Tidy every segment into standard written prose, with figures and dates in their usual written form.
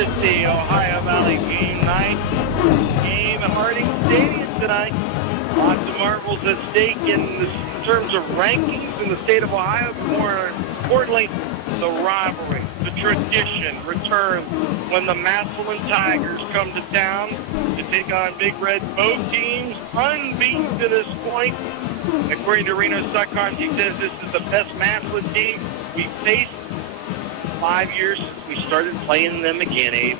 is the Ohio Valley game night. Game at Harding Stadium tonight. Lots of marbles at stake in terms of rankings in the state of Ohio. More importantly, the rivalry, the tradition returns when the Massillon Tigers come to town to take on Big Red. Both teams unbeaten to this point. According to Reno.com, he says this is the best Massillon team we've faced 5 years since we started playing them again, Abe.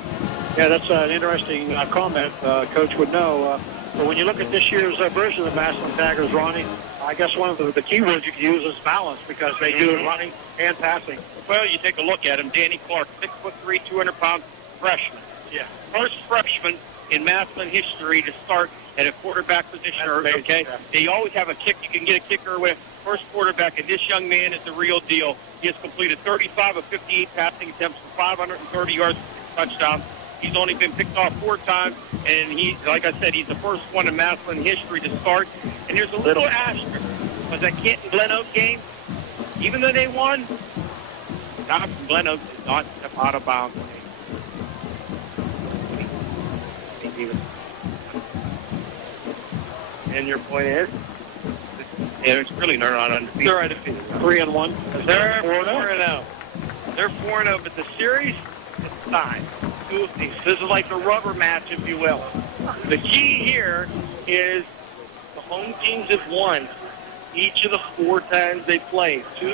Yeah, that's an interesting comment. Coach would know. But when you look at this year's version of the Massillon Tigers, Ronnie, I guess one of the key words you can use is balance, because they do it running and passing. Well, you take a look at him. Danny Clark, 6'3", 200-pound freshman. Yeah. First freshman in Massillon history to start at a quarterback position. Okay, yeah. They always have a kick. You can get a kicker with first quarterback, and this young man is the real deal. He has completed 35 of 58 passing attempts for 530 yards, touchdowns. He's only been picked off 4 times, and he, like I said, he's the first one in Massillon history to start. And there's a little asterisk, because that Canton Glen Oak game, even though they won, John from Glen Oak did not step out of bounds. And your point is? Yeah, it's really not undefeated. They're undefeated. 3-1. They're 4-0. They're 4-0, but the series is tied. Two of these. This is like the rubber match, if you will. The key here is the home teams have won each of the 4 times they played. 2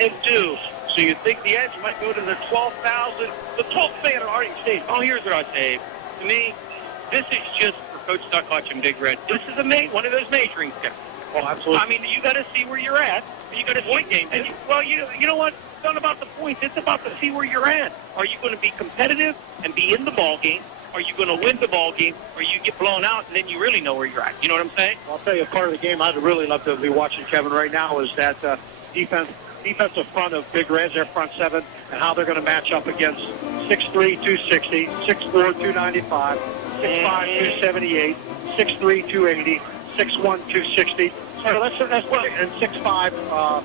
and 2. So you think the edge might go to the 12,000, the 12th fan at Harding Stadium. Oh, here's what I say. To me, this is just for Coach Stucklatch and Big Red. This is one of those majoring steps. Well, absolutely. I mean, you got to see where you're at. You got to point game. You know what? It's not about the points. It's about to see where you're at. Are you going to be competitive and be in the ball game? Are you going to win the ball game? Or you get blown out and then you really know where you're at? You know what I'm saying? Well, I'll tell you, part of the game I'd really love to be watching, Kevin, right now is that defensive front of Big Reds, their front 7, and how they're going to match up against 6'3", 260, 6'4", 295, 6'5", 278, 6'3", 280, 6'1", 260. So that's and 6'5",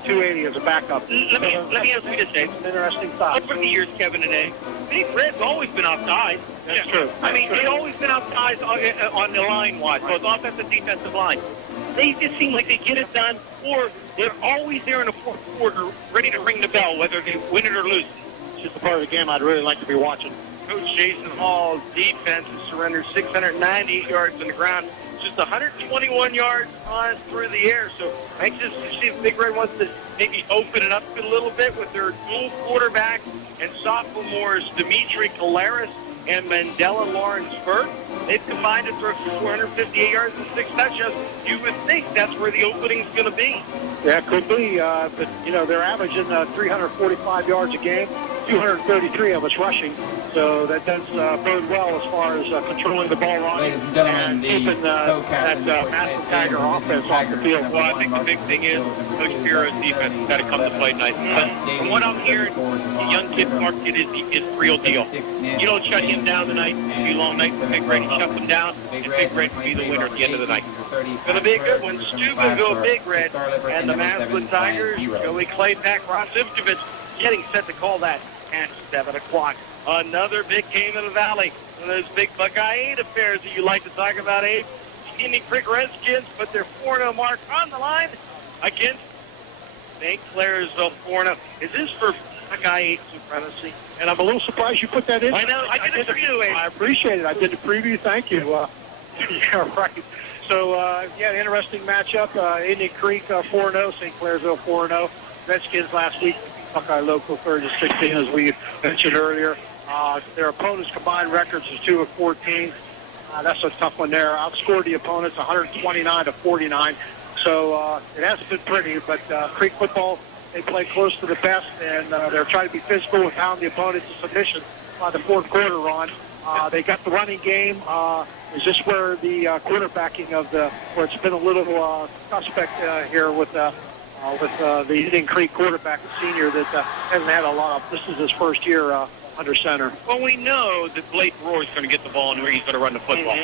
280 as a backup. Let me ask you this, Dave. Interesting thought. Over the years, Kevin and Dave, Big Red's always been outside. That's true. I mean, they've always been outside on the line-wise, both offensive and defensive line. They just seem like they get it done, or they're always there in the fourth quarter, ready to ring the bell, whether they win it or lose. It's just a part of the game I'd really like to be watching. Coach Jason Hall's defense has surrendered 698 yards on the ground, just 121 yards on through the air. So anxious to see if Big Red wants to maybe open it up a little bit with their dual quarterbacks and sophomores Dimitri Kalaris and Mandela Lawrence Burke. They've combined to throw 458 yards and 6 touchdowns. You would think that's where the opening's going to be. Yeah, it could be. But, they're averaging 345 yards a game, 233 of us rushing. So that does bode well as far as controlling the ball running and keeping that Massillon Tiger offense off the field. Well, I think the big thing is Coach Piro's defense has got to come to play tonight. From what I'm hearing, the young kid, Clark Kid, is the real deal. You don't shut him down tonight. It's a long night for Big Red. You shut him down, and Big Red will be the winner at the end of the night. It's going to be a good one. Steubenville Big Red and the Massillon Tigers. Joey Clayback, Ross Ivkovic getting set to call that at 7 o'clock. Another big game in the Valley. One of those big Buckeye 8 affairs that you like to talk about, Abe. Indian Creek Redskins put their 4-0 mark on the line against St. Clairsville 4-0. Is this for Buckeye 8 supremacy? And I'm a little surprised you put that in. I know. I did it for you, Abe. I appreciate it. I did the preview. Thank you. Yeah, right. So, interesting matchup. Indian Creek 4-0, St. Clairsville 4-0. Redskins last week, Buckeye local 30-16, as we mentioned earlier. Their opponents' combined records is 2 of 14. That's a tough one there. Outscored the opponents 129-49. So it hasn't been pretty, but Creek football, they play close to the best, and they're trying to be physical and pound the opponent to submission by the fourth quarter, Ron. They got the running game. Is this where the quarterbacking of where it's been a little suspect here with the Indian Creek quarterback, the senior, that hasn't had a lot of, this is his first year under center. Well, we know that Blake Roy is going to get the ball and where he's going to run the football.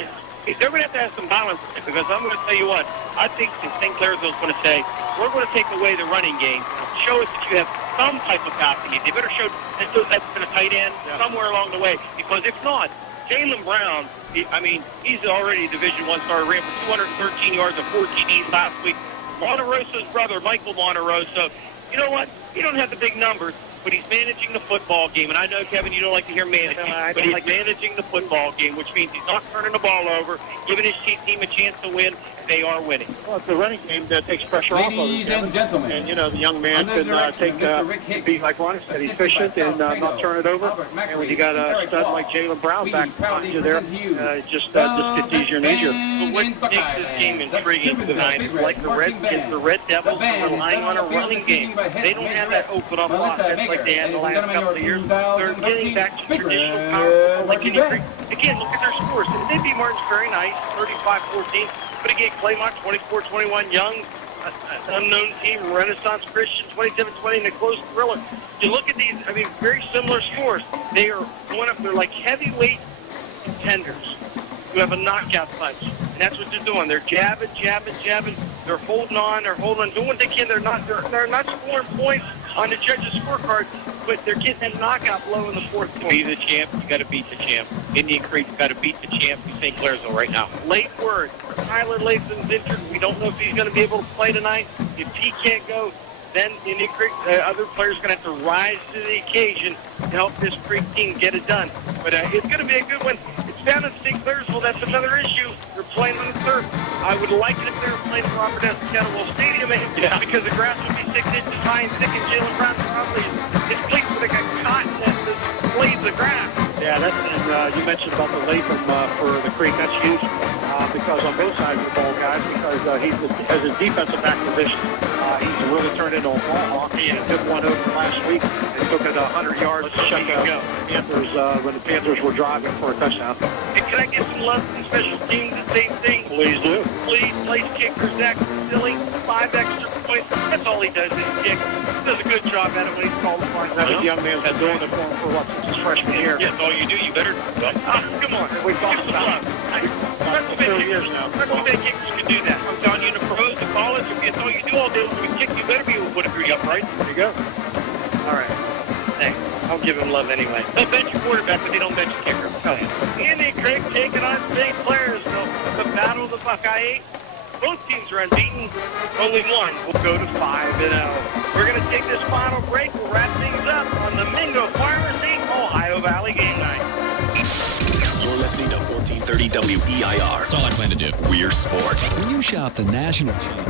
they're going to have some balance in it, because I'm going to tell you what, I think St. Clairsville's going to say, we're going to take away the running game, show us that you have some type of passing game. They better show that that's been a tight end somewhere along the way, because if not, Jalen Brown, he's already a Division I star, ran for 213 yards and 14 E's last week. Monteroso's brother, Michael Monteroso, you know what? He don't have the big numbers, but he's managing the football game. And I know, Kevin, you don't like to hear managing, but he's managing the football game, which means he's not turning the ball over, giving his team a chance to win. They are winning. Well, it's the running game that takes pressure off of Ladies and gentlemen, and, the young man can be, like Ron said, efficient and not turn it over. And when you got a stud like Jalen Brown back behind you there, it just gets easier and easier. But what makes this game intriguing tonight is like the Red Devils are relying on a running game. They don't have that open up offense like they had the last couple of years. They're getting back to traditional power like Indian Creek. Again, look at their scores. They beat Martin's very nice, 35-14. But again, Claymont, 24-21, Young, unknown team, Renaissance Christian, 27-20, and a close thriller. You look at these, very similar scores. They are going up, they're like heavyweight contenders who have a knockout punch. And that's what they're doing. They're jabbing. They're holding on, doing what they can. They're not scoring points on the judges' scorecard, but they're getting a knockout blow in the fourth quarter. To be the champ, you got to beat the champ. Indian Creek's got to beat the champ in St. Clairsville right now. Late word. Tyler Latham's injured. We don't know if he's going to be able to play tonight. If he can't go, then Indian Creek, other players are going to have to rise to the occasion to help this Creek team get it done. But it's going to be a good one. It's down in St. Clairsville. That's another issue. They're playing on the turf. I would like it if they were playing at Robert S. Kettlewell Stadium, because the grass would be 6 inches high and thick, and Jalen Brown probably is pleased with a cotton that blades the grass. Yeah, and you mentioned about the Latham for the Creek. That's huge because on both sides of the ball, guys, because as a defensive back position, he's really turned into a ball hawk. He took one over last week and took it 100 yards to shut down the Panthers when the Panthers were driving for a touchdown. And can I get some love from special teams? The same thing. Please do. Please, place kicker Zach Silly, 5 extra points. That's all he does is kick. He does a good job at it when he's called upon. That's what the young man's been doing it for what, since his freshman year. Yes, all you do, you better. Come on. We talked Give some about love. it. 2 years now. Freshman kickers can do that. I'm telling you, in the pros, the college, if that's all you do all day when you kick, you better be able to put it through the upright. There you go. All right. Thanks. I'll give him love anyway. They'll bench your quarterback, but they don't bench the kicker. Indian Creek taking on St. Clairsville. The battle of the Buckeye 8. Both teams are unbeaten. Only one will go to 5-0. We're going to take this final break. We'll wrap things up on the Mingo Pharmacy Ohio Valley Game Night. You're listening to 1430 WEIR. That's all I plan to do. We're sports. When you shop the national chain.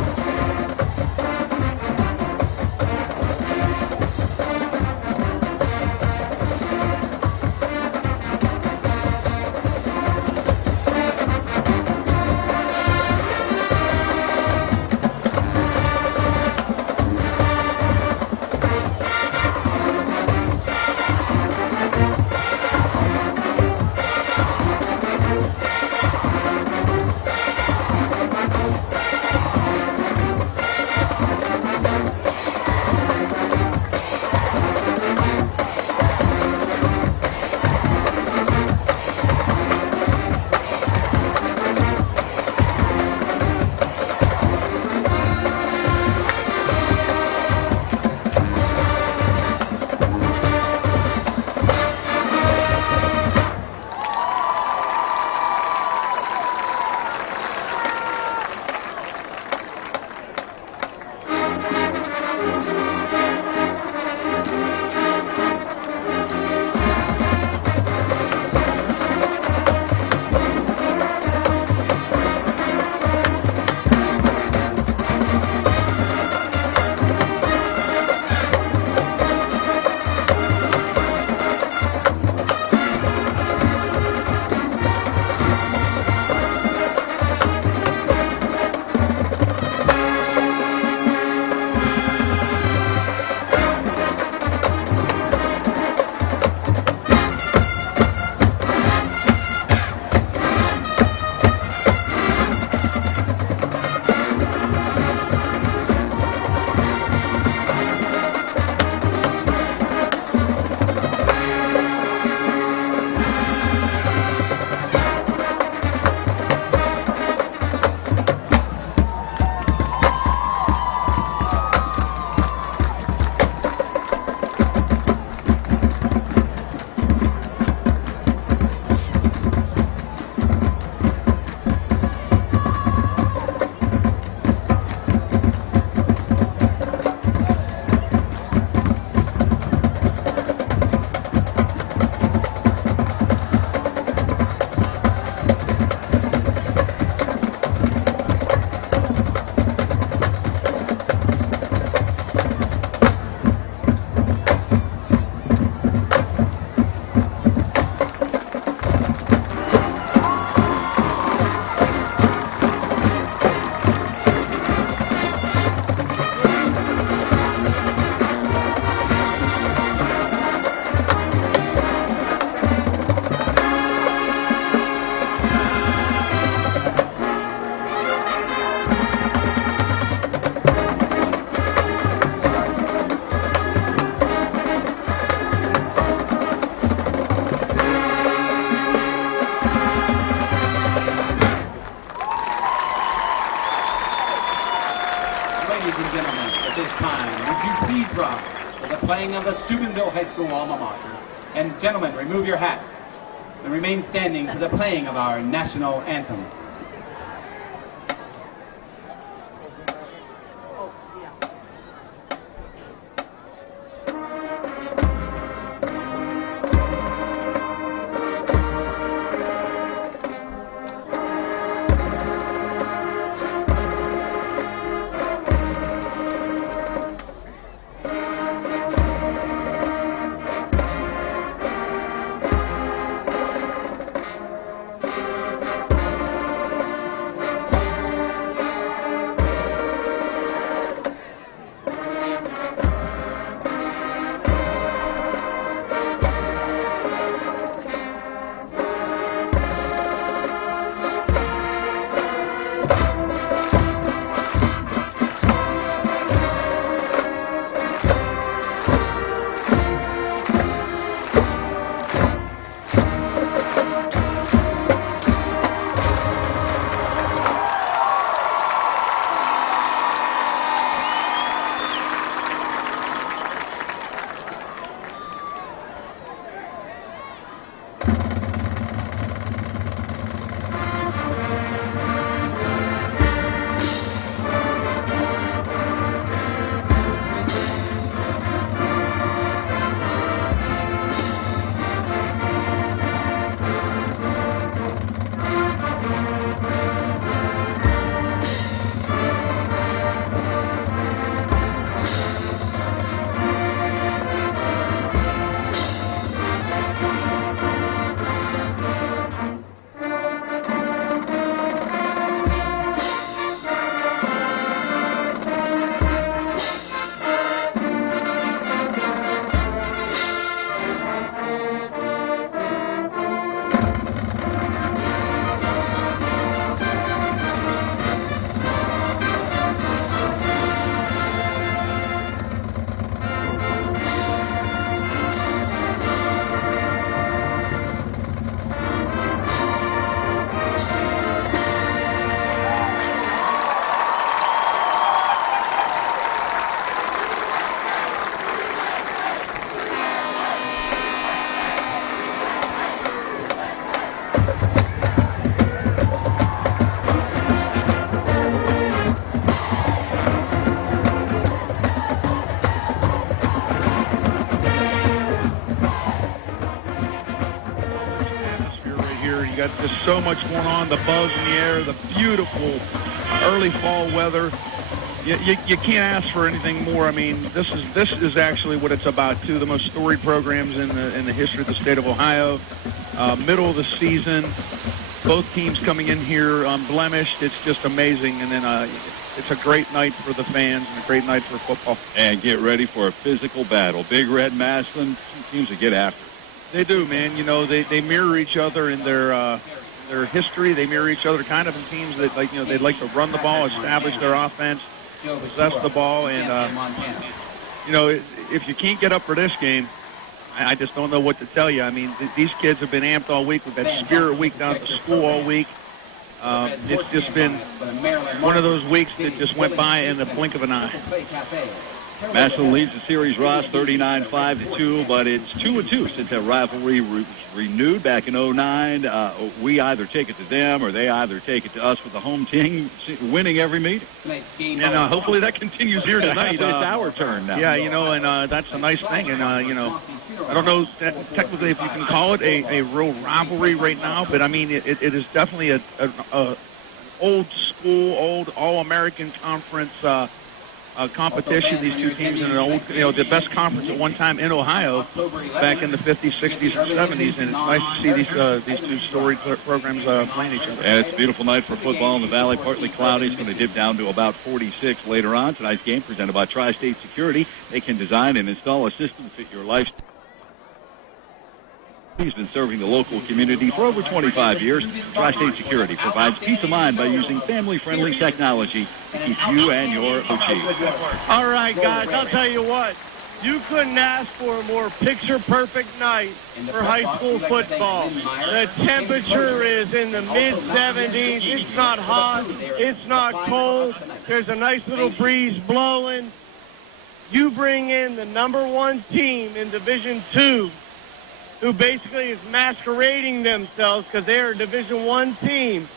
would you please rise for the playing of the Steubenville High School alma mater? And gentlemen, remove your hats and remain standing for the playing of our national anthem. You got just so much going on, the buzz in the air, the beautiful early fall weather. You can't ask for anything more. I mean, this is actually what it's about too. The most storied programs in the history of the state of Ohio. Middle of the season, both teams coming in here unblemished. It's just amazing. And then it's a great night for the fans and a great night for football. And get ready for a physical battle. Big Red, Massillon, two teams that get after it. They do, man. You know, they mirror each other in their history. They mirror each other kind of in teams that, like, you know, they'd like to run the ball, establish their offense, possess the ball. And, you know, if you can't get up for this game, I just don't know what to tell you. I mean, these kids have been amped all week. We've had Spirit Week down at the school all week. It's just been one of those weeks that just went by in the blink of an eye. Massillon leads the series, Ross, 39-5-2, but it's 2-2 since that rivalry was renewed back in 2009. We either take it to them or they either take it to us with the home team winning every meeting. And hopefully that continues here tonight. It's our turn now. Yeah, you know, and that's a nice thing. And, you know, I don't know technically if you can call it a real rivalry right now, but, I mean, it is definitely a old school, old All-American Conference competition. These two teams in an old, you know, the best conference at one time in Ohio back in the 50s, 60s, and 70s, and it's nice to see these two storied programs playing each other. Yeah, it's a beautiful night for football in the Valley. Partly cloudy. It's going to dip down to about 46 later on. Tonight's game presented by Tri-State Security. They can design and install a system to fit your lifestyle. He's been serving the local community for over 25 years. Tri-State Security provides peace of mind by using family-friendly technology to keep you and your OT. All right, guys, I'll tell you what. You couldn't ask for a more picture-perfect night for high school football. The temperature is in the mid-70s. It's not hot. It's not cold. There's a nice little breeze blowing. you bring in the #1 team in Division II, who basically is masquerading themselves because they are a Division I team,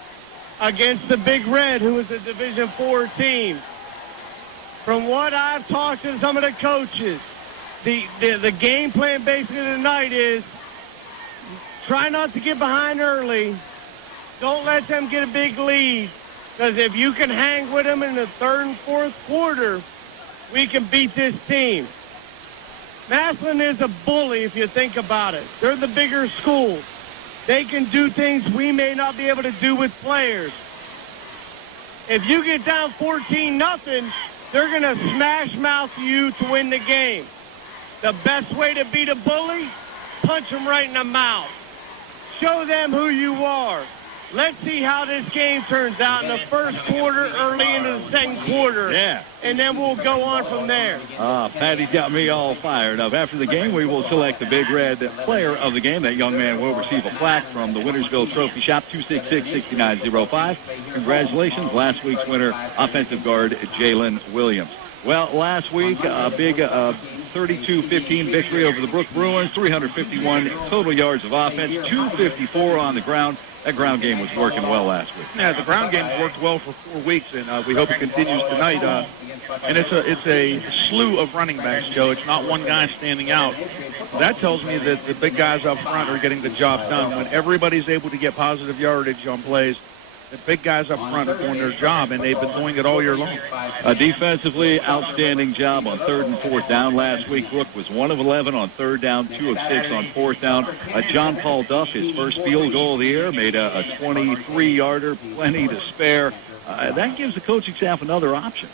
against the Big Red, who is a Division IV team. From what I've talked to some of the coaches, the game plan basically tonight is try not to get behind early. Don't let them get a big lead, because if you can hang with them in the third and fourth quarter, we can beat this team. Massillon is a bully if you think about it. They're the bigger school. They can do things we may not be able to do with players. If you get down 14-0, they're going to smash mouth you to win the game. The best way to beat a bully, punch them right in the mouth. Show them who you are. Let's see how this game turns out in the first quarter, early into the second quarter. Yeah. And then we'll go on from there. Patty's got me all fired up. After the game, we will select the Big Red player of the game. That young man will receive a plaque from the Wintersville Trophy Shop, 266-6905. Congratulations, last week's winner, offensive guard Jalen Williams. Well, last week, a big 32-15 victory over the Brook Bruins, 351 total yards of offense, 254 on the ground. That ground game was working well last week. Yeah, the ground game worked well for 4 weeks, and we hope it continues tonight. And it's a slew of running backs, Joe. It's not one guy standing out. That tells me that the big guys up front are getting the job done. When everybody's able to get positive yardage on plays, the big guys up front are doing their job, and they've been doing it all year long. Defensively, outstanding job on 3rd and 4th down last week. Brook was 1 of 11 on 3rd down, 2 of 6 on 4th down. John Paul Duff, his first field goal of the year, made a 23-yarder, plenty to spare. That gives the coaching staff another option.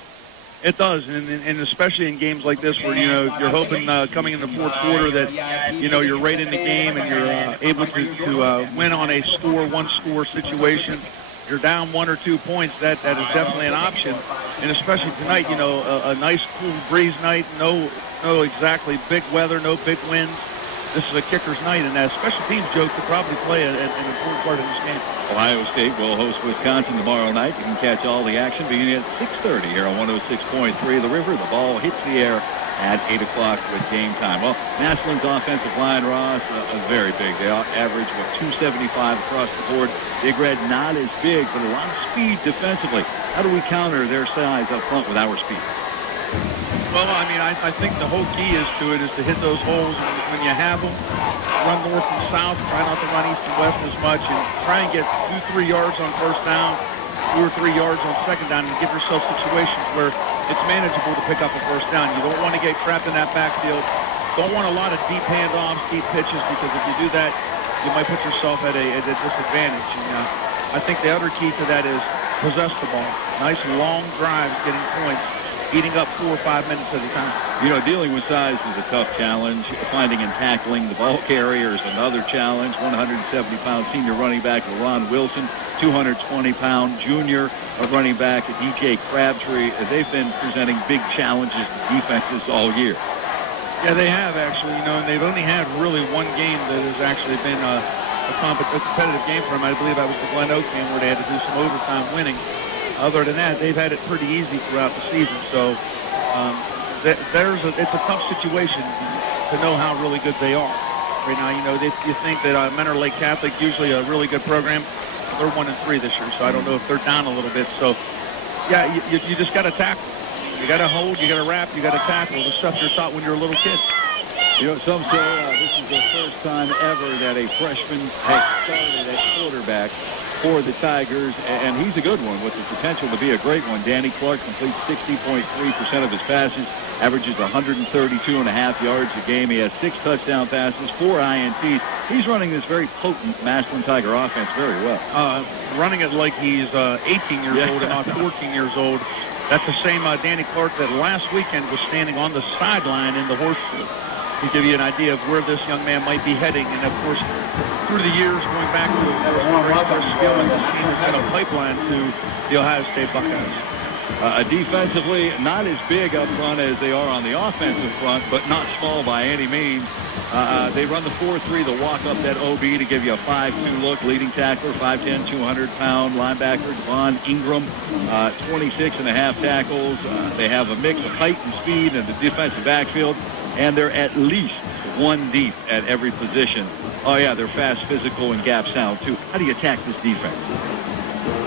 It does, and especially in games like this where, you're hoping coming in the fourth quarter that, you're right in the game and you're able to win on a one-score situation. You're down 1 or 2 points, that is definitely an option. And especially tonight, a nice cool breeze night, no exactly big weather, no big winds. This is a kicker's night, and that special teams, Joe, could probably play an important part in this game. Ohio State will host Wisconsin tomorrow night. You can catch all the action beginning at 6:30 here on 106.3 The River. The ball hits the air at 8 o'clock with game time. Well, Massillon's offensive line, Ross, very big. They average, 275 across the board. Big Red not as big, but a lot of speed defensively. How do we counter their size up front with our speed? Well, I think the whole key is to hit those holes when you have them. Run north and south, try not to run east and west as much, and try and get 2-3 yards on first down, 2 or 3 yards on second down, and give yourself situations where it's manageable to pick up a first down. You don't want to get trapped in that backfield. Don't want a lot of deep handoffs, deep pitches, because if you do that, you might put yourself at a disadvantage. And I think the other key to that is possess the ball. Nice long drives, getting points, eating up 4 or 5 minutes at a time. Dealing with size is a tough challenge. Finding and tackling the ball carrier is another challenge. 170-pound senior running back LaRon Wilson, 220-pound junior running back DJ Crabtree. They've been presenting big challenges to defenses all year. Yeah, they have actually, and they've only had really one game that has actually been a competitive game for them. I believe that was the Glen Oak game where they had to do some overtime winning. Other than that, they've had it pretty easy throughout the season. So it's a tough situation to know how really good they are. Right now, you think that Mentor Lake Catholic, usually a really good program, they're 1-3 this year. So I don't know if they're down a little bit. So, yeah, you just got to tackle. You got to hold, you got to wrap, you got to tackle. The stuff you're taught when you're a little kid. Some say this is the first time ever that a freshman has started at quarterback for the Tigers, and he's a good one with the potential to be a great one. Danny Clark completes 60.3% of his passes, averages 132.5 yards a game. He has 6 touchdown passes, 4 INTs. He's running this very potent Massillon Tiger offense very well. Running it like he's 18 years old and not 14 years old. That's the same Danny Clark that last weekend was standing on the sideline in the horseshoe. To give you an idea of where this young man might be heading. And, of course, through the years, going back to their skill and the team has had a pipeline to the Ohio State Buckeyes. Defensively, not as big up front as they are on the offensive front, but not small by any means. They run the 4-3, the walk up that OB to give you a 5-2 look. Leading tackler, 5'10", 200-pound linebacker, Devon Ingram, 26.5 tackles. They have a mix of height and speed in the defensive backfield, and they're at least one deep at every position. Oh, yeah, they're fast, physical, and gap sound, too. How do you attack this defense?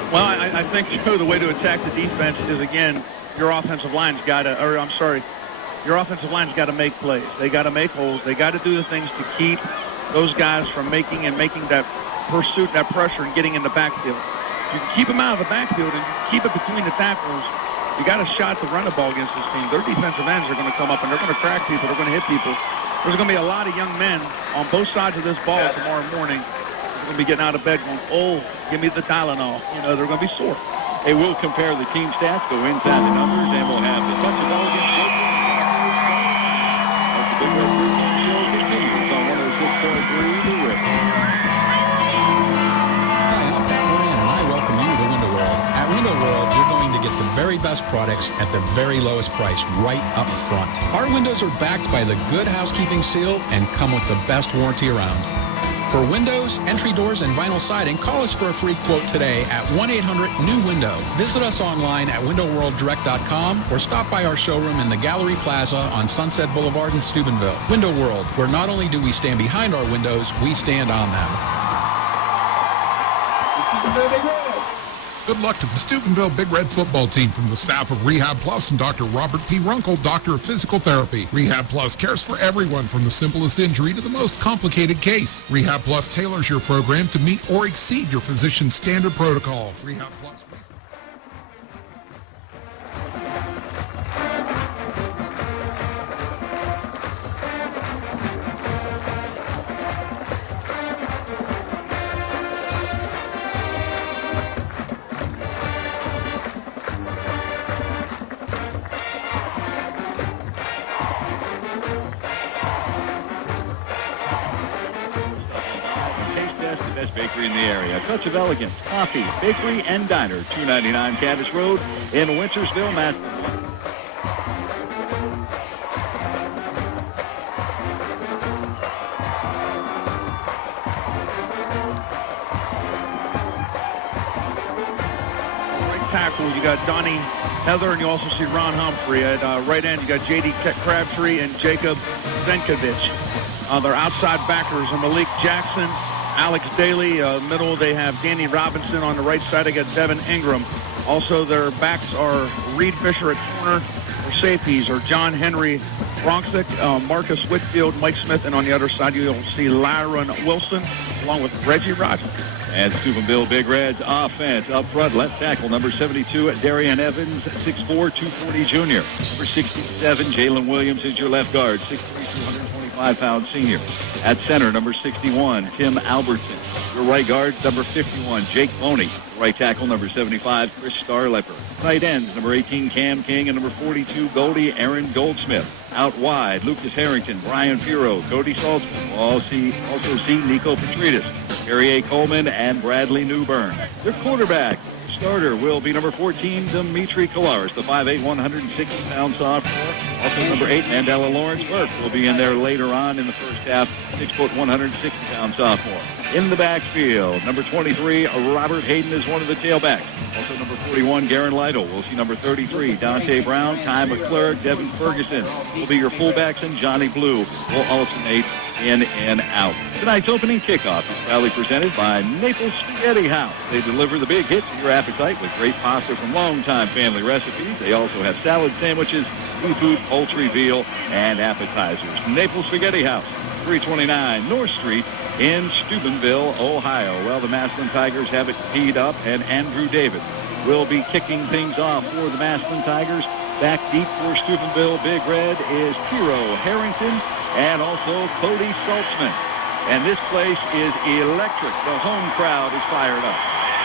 Well, I think the way to attack the defense is, again, your offensive line's got to, your offensive line's got to make plays. They got to make holes. They got to do the things to keep those guys from making that pursuit, that pressure, and getting in the backfield. If you can keep them out of the backfield and keep it between the tackles, you got a shot to run the ball against this team. Their defensive ends are going to come up, and they're going to crack people. They're going to hit people. There's going to be a lot of young men on both sides of this ball tomorrow morning. They're going to be getting out of bed going, oh, give me the Tylenol. They're going to be sore. Hey, we'll compare the team stats, go inside the numbers, and we'll have the touch of elegance. That's the Big Red Pregame Show continues on 106.3 The River. Hi, I'm Pat Moran, and I welcome you to Window World. At Window World, you're going to get the very best products at the very lowest price right up front. Our windows are backed by the Good Housekeeping Seal and come with the best warranty around. For windows, entry doors, and vinyl siding, call us for a free quote today at 1-800-NEW-WINDOW. Visit us online at windowworlddirect.com or stop by our showroom in the Gallery Plaza on Sunset Boulevard in Steubenville. Window World, where not only do we stand behind our windows, we stand on them. Good luck to the Steubenville Big Red football team from the staff of Rehab Plus and Dr. Robert P. Runkle, Doctor of Physical Therapy. Rehab Plus cares for everyone from the simplest injury to the most complicated case. Rehab Plus tailors your program to meet or exceed your physician's standard protocol. Rehab Plus. Bakery in the area. A touch of elegance, coffee, bakery, and diner. 299 Caddis Road in Wintersville, Mass. Right tackle, you got Donnie Heather, and you also see Ron Humphrey. At right end, you got J.D. Crabtree and Jacob Zenkovich. Their outside backers are Malik Jackson, Alex Daly. Middle, they have Danny Robinson. On the right side, they got Devin Ingram. Also, their backs are Reed Fisher at corner. Their safeties are John Henry Bronxick, Marcus Whitfield, Mike Smith, and on the other side, you'll see Lyron Wilson, along with Reggie Rogers. And Steubenville Big Red's offense up front, left tackle, number 72, Darian Evans, 6'4", 240 junior. Number 67, Jalen Williams is your left guard, 6'3", 225-pound senior. At center, number 61, Tim Albertson. Your right guard, number 51, Jake Boney. Right tackle, number 75, Chris Starlepper. Tight ends, number 18, Cam King, and number 42, Goldie Aaron Goldsmith. Out wide, Lucas Harrington, Brian Furo, Cody Saltzman. We'll also see Nico Petridis, Harry A. Coleman, and Bradley Newbern. Their quarterback starter will be number 14, Dimitri Kolaris, the 5'8", 160-pound sophomore. Also number 8, Mandela Lawrence Burke will be in there later on in the first half, 6', 160-pound sophomore. In the backfield, number 23, Robert Hayden is one of the tailbacks. Also number 41, Garen Lytle. We'll see number 33, Dante Brown, Ty McClurg, Devin Ferguson will be your fullbacks, and Johnny Blue will alternate in and out. Tonight's opening kickoff is proudly presented by Naples Spaghetti House. They deliver the big hit to your appetite with great pasta from longtime family recipes. They also have salad sandwiches, seafood, poultry, veal, and appetizers. Naples Spaghetti House, 329 North Street in Steubenville, Ohio. Well, the Massillon Tigers have it teed up, and Andrew David will be kicking things off for the Massillon Tigers. Back deep for Steubenville Big Red is Hero Harrington and also Cody Saltzman. And this place is electric. The home crowd is fired up.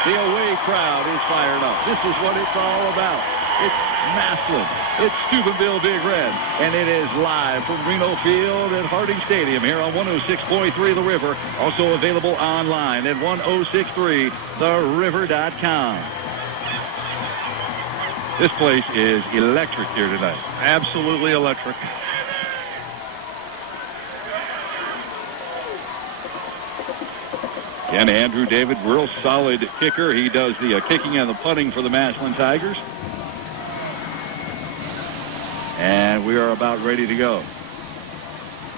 The away crowd is fired up. This is what it's all about. It's Massillon. It's Steubenville Big Red. And it is live from Reno Field at Harding Stadium here on 106.3 The River. Also available online at 1063theriver.com. This place is electric here tonight. Absolutely electric. And Andrew David, real solid kicker. He does the kicking and the punting for the Massillon Tigers. And we are about ready to go.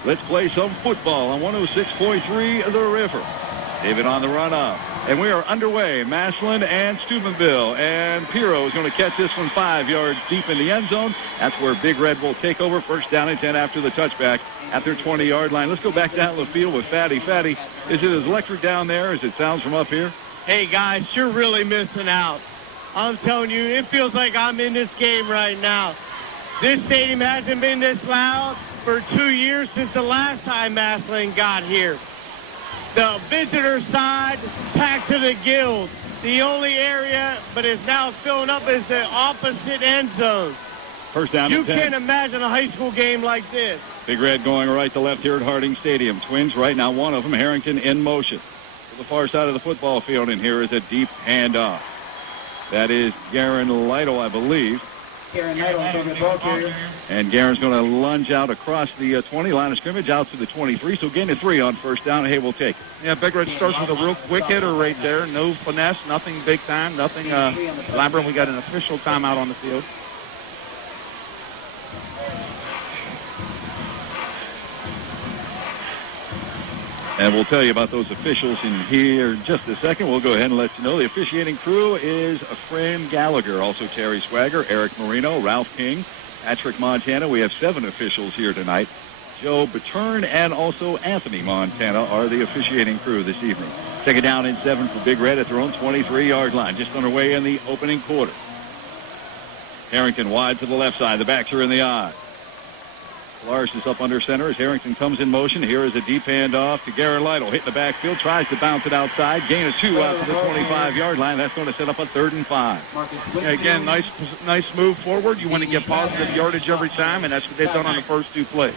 Let's play some football on 106.3 The River. David on the run up. And we are underway. Massillon and Steubenville. And Pirro is going to catch this one 5 yards deep in the end zone. That's where Big Red will take over. First down and 10 after the touchback at their 20-yard line. Let's go back down the field with Fatty. Fatty, is it as electric down there as it sounds from up here? Hey, guys, you're really missing out. I'm telling you, it feels like I'm in this game right now. This stadium hasn't been this loud for 2 years since the last time Massillon got here. The visitor side packed to the gills. The only area, but it's now filling up, is the opposite end zone. First down You and 10. can't imagine a high school game like this. Big Red going right to left here at Harding Stadium. Twins right now, one of them, Harrington, in motion. To the far side of the football field, and here is a deep handoff. That is Garen Lytle, I believe. Garen Lytle from the ball carrier. And Garen's going to lunge out across the 20 line of scrimmage out to the 23. So gain of 3 on first down. Hay will take it. Yeah, Big Red starts with a real quick hitter right there. No finesse, nothing big time, nothing elaborate. We got an official timeout on the field. And we'll tell you about those officials in here in just a second. We'll go ahead and let you know the officiating crew is Fran Gallagher, also Terry Swagger, Eric Marino, Ralph King, Patrick Montana. We have 7 officials here tonight. Joe Baturn and also Anthony Montana are the officiating crew this evening. Second down and 7 for Big Red at their own 23-yard line, just underway in the opening quarter. Harrington wide to the left side. The backs are in the eye. Lars is up under center as Harrington comes in motion. Here is a deep handoff to Garen Lytle. Hit the backfield, tries to bounce it outside. Gain of 2 out to the 25-yard line. That's going to set up a 3rd and 5. Yeah, again, nice move forward. You want to get positive yardage every time, and that's what they've done on the first 2 plays.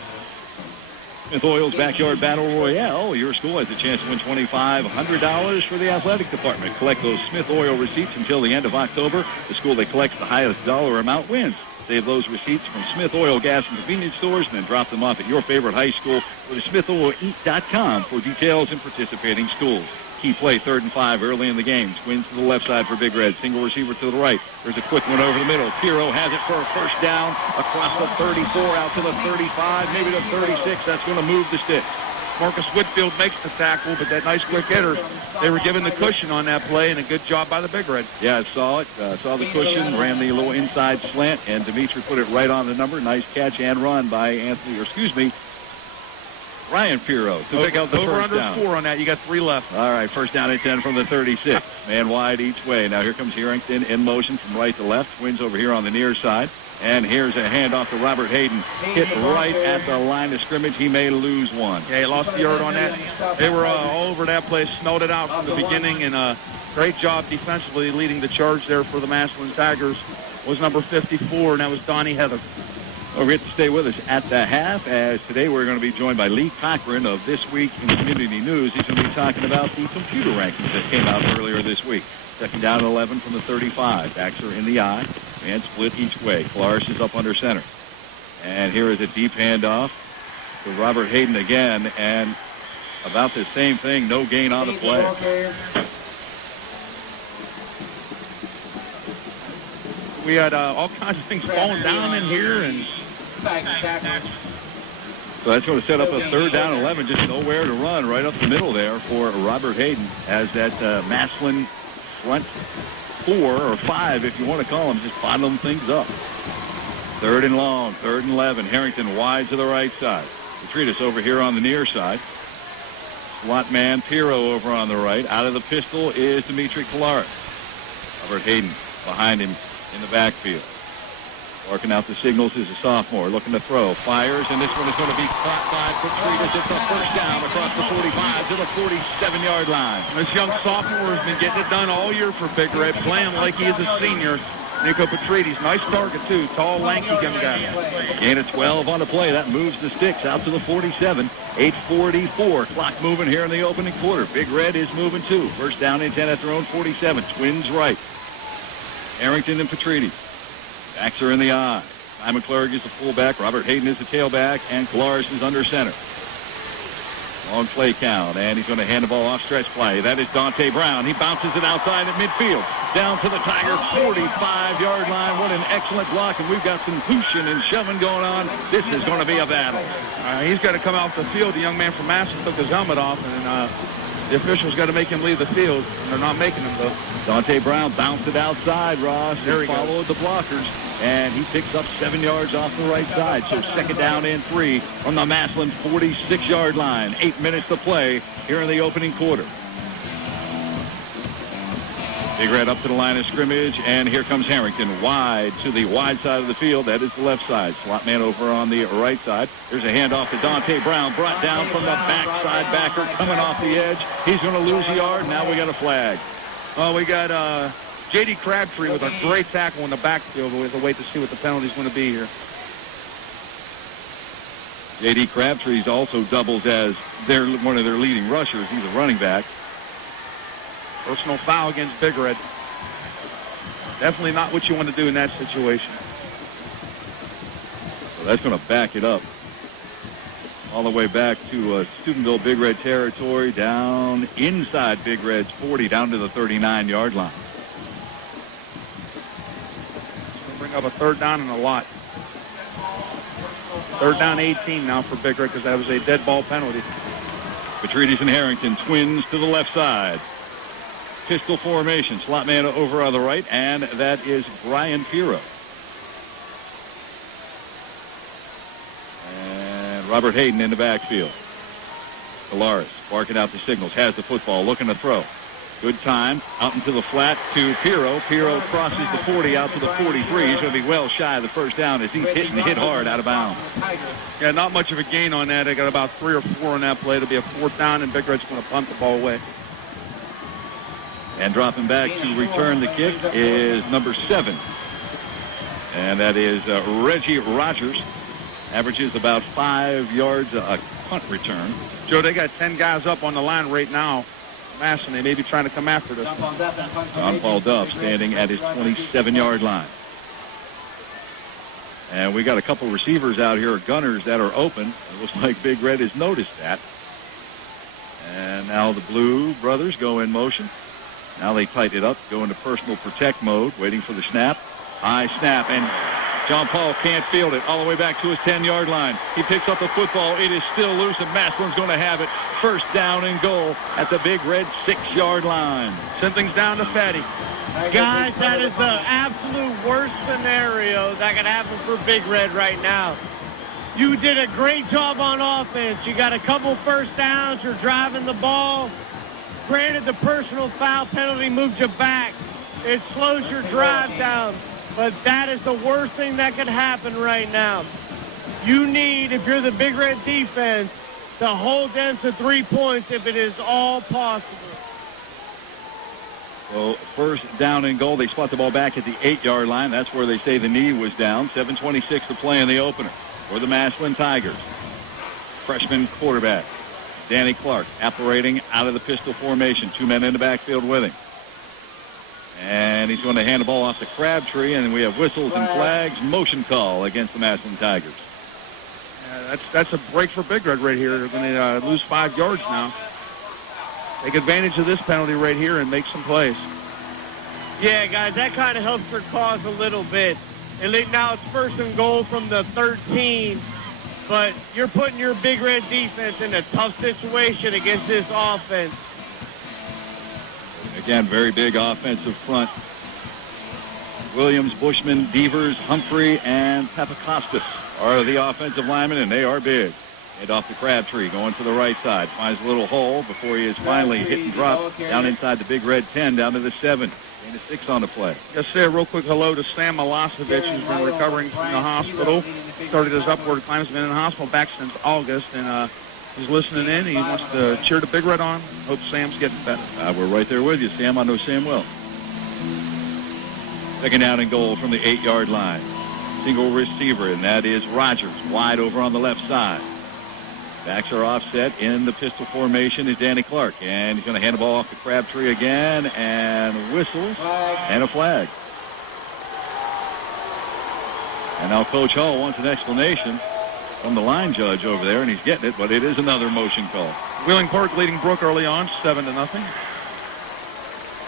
Smith Oil's Backyard Battle Royale. Your school has a chance to win $2,500 for the athletic department. Collect those Smith Oil receipts until the end of October. The school that collects the highest dollar amount wins. Save those receipts from Smith Oil gas and convenience stores and then drop them off at your favorite high school. Go to SmithOilEat.com for details and participating schools. Key play, 3rd and 5 early in the game. Twins to the left side for Big Red. Single receiver to the right. There's a quick one over the middle. Pirro has it for a first down across the 34 out to the 35, maybe the 36. That's going to move the sticks. Marcus Whitfield makes the tackle, but that nice quick hitter, they were given the cushion on that play, and a good job by the Big Red. Yeah, I saw it. Saw the cushion, ran the little inside slant, and Dimitri put it right on the number. Nice catch and run by Ryan Pirro to pick out the first down. Over under 4 on that. You got 3 left. All right, first down and 10 from the 36. Man wide each way. Now here comes Harrington in motion from right to left. Twins over here on the near side. And here's a handoff to Robert Hayden. Hit right at the line of scrimmage. He may lose one. Yeah, he lost the yard on that. They were all over that place, smelled it out from the beginning, and great job defensively leading the charge there for the Massillon Tigers was number 54, and that was Donnie Heather. Well, we have to stay with us at the half, as today we're going to be joined by Lee Cochran of This Week in Community News. He's going to be talking about the computer rankings that came out earlier this week. Second down and 11 from the 35. Backs are in the eye and split each way. Clark is up under center. And here is a deep handoff to Robert Hayden again, and about the same thing, no gain on the play. We had all kinds of things falling down in here, and so that's going to set up a 3rd down and 11, just nowhere to run right up the middle there for Robert Hayden, as that Massillon front 4 or 5, if you want to call them, just bottom things up. 3rd and long, 3rd and 11. Harrington wide to the right side. Petridis over here on the near side. Slot man Pirro over on the right. Out of the pistol is Dimitri Kolaris. Robert Hayden behind him in the backfield. Working out the signals is a sophomore looking to throw. Fires, and this one is going to be caught by Petridis. It's a first down across the 45 to the 47-yard line. This young sophomore has been getting it done all year for Big Red, playing like he is a senior. Nico Petridis, nice target too, tall, lanky young guy. Gain of 12 on the play. That moves the sticks out to the 47. 8:44. Clock moving here in the opening quarter. Big Red is moving too. First down and 10 at their own 47. Twins right. Harrington and Petridis. Backs are in the eye. Simon Clerk is the fullback. Robert Hayden is the tailback. And Kolaris is under center. Long play count, and he's going to hand the ball off stretch play. That is Dante Brown. He bounces it outside at midfield. Down to the Tiger 45-yard line. What an excellent block, and we've got some pushing and shoving going on. This is going to be a battle. He's got to come off the field. The young man from Massillon took his helmet off, and the officials got to make him leave the field. They're not making him, though. Dante Brown bounced it outside, Ross. There he followed the blockers, and he picks up 7 yards off the right side. So second down and 3 from the Massillon 46-yard line. 8 minutes to play here in the opening quarter. Big Red up to the line of scrimmage, and here comes Harrington wide to the wide side of the field. That is the left side. Slot man over on the right side. There's a handoff to Dante Brown, brought down from the backside backer, coming off the edge. He's going to lose a yard. Now we got a flag. Well, we got J.D. Crabtree with a great tackle in the backfield. We have to wait to see what the penalty's going to be here. J.D. Crabtree also doubles as one of their leading rushers. He's a running back. Personal foul against Big Red. Definitely not what you want to do in that situation. So that's going to back it up all the way back to Steubenville Big Red territory, down inside Big Red's 40, down to the 39-yard line. It's going to bring up a third down and a lot. Third down 18 now for Big Red because that was a dead ball penalty. Petrides and Harrington, twins to the left side. Pistol formation, slot man over on the right, and that is Brian Piro. And Robert Hayden in the backfield. Kolaris barking out the signals, has the football, looking to throw. Good time, out into the flat to Piro. Piro crosses the 40 out to the 43. He's going to be well shy of the first down as he's hit hard out of bounds. Yeah, not much of a gain on that. They got about 3 or 4 on that play. It'll be a fourth down, and Big Red's going to punt the ball away. And dropping back to return the kick is number 7. And that is Reggie Rogers. Averages about 5 yards a punt return. Joe, they got 10 guys up on the line right now. Massillon, they may be trying to come after this. John Paul Duff standing at his 27-yard line. And we got a couple receivers out here, gunners that are open. It looks like Big Red has noticed that. And now the Blue brothers go in motion. Now they tighten it up, go into personal protect mode, waiting for the snap. High snap, and John Paul can't field it all the way back to his 10-yard line. He picks up the football. It is still loose, and Massillon's going to have it. First down and goal at the Big Red 6-yard line. Send things down to Fatty. Guys, that is the absolute worst scenario that could happen for Big Red right now. You did a great job on offense. You got a couple first downs. You're driving the ball. Granted, the personal foul penalty moved you back. It slows your drive down. But that is the worst thing that could happen right now. You need, if you're the Big Red defense, to hold them to 3 points if it is all possible. So first down and goal. They spot the ball back at the 8-yard line. That's where they say the knee was down. 7:26 to play in the opener for the Massillon Tigers. Freshman quarterback Danny Clark operating out of the pistol formation. 2 men in the backfield with him. And he's going to hand the ball off to Crabtree, and we have whistles and flags. Motion call against the Massillon Tigers. Yeah, that's a break for Big Red right here. They're going to lose 5 yards now. Take advantage of this penalty right here and make some plays. Yeah, guys, that kind of helps their cause a little bit. And now it's first and goal from the 13. But you're putting your Big Red defense in a tough situation against this offense. Again, very big offensive front. Williams, Bushman, Devers, Humphrey, and Papakostas are the offensive linemen, and they are big. Head off to Crabtree, going to the right side. Finds a little hole before he is finally hit and dropped down inside the Big Red 10, down to the 7. Gain of 6 on the play. Just say a real quick hello to Sam Milosevic, who's been recovering from the hospital. Started his upward climb. He's been in the hospital back since August, and he's listening in. He wants to cheer the Big Red on. Hope Sam's getting better. We're right there with you, Sam. I know Sam well. Second down and goal from the 8-yard line. Single receiver, and that is Rogers, wide over on the left side. Backs are offset. In the pistol formation is Danny Clark, and he's going to hand the ball off to Crabtree again, and whistles and a flag. And now Coach Hall wants an explanation from the line judge over there, and he's getting it, but it is another motion call. Wheeling Park leading Brook early on, 7-0.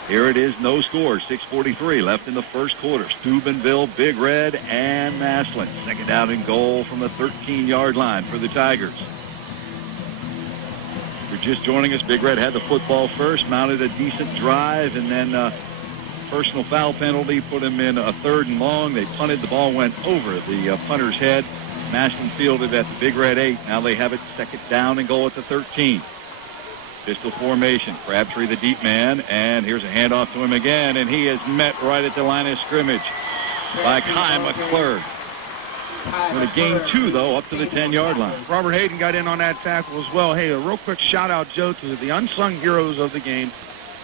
Here it is, no score, 6:43 left in the first quarter. Steubenville, Big Red, and Massillon. Second down and goal from the 13-yard line for the Tigers. If you're just joining us, Big Red had the football first, mounted a decent drive, and then personal foul penalty put him in a 3rd and long. They punted. The ball went over the punter's head. Massillon fielded at the Big Red 8. Now they have it second down and goal at the 13. Pistol formation. Crabtree, the deep man, and here's a handoff to him again, and he is met right at the line of scrimmage by Kai McClure. Going to gain 2, though, up to the 10-yard line. Robert Hayden got in on that tackle as well. Hey, a real quick shout-out, Joe, to the unsung heroes of the game.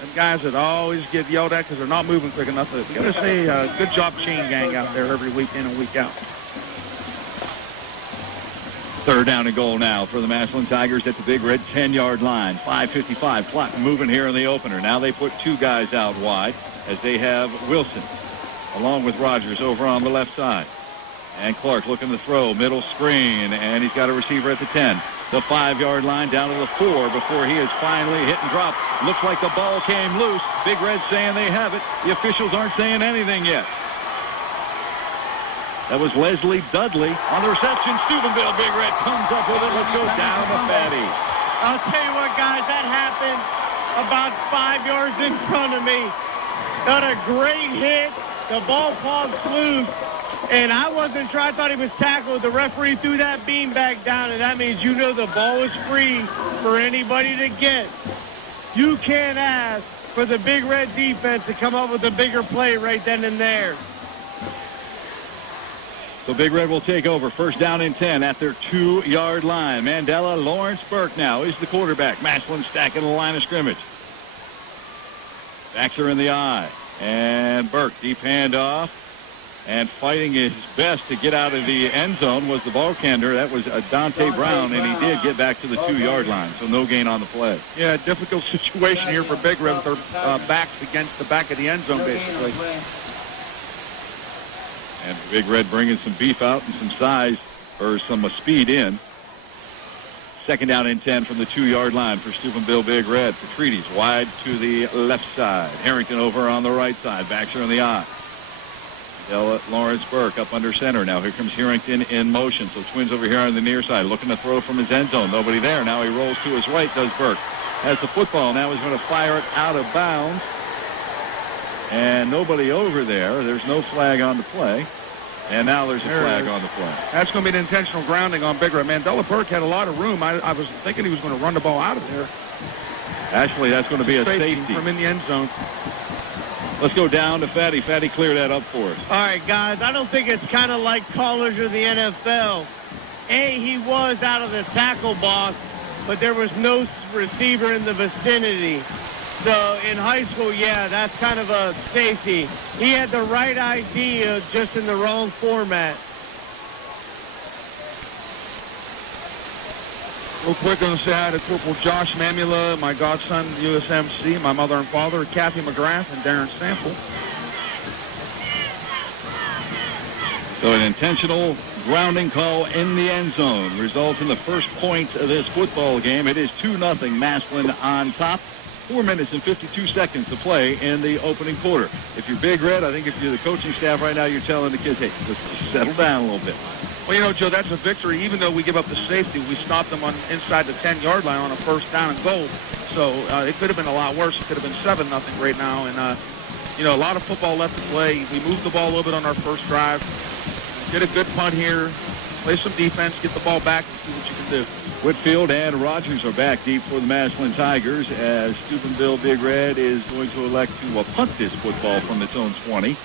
Them guys that always get yelled at because they're not moving quick enough. We got to say, good job, chain gang, out there every week in and week out. Third down and goal now for the Massillon Tigers at the Big Red 10-yard line. 5:55 clock moving here in the opener. Now they put 2 guys out wide as they have Wilson along with Rogers over on the left side. And Clark looking to throw, middle screen, and he's got a receiver at the 10. The 5-yard line down to the 4 before he is finally hit and dropped. Looks like the ball came loose. Big Red saying they have it. The officials aren't saying anything yet. That was Leslie Dudley on the reception. Steubenville, Big Red comes up with it. Let's go down to Fatty. I'll tell you what, guys, that happened about 5 yards in front of me. Got a great hit. The ball falls loose. And I wasn't sure. I thought he was tackled. The referee threw that beanbag down, and that means you know the ball is free for anybody to get. You can't ask for the Big Red defense to come up with a bigger play right then and there. So Big Red will take over. First down and 10 at their 2-yard line. Mandela, Lawrence Burke now is the quarterback. Massillon stacking the line of scrimmage. Backs are in the eye. And Burke, deep handoff. And fighting his best to get out of the end zone was the ball carrier. That was Dante Brown, and he did get back to the 2-yard line, so no gain on the play. Yeah, difficult situation here for Big Red with their backs against the back of the end zone, basically. And Big Red bringing some beef out and some size, or some speed in. Second down and 10 from the 2-yard line for Steubenville Big Red. Petridis wide to the left side. Harrington over on the right side. Backs are in the eye. Lawrence Burke up under center. Now here comes Harrington in motion. So Twins over here on the near side looking to throw from his end zone. Nobody there. Now he rolls to his right, does Burke. Has the football. Now he's going to fire it out of bounds. And nobody over there. There's no flag on the play. And now there's a flag on the play. That's going to be an intentional grounding on Big Red. Mandela Burke had a lot of room. I was thinking he was going to run the ball out of there. Actually, that's going to be a safety. From in the end zone. Let's go down to Fatty. Fatty, clear that up for us. All right, guys, I don't think it's kind of like college or the NFL. He was out of the tackle box, but there was no receiver in the vicinity. So in high school, yeah, that's kind of a safety. He had the right idea, just in the wrong format. Real quick, going to say hi to Corporal Josh Mamula, my godson, USMC, my mother and father, Kathy McGrath, and Darren Sample. So an intentional grounding call in the end zone results in the first point of this football game. It is 2-0 Massillon on top. 4 minutes and 52 seconds to play in the opening quarter. If you're Big Red, I think if you're the coaching staff right now, you're telling the kids, hey, let's settle down a little bit. Well, you know, Joe, that's a victory. Even though we give up the safety, we stopped them on inside the 10-yard line on a first down and goal. So it could have been a lot worse. It could have been 7-0 right now. And, you know, a lot of football left to play. We moved the ball a little bit on our first drive. Get a good punt here. Play some defense. Get the ball back and see what you can do. Whitfield and Rogers are back deep for the Massillon Tigers as Steubenville Big Red is going to elect to punt this football from its own 20.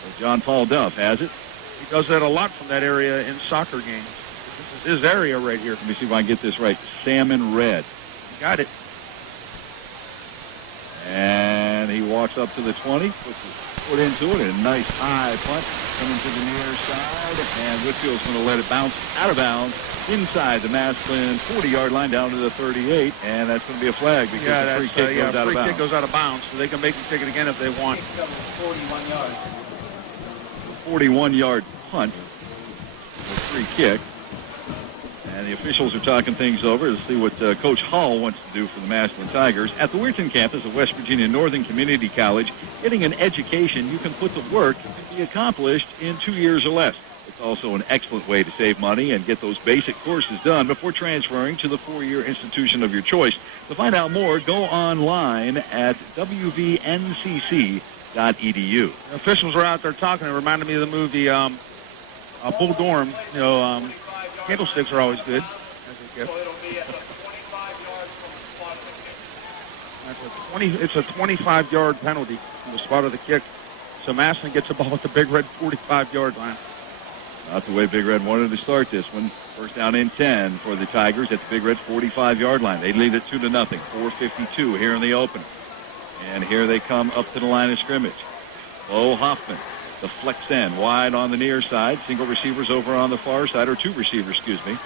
So John Paul Duff has it. He does that a lot from that area in soccer games. This is his area right here. Let me see if I can get this right. Salmon red. Got it. And he walks up to the 20, puts his foot into it, and a nice high punt coming to the near side. And Whitfield's going to let it bounce out of bounds inside the Massillon 40-yard line down to the 38, and that's going to be a flag because the free kick goes out of bounds. Kick goes out of bounds, so they can make the ticket again if they want. 41-yard punt, free kick. And the officials are talking things over to see what Coach Hall wants to do for the Massillon Tigers. At the Weirton campus of West Virginia Northern Community College, getting an education you can put to work can be accomplished in 2 years or less. It's also an excellent way to save money and get those basic courses done before transferring to the four-year institution of your choice. To find out more, go online at wvncc.edu. Officials are out there talking. It reminded me of the movie Bull Durham. You know, candlesticks are always good. It's a 25-yard penalty from the spot of the kick. So Massillon gets the ball at the Big Red 45-yard line. Not the way Big Red wanted to start this one. First down and 10 for the Tigers at the Big Red 45-yard line. They lead it 2-0. 4:52 here in the open. And here they come up to the line of scrimmage. Bo Hoffman, the flex end, wide on the near side. Single receivers over on the far side, or two receivers, excuse me.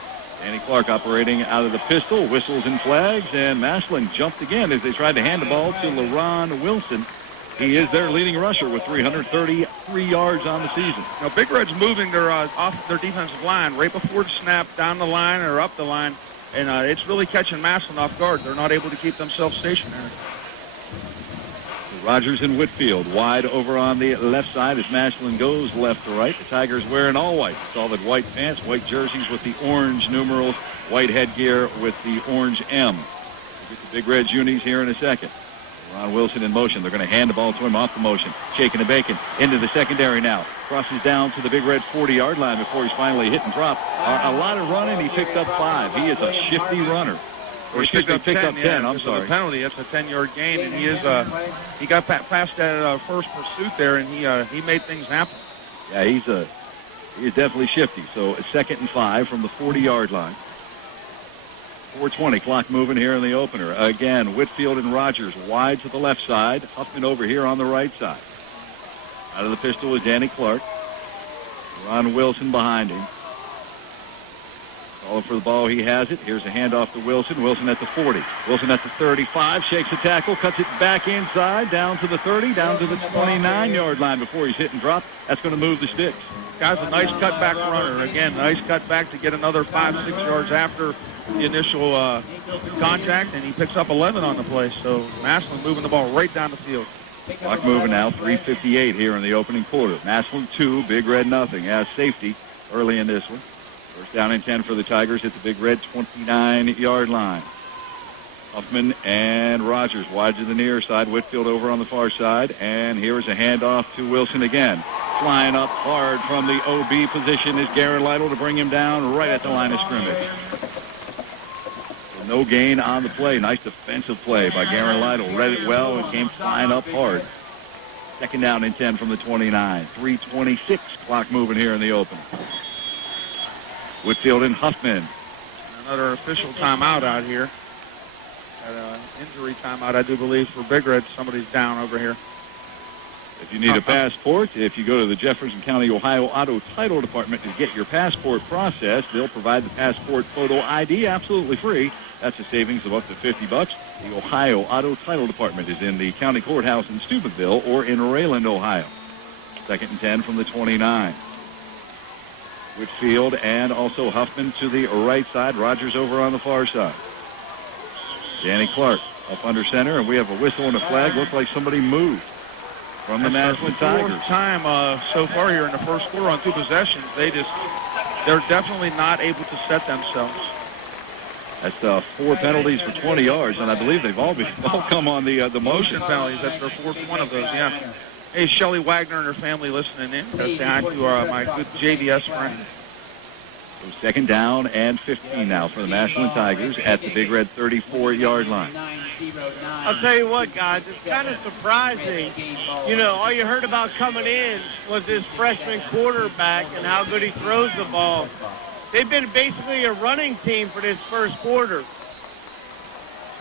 Danny Clark operating out of the pistol, whistles and flags, and Massillon jumped again as they tried to hand the ball to LaRon Wilson. He is their leading rusher with 333 yards on the season. Now, Big Red's moving their off their defensive line right before the snap, down the line or up the line, and it's really catching Massillon off guard. They're not able to keep themselves stationary. Rogers and Whitfield wide over on the left side as Massillon goes left to right. The Tigers wearing all white. Solid white pants, white jerseys with the orange numerals, white headgear with the orange M. We'll get the Big Reds unis here in a second. Ron Wilson in motion. They're going to hand the ball to him off the motion. Shaking and bacon into the secondary now. Crosses down to the Big Red 40-yard line before he's finally hit and dropped. A lot of running. He picked up 5. He is a shifty runner. Or he picked up 10. I'm sorry. The penalty. That's a 10-yard gain, and he got past that first pursuit there, and he made things happen. Yeah, he is definitely shifty. So it's 2nd and 5 from the 40-yard line. 4:20 clock moving here in the opener. Again, Whitfield and Rogers wide to the left side. Huffman over here on the right side. Out of the pistol is Danny Clark. Ron Wilson behind him. Calling for the ball. He has it. Here's a handoff to Wilson. Wilson at the 40. Wilson at the 35. Shakes the tackle. Cuts it back inside. Down to the 30. Down to the 29-yard line before he's hit and dropped. That's going to move the sticks. Guy's a nice cutback runner. Again, nice cutback to get another 5-6 yards after the initial contact, and he picks up 11 on the play. So Massillon moving the ball right down the field. Clock moving now. 3:58 here in the opening quarter. Massillon 2, Big Red nothing. As safety early in this one. First down and 10 for the Tigers at the Big Red 29-yard line. Huffman and Rogers wide to the near side. Whitfield over on the far side. And here is a handoff to Wilson again. Flying up hard from the OB position is Garrett Lytle to bring him down right at the line of scrimmage. No gain on the play. Nice defensive play by Garrett Lytle. Read it well and came flying up hard. 2nd down and 10 from the 29. 3:26 clock moving here in the open. Whitfield and Huffman. Another official timeout out here. Injury timeout, I do believe, for Big Red. Somebody's down over here. If you need a passport, if you go to the Jefferson County, Ohio Auto Title Department to get your passport processed, they'll provide the passport photo ID absolutely free. That's a savings of up to $50. The Ohio Auto Title Department is in the county courthouse in Steubenville or in Rayland, Ohio. 2nd and 10 from the 29. Whitfield and also Huffman to the right side. Rogers over on the far side. Danny Clark up under center, and we have a whistle and a flag. Looks like somebody moved from the Massillon Tigers. Fourth time so far here in the first quarter on 2 possessions. They're definitely not able to set themselves. That's 4 penalties for 20 yards, and I believe they've all come on the motion penalties. That's their 4th one of those, yeah. Hey, Shelley Wagner and her family listening in. Say hi to my good JVS friend. So 2nd down and 15 now for the Massillon Tigers at the Big Red 34-yard line. I'll tell you what, guys, it's kind of surprising. You know, all you heard about coming in was this freshman quarterback and how good he throws the ball. They've been basically a running team for this first quarter.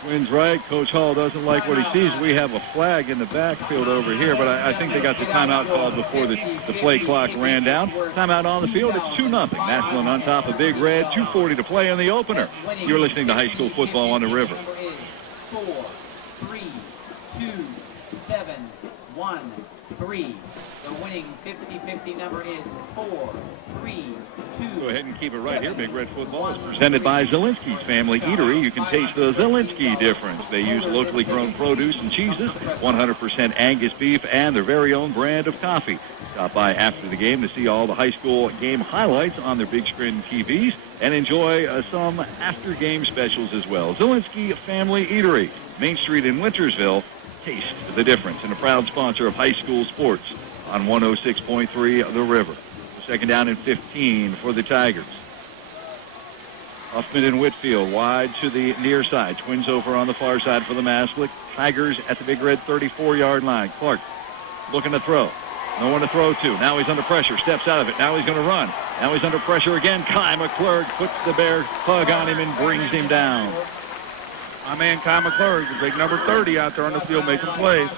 Twins right. Coach Hall doesn't like what he sees. We have a flag in the backfield over here, but I think they got the timeout called before the play clock ran down. Timeout on the field. It's 2-0. Massillon on top of Big Red. 2:40 to play in the opener. You're listening to High School Football on the River. 4, 3, 2, 7, 1, 3. The winning 50-50 number is 4-3-2. Go ahead and keep it right here. Big Red Football is presented by Zielinski's Family Eatery. You can taste the Zielinski difference. They use locally grown produce and cheeses, 100% Angus beef, and their very own brand of coffee. Stop by after the game to see all the high school game highlights on their big screen TVs and enjoy some after-game specials as well. Zielinski Family Eatery, Main Street in Wintersville. Taste the difference, and a proud sponsor of high school sports on 106.3 The River. Second down and 15 for the Tigers. Huffman and Whitfield wide to the near side. Twins over on the far side for the Massillon. Tigers at the Big Red 34-yard line. Clark looking to throw. No one to throw to. Now he's under pressure. Steps out of it. Now he's going to run. Now he's under pressure again. Kai McClurg puts the bear hug on him and brings him down. My man Kai McClurg, the big number 30 out there on the field making plays.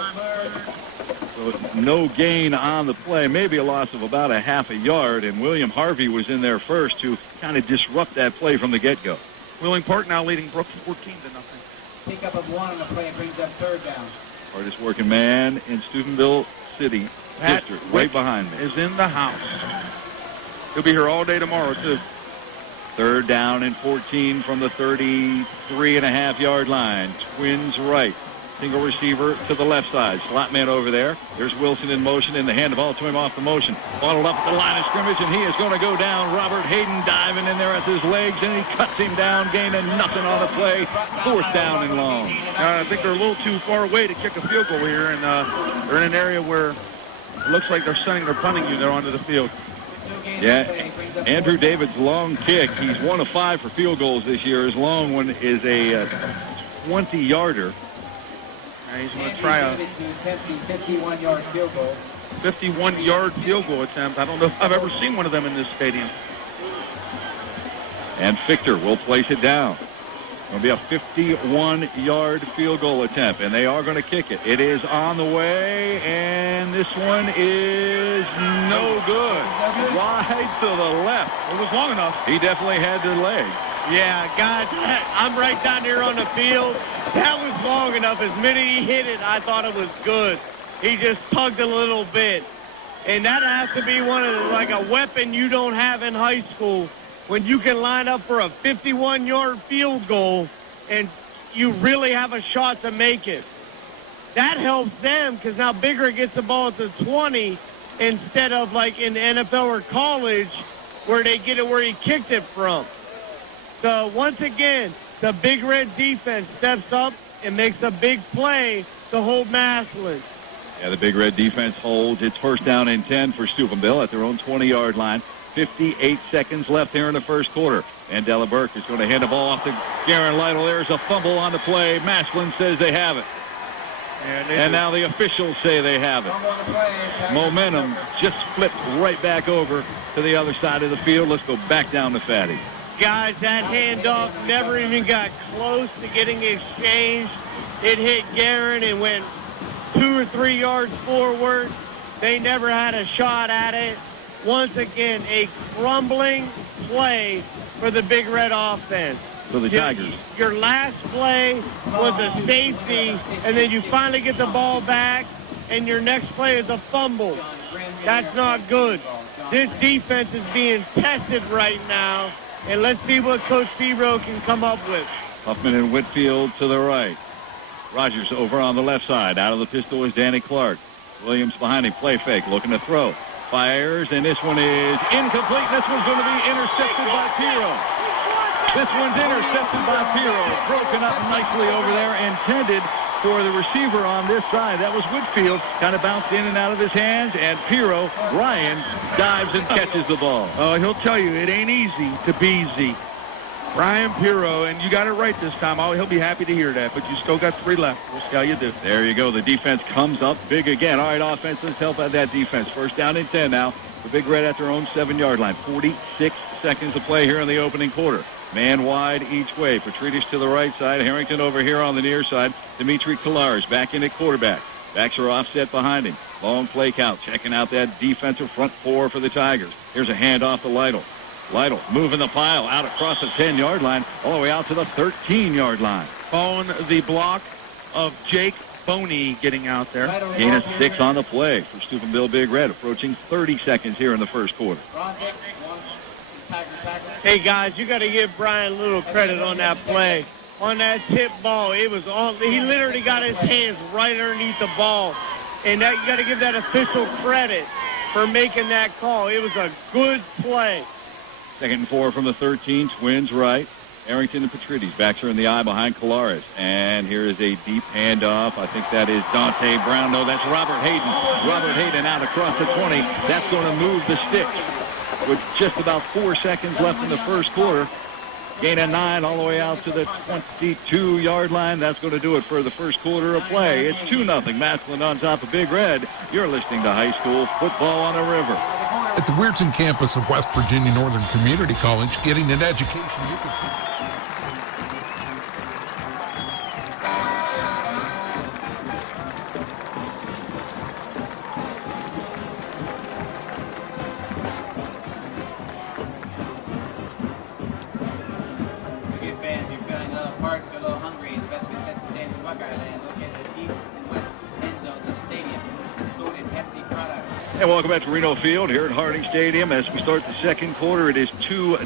So no gain on the play, maybe a loss of about a half a yard, and William Harvey was in there first to kind of disrupt that play from the get-go. Wheeling Park now leading Brooks 14-0. Pick up of 1 on the play and brings up third down. Hardest working man in Steubenville City District, right behind me. Is in the house. He'll be here all day tomorrow, too. Third down and 14 from the 33.5-yard line. Twins right. Single receiver to the left side. Slot man over there. There's Wilson in motion, and the hand the ball to him off the motion. Bottled up at the line of scrimmage, and he is going to go down. Robert Hayden diving in there at his legs, and he cuts him down, gaining nothing on the play. Fourth down and long. I think they're a little too far away to kick a field goal here, and they're in an area where it looks like they're punting you there onto the field. Yeah, Andrew David's long kick. He's 1 of 5 for field goals this year. His long one is a 20-yarder. He's going to try a 51-yard field goal. 51-yard field goal attempt. I don't know if I've ever seen one of them in this stadium. And Fichter will place it down. It'll be a 51-yard field goal attempt, and they are going to kick it. It is on the way, and this one is no good. Wide to the left. It was long enough. He definitely had the leg. Yeah, guys, I'm right down here on the field. That was long enough. As minute he hit it, I thought it was good. He just tugged a little bit. And that has to be one of the, like a weapon you don't have in high school when you can line up for a 51-yard field goal and you really have a shot to make it. That helps them because now Big Red gets the ball at the 20 instead of like in the NFL or college where they get it where he kicked it from. So once again, the Big Red defense steps up and makes a big play to hold Massillon. Yeah, the Big Red defense holds. It's first down and 10 for Steubenville at their own 20-yard line. 58 seconds left here in the first quarter. And Della Burke is going to hand the ball off to Garen Lytle. There's a fumble on the play. Massillon says they have it. And now the officials say they have it. Momentum just flipped right back over to the other side of the field. Let's go back down to Fatty. Guys, that handoff never even got close to getting exchanged. It hit Garen and went 2 or 3 yards forward. They never had a shot at it. Once again, a crumbling play for the Big Red offense. For the Tigers. Your last play was a safety, and then you finally get the ball back, and your next play is a fumble. That's not good. This defense is being tested right now, and let's see what Coach Firo can come up with. Huffman and Whitfield to the right. Rogers over on the left side. Out of the pistol is Danny Clark. Williams behind him. Play fake. Looking to throw. Fires, and this one is incomplete. This one's going to be intercepted by Piro. This one's intercepted by Piro. Broken up nicely over there. Intended for the receiver on this side. That was Whitfield. Kind of bounced in and out of his hands. And Piro, Ryan, dives and catches the ball. Oh, he'll tell you, it ain't easy to be easy. Ryan Piro, and you got it right this time. Oh, he'll be happy to hear that, but you still got 3 left. We'll see how you do. There you go. The defense comes up big again. All right, offense, let's help out that defense. First down and 10 now. The Big Red at their own 7-yard line. 46 seconds to play here in the opening quarter. Man wide each way. Petridis to the right side. Harrington over here on the near side. Dimitri Kolaris back in at quarterback. Backs are offset behind him. Long play count. Checking out that defensive front 4 for the Tigers. Here's a handoff to Lytle. Lytle moving the pile out across the 10-yard line all the way out to the 13-yard line. On the block of Jake phony getting out there. Gain of 6 on the play for Steubenville Big Red, approaching 30 seconds here in the first quarter. Hey, guys, you got to give Brian a little credit on that play. On that tip ball, it was on. He literally got his hands right underneath the ball. And that, you got to give that official credit for making that call. It was a good play. 2nd and 4 from the 13, Twins right. Arrington and Petrides backs are in the eye behind Colares. And here is a deep handoff. I think that is Dante Brown. No, that's Robert Hayden. Robert Hayden out across the 20. That's going to move the sticks with just about 4 seconds left in the first quarter. Gain of 9 all the way out to the 22-yard line. That's going to do it for the first quarter of play. It's 2-0 Massillon on top of Big Red. You're listening to high school football on the river. At the Weirton campus of West Virginia Northern Community College, getting an education you can... And welcome back to Reno Field here at Harding Stadium. As we start the second quarter, it is 2-0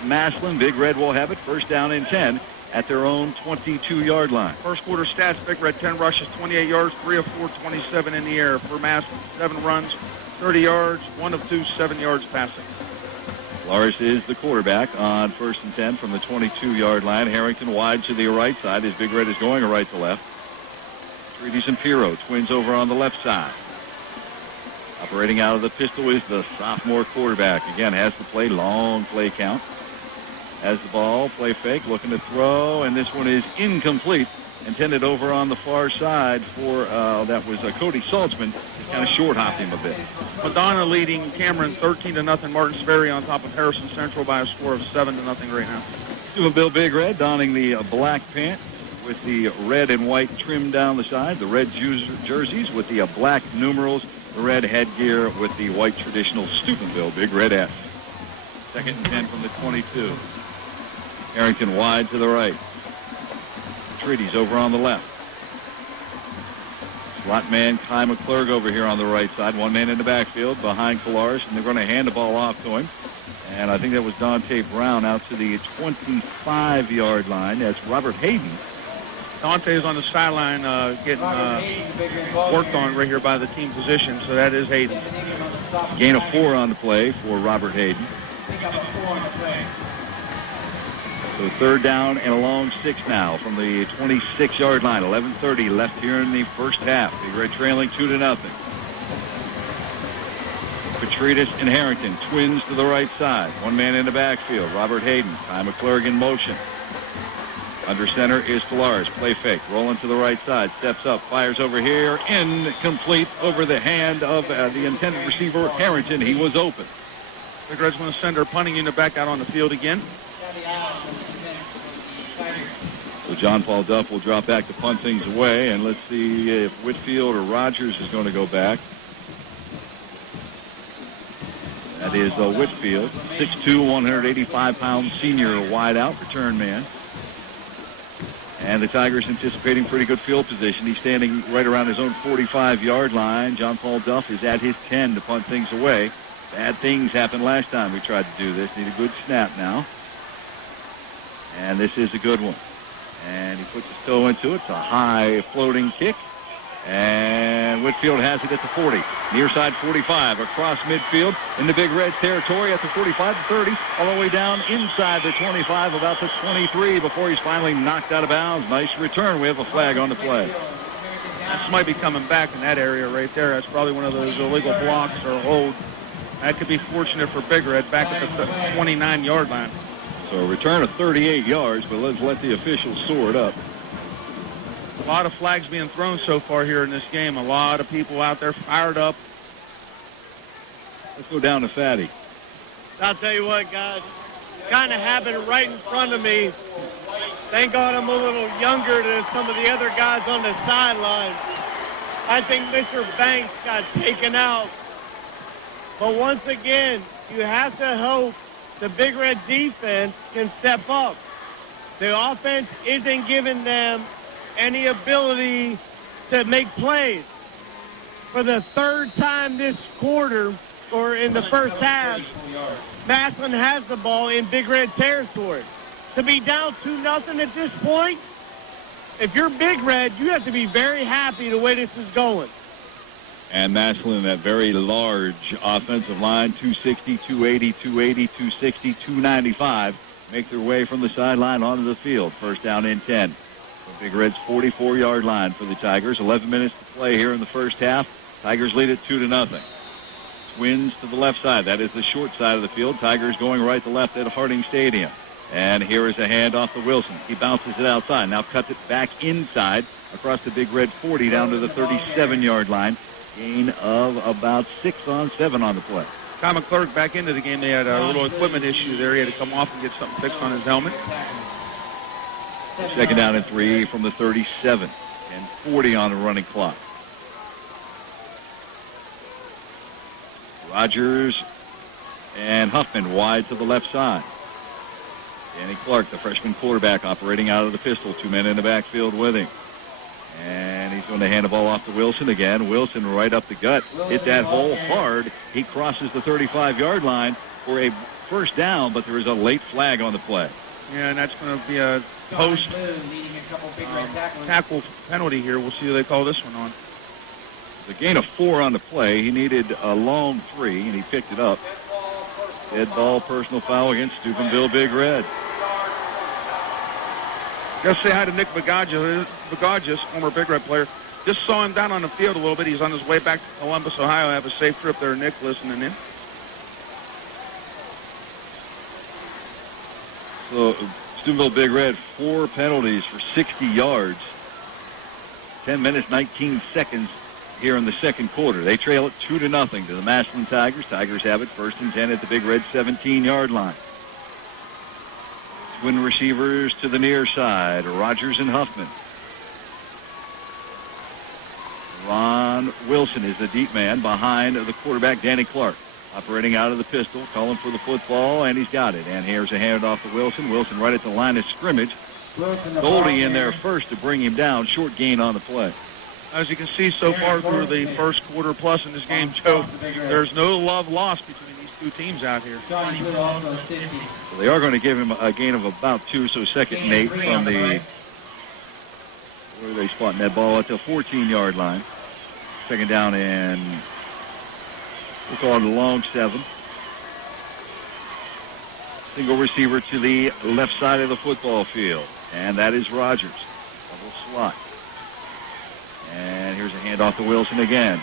Massillon. Big Red will have it first down and 10 at their own 22-yard line. First quarter stats, Big Red 10 rushes, 28 yards, 3 of 4, 27 in the air. For Massillon, 7 runs, 30 yards, 1 of 2, 7 yards passing. Lars is the quarterback on first and 10 from the 22-yard line. Harrington wide to the right side as Big Red is going right to left. Treaties and Piro, Twins over on the left side. Operating out of the pistol is the sophomore quarterback. Again, has to play, long play count. Has the ball, play fake, looking to throw, and this one is incomplete. Intended over on the far side for, that was Cody Saltzman. Kind of short-hopped him a bit. Madonna leading Cameron 13-0. Martin Sperry on top of Harrison Central by a score of 7-0 right now. Steubenville Big Red donning the black pant with the red and white trim down the side. The red jerseys with the black numerals. The red headgear with the white traditional Steubenville Big Red S. 2nd and 10 from the 22. Harrington wide to the right. Treaties over on the left. Slot man Kai McClurg over here on the right side. One man in the backfield behind Colares, and they're going to hand the ball off to him. And I think that was Dante Brown out to the 25-yard line as Robert Hayden. Dante is on the sideline getting worked on right here by the team position, so that is Hayden. Gain of 4 on the play for Robert Hayden. So 3rd down and a long 6 now from the 26-yard line. 11:30 left here in the first half. Big Red trailing 2-0. Petrides and Harrington, Twins to the right side. One man in the backfield, Robert Hayden. Ty McClurg in motion. Under center is Colares. Play fake. Rolling to the right side. Steps up. Fires over here. Incomplete over the hand of the intended receiver, Harrington. He was open. Big Red's going to send their punting unit back out on the field again. So John Paul Duff will drop back to punt things away. And let's see if Whitfield or Rogers is going to go back. That is Whitfield. 6'2", 185-pound senior wideout return man. And the Tigers anticipating pretty good field position. He's standing right around his own 45-yard line. John Paul Duff is at his 10 to punt things away. Bad things happened last time we tried to do this. Need a good snap now. And this is a good one. And he puts his toe into it. It's a high floating kick. And Whitfield has it at the 40. Near side 45 across midfield in the Big Red's territory at the 45 to 30. All the way down inside the 25, about the 23 before he's finally knocked out of bounds. Nice return. We have a flag on the play. This might be coming back in that area right there. That's probably one of those illegal blocks or hold. That could be fortunate for Big Red back at the 29-yard line. So a return of 38 yards, but let's let the officials soar it up. A lot of flags being thrown so far here in this game. A lot of people out there fired up. Let's go down to Fatty. I'll tell you what, guys. Kind of happened right in front of me. Thank God I'm a little younger than some of the other guys on the sideline. I think Mr. Banks got taken out. But once again, you have to hope the Big Red defense can step up. The offense isn't giving them any ability to make plays. For the third time this quarter, or in the first half, Massillon has the ball in Big Red territory. To be down 2-0 at this point, if you're Big Red, you have to be very happy the way this is going. And Massillon, that very large offensive line, 260, 280, 280, 260, 295, make their way from the sideline onto the field. First down and 10. The Big Red's 44-yard line for the Tigers. 11 minutes to play here in the first half. Tigers lead it 2-0. Twins to the left side. That is the short side of the field. Tigers going right to left at Harding Stadium. And here is a handoff to Wilson. He bounces it outside. Now cuts it back inside across the Big Red 40 down to the 37-yard line. Gain of about 6 on 7 on the play. Common Clerk back into the game. They had a little equipment issue there. He had to come off and get something fixed on his helmet. Second down and 3 from the 37. And 40 on the running clock. Rogers and Huffman wide to the left side. Danny Clark, the freshman quarterback, operating out of the pistol. 2 men in the backfield with him. And he's going to hand the ball off to Wilson again. Wilson right up the gut. Hit that hole hard. He crosses the 35-yard line for a first down, but there is a late flag on the play. Yeah, and that's going to be a post tackle penalty here. We'll see who they call this one on. The gain of 4 on the play. He needed a long 3, and he picked it up. Dead ball personal foul against Steubenville Big Red. Just say hi to Nick Bagagis, former Big Red player. Just saw him down on the field a little bit. He's on his way back to Columbus, Ohio. Have a safe trip there, Nick, listening in. So Steubenville Big Red, 4 penalties for 60 yards. 10 minutes, 19 seconds here in the second quarter. They trail it 2-0 to the Massillon Tigers. Tigers have it first and 10 at the Big Red 17-yard line. Twin receivers to the near side, Rogers and Huffman. Ron Wilson is the deep man behind the quarterback, Danny Clark. Operating out of the pistol, calling for the football, and he's got it. And here's a handoff to Wilson. Wilson right at the line of scrimmage. Goldie in there first to bring him down. Short gain on the play. As you can see so far through the first quarter plus in this game, Joe, there's no love lost between these two teams out here. So they are going to give him a gain of about 2, so second and 8 from the, where are they spotting that ball? At the 14-yard line. Second down and we'll call it a long 7. Single receiver to the left side of the football field, and that is Rogers. Double slot. And here's a handoff to Wilson again.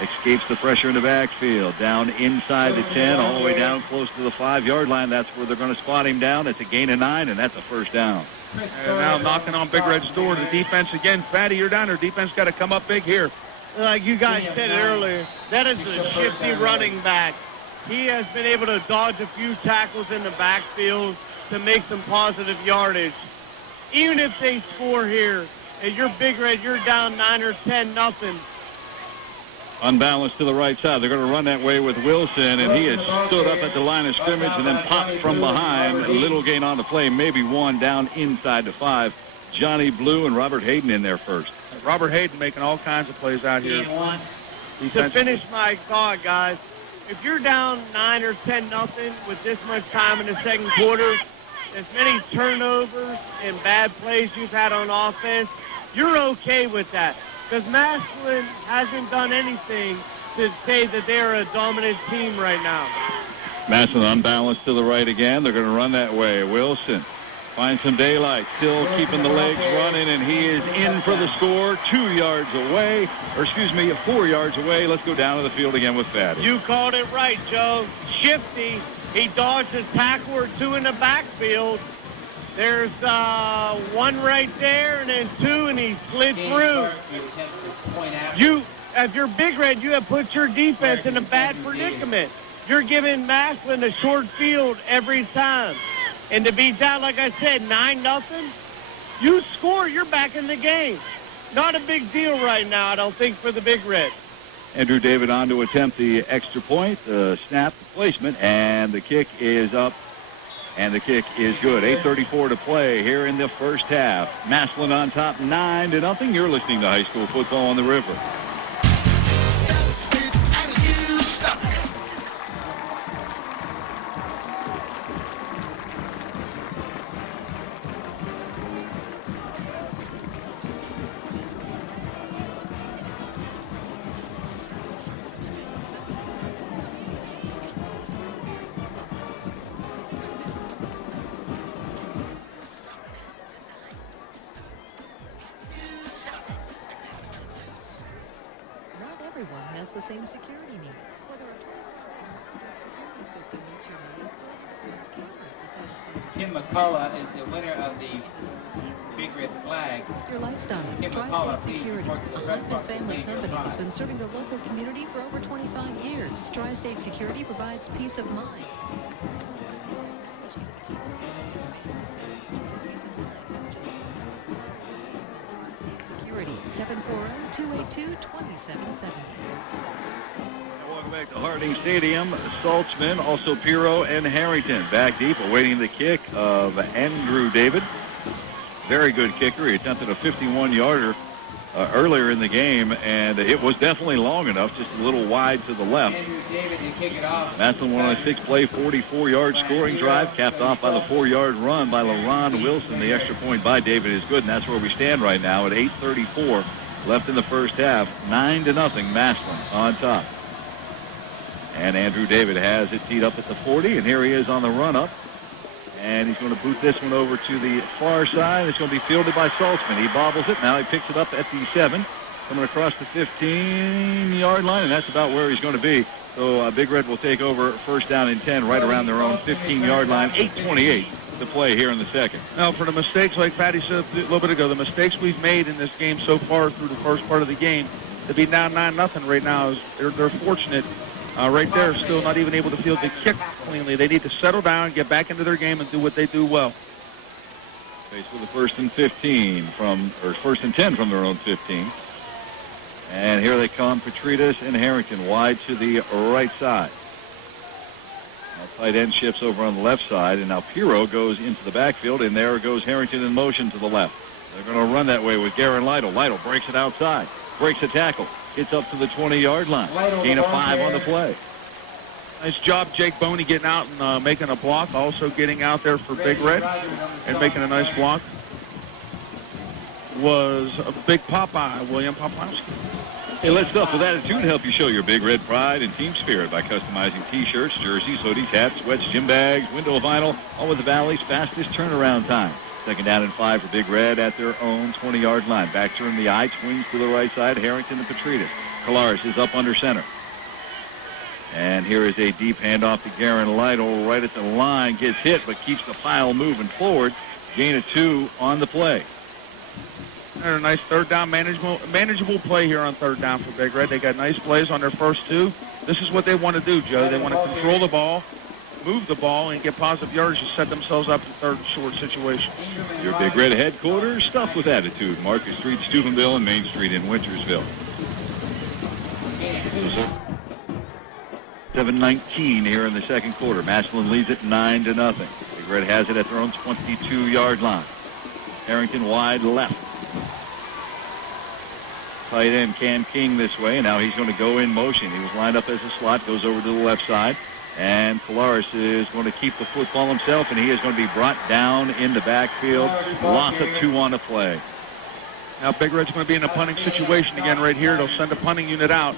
Escapes the pressure in the backfield. Down inside the 10, all the way down close to the 5-yard line. That's where they're going to spot him down. It's a gain of 9, and that's a first down. And now knocking on Big Red's door. The defense again. Fatty, you're down there. Defense got to come up big here. Like you guys said earlier, that is a shifty running back. He has been able to dodge a few tackles in the backfield to make some positive yardage. Even if they score here, and you're Big Red, you're down 9 or 10-0. Unbalanced to the right side. They're going to run that way with Wilson, and he has stood up at the line of scrimmage and then popped from behind. A little gain on the play, maybe 1 down inside the 5. Johnny Blue and Robert Hayden in there first. Robert Hayden making all kinds of plays out here. To finish my thought, guys, if you're down 9 or 10-0 with this much time in the second quarter, as many turnovers and bad plays you've had on offense, you're okay with that. Because Massillon hasn't done anything to say that they're a dominant team right now. Massillon unbalanced to the right again. They're going to run that way. Wilson finds some daylight, still keeping the legs running, and he is in for the score 2 yards away, or excuse me, 4 yards away. Let's go down to the field again with Fatty. You called it right, Joe. Shifty. He dodged a tackle or 2 in the backfield. There's 1 right there, and then 2, and he slid through. If you're Big Red, you have put your defense in a bad predicament. You're giving Massillon a short field every time. And to be down, like I said, 9-0, you score, you're back in the game. Not a big deal right now, I don't think, for the Big Red. Andrew David on to attempt the extra point, the snap, the placement, and the kick is up And the kick is good. 8:34 to play here in the first half. Massillon on top 9-0. You're listening to High School Football on the River. Everyone has the same security needs. Whether a security system meets your needs or cameras to satisfy Kim McCullough is the winner of the Big Red Flag. your lifestyle. Kim Tri-State McCullough, please Security, report to the Red a Cross. family company, has been serving the local community for over 25 years. Tri-State Security provides peace of mind. Tri-State Security, 740-282-2770. Welcome back to Harding Stadium. Saltzman, also Pirro and Harrington back deep, awaiting the kick of Andrew David. Very good kicker. He attempted a 51-yarder earlier in the game, and it was definitely long enough, just a little wide to the left. Andrew David to kick it off. Massillon won on a 6-play, 44-yard scoring drive, capped off by the 4-yard run by LaRon Wilson. The extra point by David is good, and that's where we stand right now at 8:34 left in the first half. 9-0 Massillon on top. And Andrew David has it teed up at the 40, and here he is on the run-up. And he's going to boot this one over to the far side. It's going to be fielded by Saltzman. He bobbles it. Now he picks it up at the 7. Coming across the 15-yard line, and that's about where he's going to be. So Big Red will take over first down and 10 right around their own 15-yard line. 8:28 to play here in the second. Now, for the mistakes, like Patty said a little bit ago, the mistakes we've made in this game so far through the first part of the game, to be down 9-0 right now, is they're fortunate. Right there, still not even able to field the kick cleanly. They need to settle down, get back into their game, and do what they do well. Face with a first and 10 from their own 15. And here they come, Petritas and Harrington wide to the right side. Now tight end shifts over on the left side, and now Pirro goes into the backfield, and there goes Harrington in motion to the left. They're going to run that way with Garen Lytle. Lytle breaks it outside, breaks a tackle. Gets up to the 20-yard line. Gain of 5 on the play. Nice job, Jake Boney, getting out and making a block. Also getting out there for Big Red and making a nice block was a big Popeye, William Popowski. Hey, let's stuff with attitude help you show your Big Red pride and team spirit by customizing T-shirts, jerseys, hoodies, hats, sweats, gym bags, window vinyl, all with the Valley's fastest turnaround time. Second down and 5 for Big Red at their own 20-yard line. Back turn the eye, swings to the right side. Harrington and Petritas. Kolaris is up under center. And here is a deep handoff to Garen Lytle right at the line. Gets hit, but keeps the pile moving forward. Gain of 2 on the play. And a nice third down manageable play here on third down for Big Red. They got nice plays on their first 2. This is what they want to do, Joe. They want to control the ball, move the ball, and get positive yards to set themselves up for third short situation. Your Big Red headquarters, stuffed with attitude. Market Street, Steubenville, and Main Street in Wintersville. 7:19 here in the second quarter. Massillon leads it 9-0. Big Red has it at their own 22-yard line. Harrington wide left. Tight end Cam King this way. Now he's going to go in motion. He was lined up as a slot, goes over to the left side. And Kolaris is going to keep the football himself, and he is going to be brought down in the backfield. Loss of 2 on the play. Now Big Red's going to be in a punting situation again right here. They'll send a punting unit out.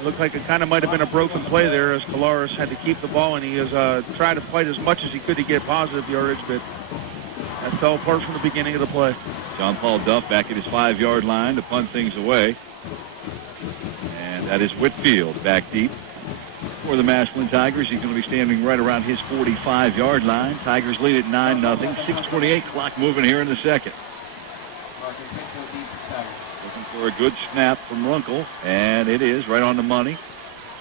It looked like it kind of might have been a broken play there as Kolaris had to keep the ball, and he has tried to fight as much as he could to get positive yardage, but that fell apart from the beginning of the play. John Paul Duff back at his 5-yard line to punt things away. And that is Whitfield back deep for the Massillon Tigers. He's going to be standing right around his 45-yard line. Tigers lead at 9-0. 6:28 clock moving here in the second. Looking for a good snap from Runkle, and it is right on the money.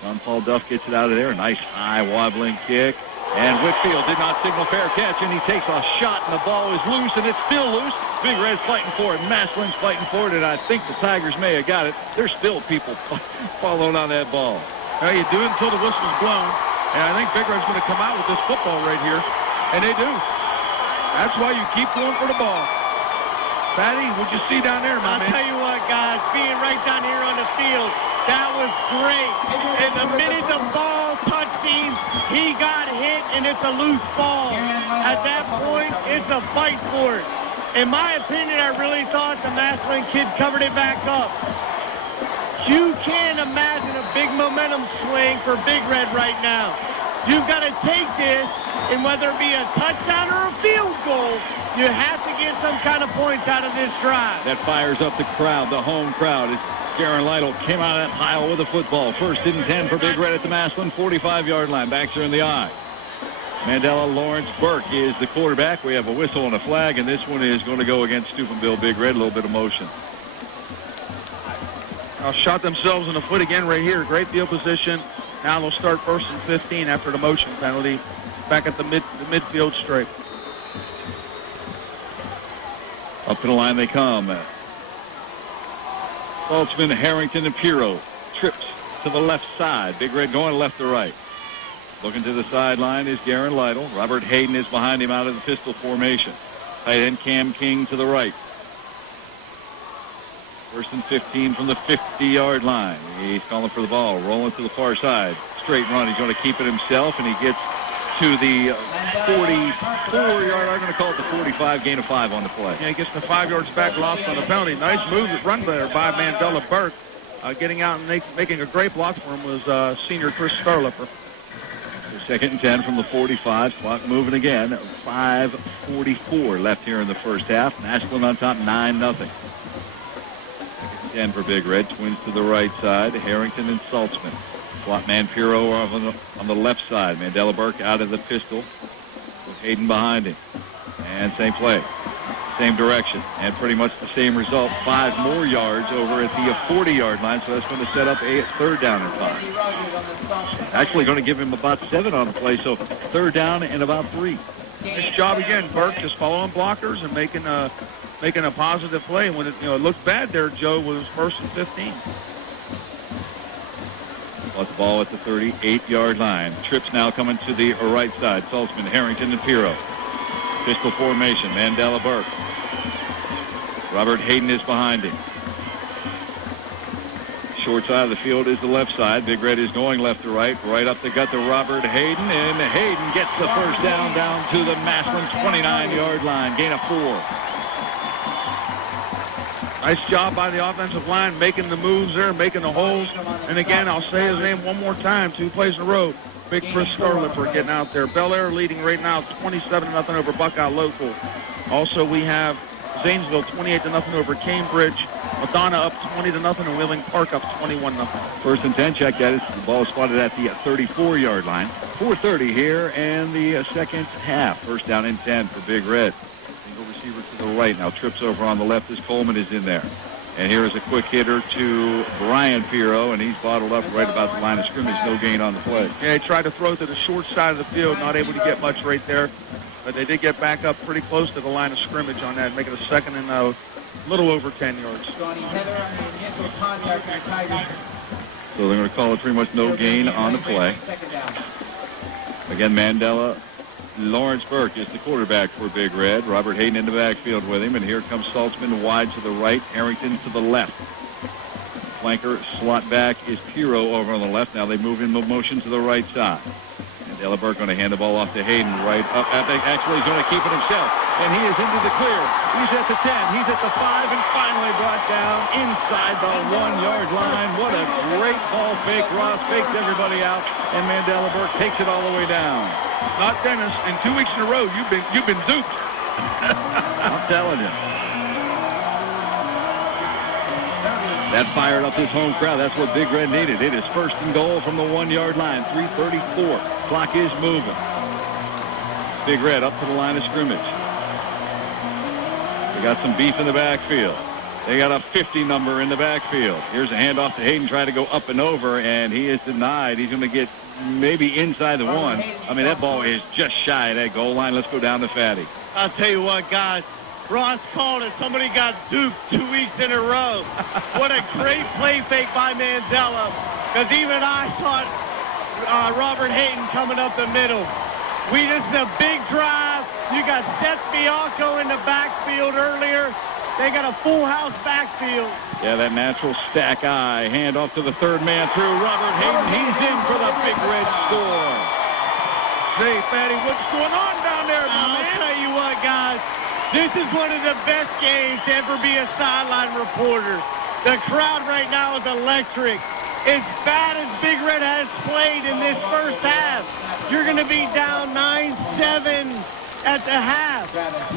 John Paul Duff gets it out of there. A nice high wobbling kick. And Whitfield did not signal fair catch, and he takes a shot, and the ball is loose, and it's still loose. Big Red's fighting for it. Massillon's fighting for it, and I think the Tigers may have got it. There's still people following on that ball. Well, you do it until the whistle's blown, and I think Big Red's going to come out with this football right here. And they do. That's why you keep going for the ball. Patty, what'd you see down there, my man? I'll tell you what, guys, being right down here on the field, that was great. And the minute the ball touched him, he got hit, and it's a loose ball. At that point, it's a fight for it. In my opinion, I really thought the Massillon kid covered it back up. You can't imagine a big momentum swing for Big Red right now. You've got to take this, and whether it be a touchdown or a field goal, you have to get some kind of points out of this drive. That fires up the crowd, the home crowd, as Garen Lytle came out of that pile with a football. 1st and 10 for Big Red at the Massillon 45-yard line. Backs are in the eye. Mandela Lawrence Burke is the quarterback. We have a whistle and a flag, and this one is going to go against Steubenville Big Red. A little bit of motion. Shot themselves in the foot again right here. Great field position. Now they'll start 1st and 15 after the motion penalty. Back at the midfield stripe. Up to the line they come. Saltzman, Harrington, and Piro. Trips to the left side. Big Red going left to right. Looking to the sideline is Garen Lytle. Robert Hayden is behind him out of the pistol formation. Tight end Cam King to the right. 1st and 15 from the 50-yard line. He's calling for the ball. Rolling to the far side. Straight run. He's going to keep it himself, and he gets to the 44-yard. I'm going to call it the 45. Gain of 5 on the play. Yeah, he gets the 5 yards back, lost on the penalty. Nice move, run there by Mandela Burke. Getting out and making a great block for him was senior Chris Starlipper. 2nd and 10 from the 45. Clock moving again. 5:44 left here in the first half. Massillon on top, 9-0. 10 for Big Red. Twins to the right side. Harrington and Saltzman. Slot man Piro on the left side. Mandela Burke out of the pistol with Hayden behind him. And same play. Same direction. And pretty much the same result. 5 more yards over at the 40-yard line. So that's going to set up a 3rd down and 5. Actually going to give him about 7 on the play. So 3rd down and about 3. Nice job again. Burke just following blockers and making a positive play. When it looked bad there, Joe, was 1st and 15. Lost the ball at the 38-yard line. Trips now coming to the right side. Saltzman, Harrington, and Piro. Pistol formation. Mandela Burke. Robert Hayden is behind him. Short side of the field is the left side. Big Red is going left to right. Right up the gut to Robert Hayden. And Hayden gets the 1st down to the Massillon 29-yard line. Gain of 4. Nice job by the offensive line, making the moves there, making the holes. And again, I'll say his name one more time, 2 plays in a row. Big Chris Starlipper getting out there. Bel Air leading right now 27-0 over Buckeye Local. Also, we have Zanesville 28-0 over Cambridge. Madonna up 20-0 and Wheeling Park up 21-0. 1st and 10, check that. The ball is spotted at the 34-yard line. 4:30 here and the second half. 1st down and 10 for Big Red. Single receiver to the right. Now trips over on the left as Coleman is in there. And here is a quick hitter to Brian Piro, and he's bottled up right about the line of scrimmage. No gain on the play. Yeah, he tried to throw to the short side of the field, not able to get much right there. But they did get back up pretty close to the line of scrimmage on that, making a 2nd and a little over 10 yards. So they're going to call it pretty much no gain on the play. Again, Mandela Lawrence Burke is the quarterback for Big Red. Robert Hayden in the backfield with him. And here comes Saltzman wide to the right. Harrington to the left. Flanker slot back is Piro over on the left. Now they move in motion to the right side. Mandela Burke going to hand the ball off to Hayden right up. Actually, he's going to keep it himself. And he is into the clear. He's at the 10. He's at the 5 and finally brought down inside the 1-yard line. What a great ball fake. Ross fakes everybody out. And Mandela Burke takes it all the way down. Not Dennis. In 2 weeks in a row, you've been duped. I'm telling you. That fired up his home crowd. That's what Big Red needed. It is 1st and goal from the 1-yard line. 3:34. Clock is moving. Big Red up to the line of scrimmage. They got some beef in the backfield. They got a 50 number in the backfield. Here's a handoff to Hayden, trying to go up and over, and he is denied. He's going to get maybe inside the 1. I mean, that ball is just shy of that goal line. Let's go down to Fatty. I'll tell you what, guys. Ross called it. Somebody got duped 2 weeks in a row. What a great play fake by Mandela. Because even I thought Robert Hayden coming up the middle. This is a big drive. You got Seth Bianco in the backfield earlier. They got a full house backfield. Yeah, that natural stack eye. Hand off to the third man through. Robert Hayden. He's in for the Big Red score. Say, Fatty, what's going on down there, my I'll man? tell you what, guys. This is one of the best games to ever be a sideline reporter. The crowd right now is electric. As bad as Big Red has played in this first half, you're going to be down 9-7 at the half.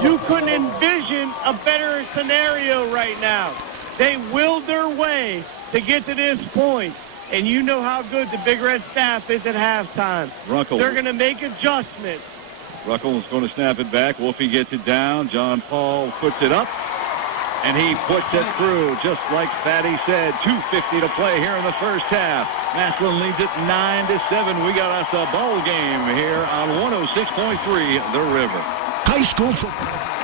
You couldn't envision a better scenario right now. They willed their way to get to this point, and you know how good the Big Red staff is at halftime. Runkle. They're going to make adjustments. Ruckle is going to snap it back. Wolfie gets it down. John Paul puts it up, and he puts it through, just like Fatty said. 2:50 to play here in the first half. Massillon leads it 9-7. We got us a ball game here on 106.3 The River. High school football.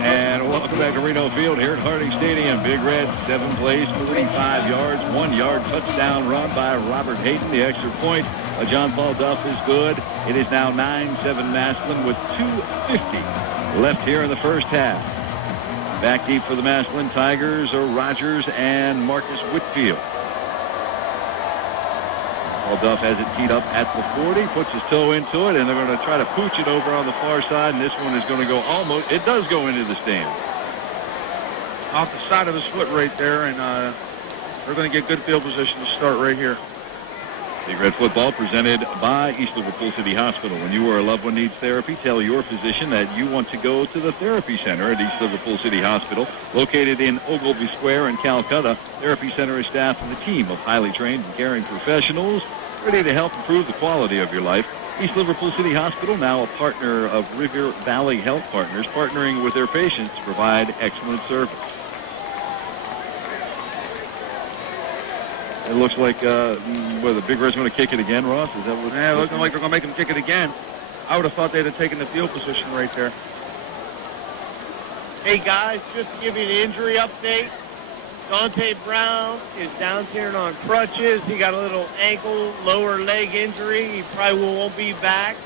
And welcome back to Reno Field here at Harding Stadium. Big Red, 7 plays, 45 yards, 1-yard touchdown run by Robert Hayden. The extra point, John Paul Duff is good. It is now 9-7 Massillon with 2:50 left here in the first half. Back deep for the Massillon Tigers are Rogers and Marcus Whitfield. Paul Duff has it teed up at the 40, puts his toe into it, and they're going to try to pooch it over on the far side, and this one is going to go almost, it does go into the stand. Off the side of his foot right there, and they're going to get good field position to start right here. Big Red football presented by East Liverpool City Hospital. When you or a loved one needs therapy, tell your physician that you want to go to the therapy center at East Liverpool City Hospital. Located in Ogilvy Square in Calcutta, Therapy Center is staffed with a team of highly trained and caring professionals ready to help improve the quality of your life. East Liverpool City Hospital, now a partner of River Valley Health Partners, partnering with their patients to provide excellent service. It looks like the Big Red's going to kick it again, Ross. Is that what? Yeah, looking like they're going to make him kick it again. I would have thought they'd have taken the field position right there. Hey, guys, just to give you an injury update, Dante Brown is down here on crutches. He got a little ankle, lower leg injury. He probably won't be back.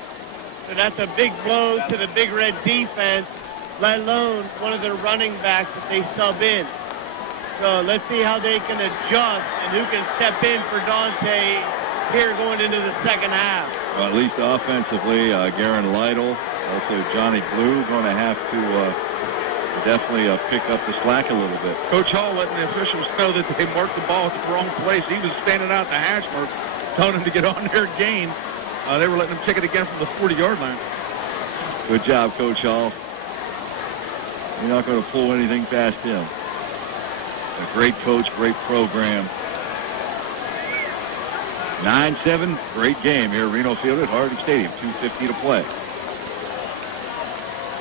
So that's a big blow to the Big Red defense, let alone one of their running backs that they sub in. So let's see how they can adjust and who can step in for Dante here going into the second half. Well, at least offensively, Garen Lytle, also Johnny Blue, going to have to definitely pick up the slack a little bit. Coach Hall letting the officials know that they marked the ball at the wrong place. He was standing out the hash mark, telling him to get on their gain. They were letting him kick it again from the 40-yard line. Good job, Coach Hall. You're not going to pull anything past him. A great coach, great program. 9-7, great game here at Reno Field at Harding Stadium. 2:50 to play.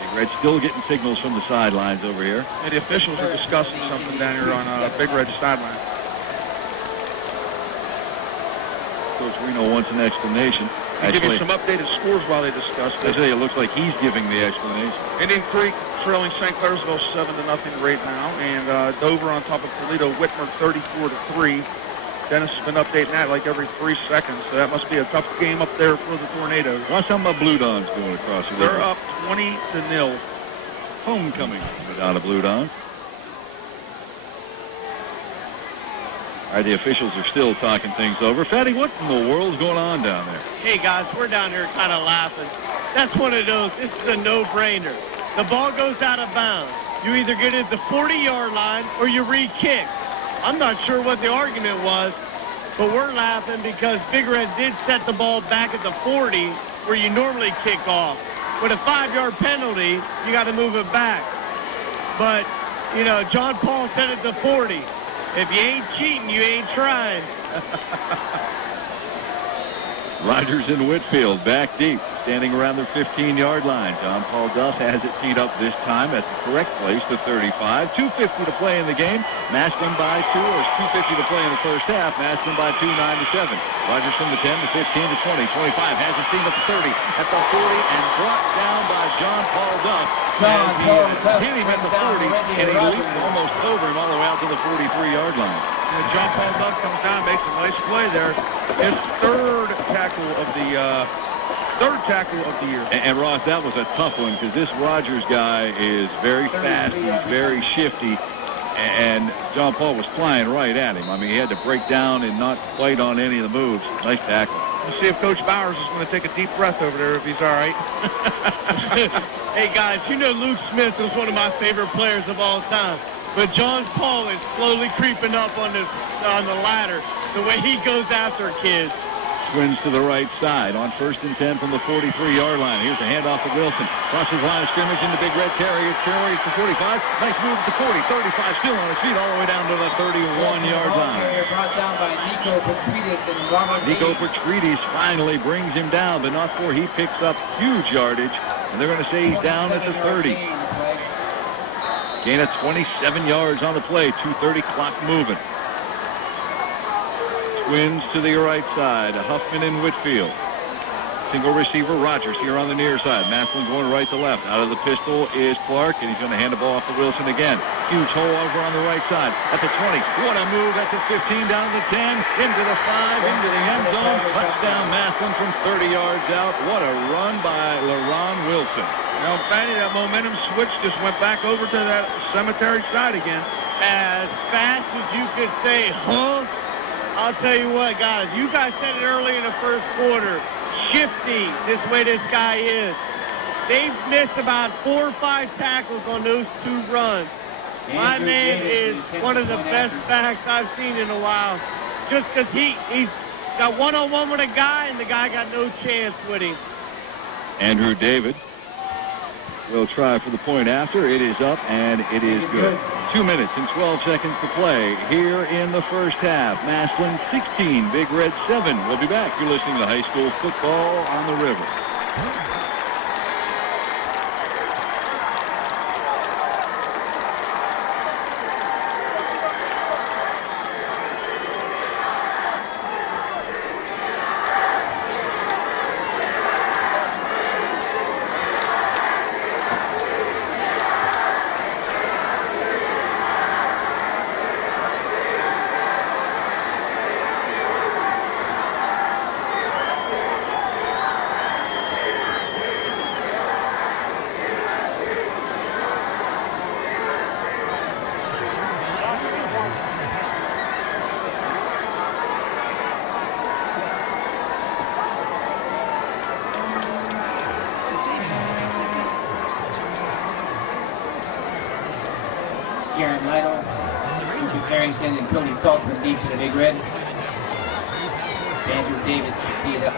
Big Red still getting signals from the sidelines over here. And the officials are discussing something down here on Big Red sideline. Coach Reno wants an explanation. Give you some updated scores while they discuss this. It looks like he's giving the explanation. Indian Creek trailing St. Clairsville 7-0 right now, and Dover on top of Toledo Whitmer 34-3. Dennis has been updating that like every 3 seconds, so that must be a tough game up there for the Tornadoes. What's some of Blue Dons doing across the river? They're up 20-0. Homecoming for the Blue Dons. All right, the officials are still talking things over. Fatty, what in the world's going on down there? Hey, guys, we're down here kind of laughing. That's one of those, this is a no-brainer. The ball goes out of bounds. You either get it at the 40-yard line or you re-kick. I'm not sure what the argument was, but we're laughing because Big Red did set the ball back at the 40 where you normally kick off. With a 5-yard penalty, you got to move it back. But, you know, John Paul said at the 40. If you ain't cheating, you ain't trying. Rogers and Whitfield back deep. standing around their 15-yard line. John Paul Duff has it teed up this time at the correct place, the 35. 2:50 to play in the game. Massillon by 2, or 2:50 to play in the first half. Massillon by 2, 9-7. Rogers from the 10 to 15 to 20. 25 has a steam at the 30, at the 40, and brought down by John Paul Duff. Hit him at the 40, and he leaped almost over him all the way out to the 43-yard line. And John Paul Duff comes down, makes a nice play there. His third tackle of the year. And Ross, that was a tough one because this Rogers guy is very fast. He's very shifty. And John Paul was flying right at him. I mean, he had to break down and not fight on any of the moves. Nice tackle. We'll see if Coach Bowers is going to take a deep breath over there if he's all right. Hey, guys, you know Luke Smith was one of my favorite players of all time. But John Paul is slowly creeping up on the ladder, the way he goes after kids. Twins to the right side on 1st and 10 from the 43-yard line. Here's a handoff to Wilson. Crosses the line of scrimmage into Big Red carries to 45. Nice move to 40. 35 still on his feet all the way down to the 31-yard line. Brought down by Nico Petridis and Robert Nico Petridis finally brings him down, but not before he picks up huge yardage. And they're going to say he's down at the 30. Gain of 27 yards on the play. 2:30 clock moving. Twins to the right side. Huffman and Whitfield. Single receiver Rogers here on the near side. Massillon going right to left. Out of the pistol is Clark, and he's going to hand the ball off to Wilson again. Huge hole over on the right side. At the 20. What a move. At the 15, down to the 10, into the 5, into the end zone. Touchdown Massillon from 30 yards out. What a run by LaRon Wilson. Now, Fanny, that momentum switch just went back over to that cemetery side again. As fast as you could say, huh? I'll tell you what, guys. You guys said it early in the first quarter. Shifty, this way this guy is. They've missed about 4 or 5 tackles on those 2 runs. My man is one of the best backs I've seen in a while. Just because he's got one-on-one with a guy, and the guy got no chance with him. Andrew David will try for the point after. It is up, and it is good. 2 minutes and 12 seconds to play here in the first half. Massillon 16, Big Red 7. We'll be back. You're listening to high school football on the river. Karen Lytle, Lucas Harrington, and Tony Saltzman deep to the Big Red. Andrew David tee it up.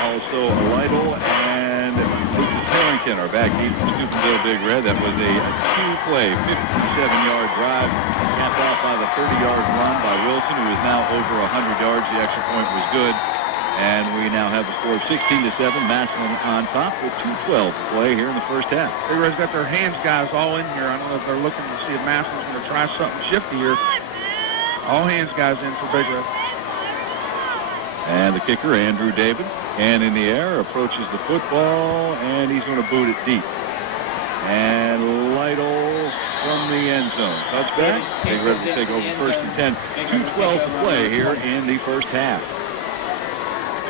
Also, Lytle and Lucas Harrington are back deep in Steubenville Big Red. That was a 2-play, 57-yard drive, capped off by the 30-yard run by Wilson, who is now over 100 yards. The extra point was good. And we now have a score of 16-7. Massillon on top with 2:12 to play here in the first half. Big Red's got their hands guys all in here. I don't know if they're looking to see if Massillon's going to try something shifty here. All hands guys in for Big Red. And the kicker, Andrew David, hand in the air, approaches the football, and he's going to boot it deep. And Lytle from the end zone. Touchback. Big Red will take over 1st and 10. 2:12 to play here in the first half.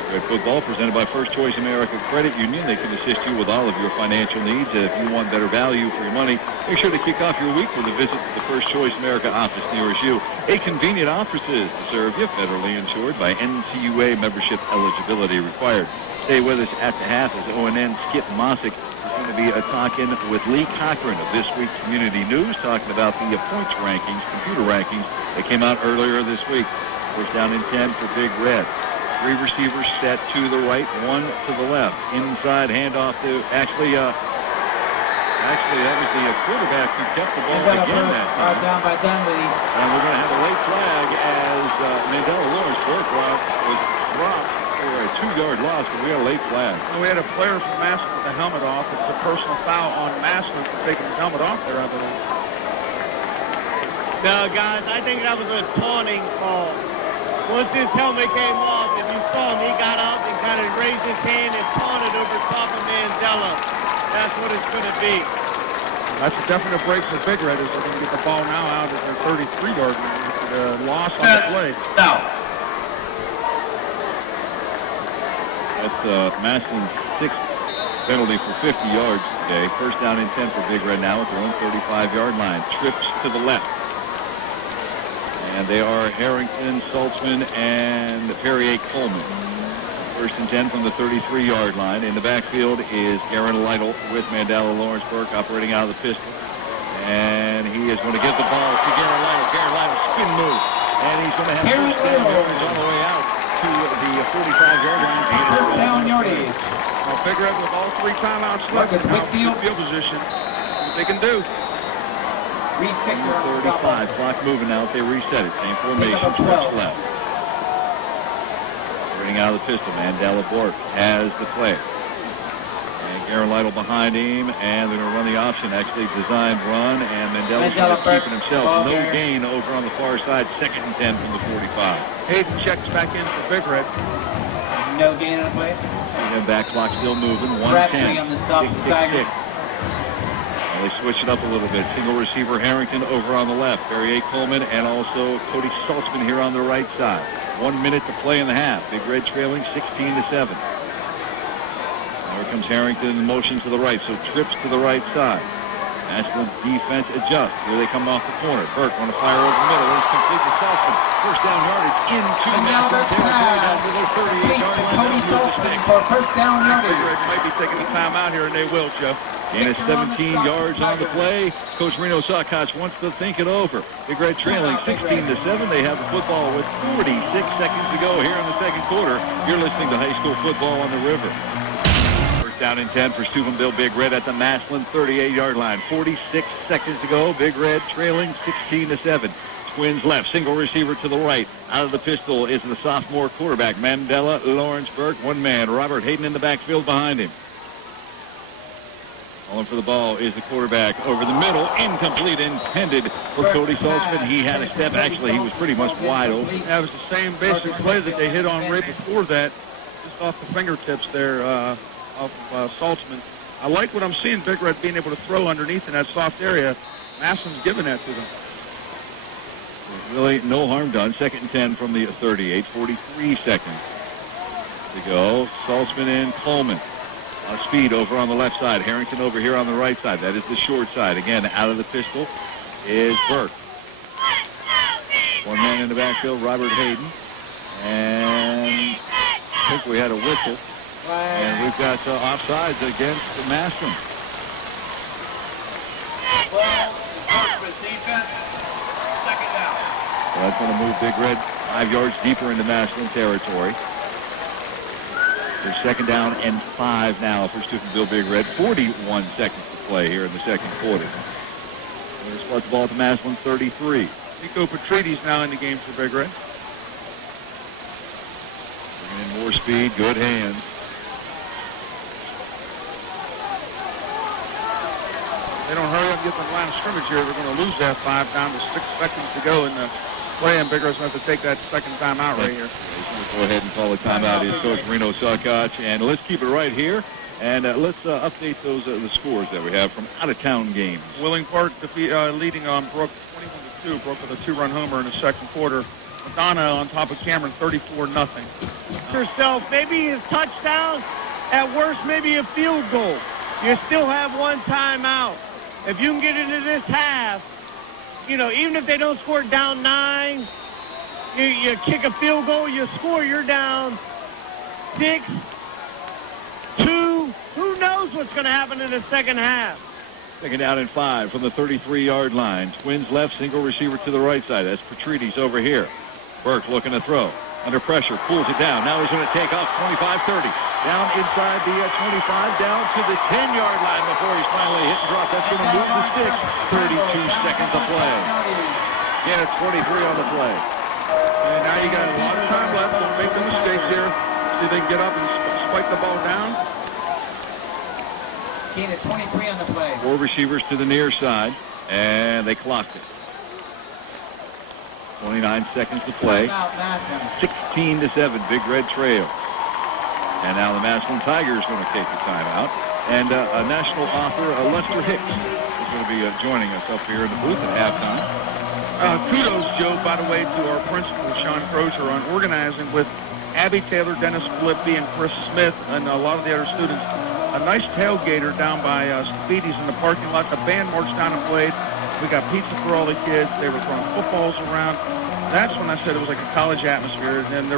Red football presented by First Choice America Credit Union. They can assist you with all of your financial needs. If you want better value for your money, make sure to kick off your week with a visit to the First Choice America office nearest you. A convenient offices to serve you, federally insured by NCUA membership eligibility required. Stay with us at the half as ONN Skip Mossick is going to be talking with Lee Cochran of This Week's Community News, talking about the points rankings, computer rankings that came out earlier this week. First down and 10 for Big Red. 3 receivers set to the right, 1 to the left. Inside handoff to Actually, that was the quarterback who kept the ball again that time. Down by Dunleavy. And we're going to have a late flag as Mandela Lawrenceburg was dropped for a 2-yard loss, but we had a late flag. Well, we had a player from Massillon with the helmet off. It's a personal foul on Massillon for taking the helmet off there, I believe. No, guys, I think that was a taunting call. Once his helmet came off, if you saw him, he got up and kind of raised his hand and taunted over top of Mandela. That's what it's going to be. That's a definite break for Big Red as they're going to get the ball now out at their 33-yard line with the loss on the play. No. That's Massillon's 6th penalty for 50 yards today. First down and 10 for Big Red now at their own 35-yard line. Trips to the left. And they are Harrington, Saltzman, and Perrier Coleman. First and 10 from the 33-yard line. In the backfield is Aaron Lytle with Mandela Lawrenceburg operating out of the pistol. And he is going to give the ball to Garen Lytle. Garen Lytle spin move. And he's going to have first down yardage on the way out to the 45-yard line. First down yardage. Well, Big Red with all 3 timeouts left in field position. What they can do. 35. Clock moving now. They reset it. Same formation. Trips left. Running out of the pistol. Mandela Bork has the play. And Garen Lytle behind him. And they're going to run the option. Actually designed run. And Mandela's keeping himself. No gain over on the far side. Second and 10 from the 45. Hayden checks back in for Big Red. No gain on the play. And back clock still moving. 1:10. On the stop. Tick. They switch it up a little bit. Single receiver Harrington over on the left. Perrier Coleman and also Cody Saltzman here on the right side. 1 minute to play in the half. Big Red trailing 16-7. Here comes Harrington in motion to the right. So trips to the right side. National defense adjusts. Here they come off the corner. Burke on a fire over the middle. It's complete to Saltzman. First down yardage into National territory down to their 38-yard line. Cody Saltzman for first down yardage. Big Red might be taking a timeout here, and they will, Joe. And it's 17 yards on the play. Coach Reno Sokoch wants to think it over. Big Red trailing 16-7. They have the football with 46 seconds to go here in the second quarter. You're listening to High School Football on the River. First down and 10 for Steubenville Big Red at the Massillon 38-yard line. 46 seconds to go. Big Red trailing 16-7. Twins left. Single receiver to the right. Out of the pistol is the sophomore quarterback, Mandela Lawrenceburg. One man, Robert Hayden in the backfield behind him. Calling for the ball is the quarterback over the middle. Incomplete, intended for Cody Saltzman. He had a step. Actually, he was pretty much wide open. That was the same basic play that they hit on right before that, just off the fingertips there of Saltzman. I like what I'm seeing, Big Red being able to throw underneath in that soft area. Massillon's giving that to them. Really no harm done. Second and 10 from the 38. 43 seconds to go. Saltzman and Coleman. Speed over on the left side. Harrington over here on the right side. That is the short side. Again, out of the pistol is Burke. One man in the backfield, Robert Hayden. And I think we had a whistle. And we've got offsides against Massillon. So that's going to move Big Red 5 yards deeper into Massillon territory. There's second down and 5 now for Steubenville Big Red. 41 seconds to play here in the second quarter. We're going to spot the ball to Massillon 33. Nico Petrides now in the game for Big Red. Bringing in more speed, good hands. They don't hurry up and get to the line of scrimmage here. They're going to lose that 5 down to 6 seconds to go in the play, and Big Red's going to have to take that second timeout right here. Go ahead and call the timeout. Is Coach Reno Sokoch, and let's keep it right here, and let's update those the scores that we have from out-of-town games. Willing Park leading on Brook 21-2. Brook with a 2-run homer in the second quarter. Madonna on top of Cameron 34-0. Yourself, maybe a touchdown, at worst maybe a field goal. You still have one timeout. If you can get into this half, you know, even if they don't score down 9, you kick a field goal, you score, you're down 6-2. Who knows what's going to happen in the second half? Second down and 5 from the 33-yard line. Twins left, single receiver to the right side. That's Petrides over here. Burke looking to throw. Under pressure, pulls it down. Now he's going to take off 25-30. Down inside the 25, down to the 10-yard line before he's finally hit and dropped. That's going to move the sticks. 32 seconds of play. Again, it's 23 on the play. And now you got a lot of time left. Don't make the mistakes here. See if they can get up and spike the ball down. Gain at 23 on the play. 4 receivers to the near side, and they clocked it. 29 seconds to play. 16-7, Big Red trail. And now the Massillon Tigers going to take the timeout. And a national author, Lester Hicks, is going to be joining us up here in the booth at halftime. Kudos, Joe, by the way, to our principal, Sean Crozier, on organizing with Abby Taylor, Dennis Filippi, and Chris Smith, and a lot of the other students. A nice tailgater down by Speedy's in the parking lot. The band marched down and played. We got pizza for all the kids. They were throwing footballs around. That's when I said it was like a college atmosphere. And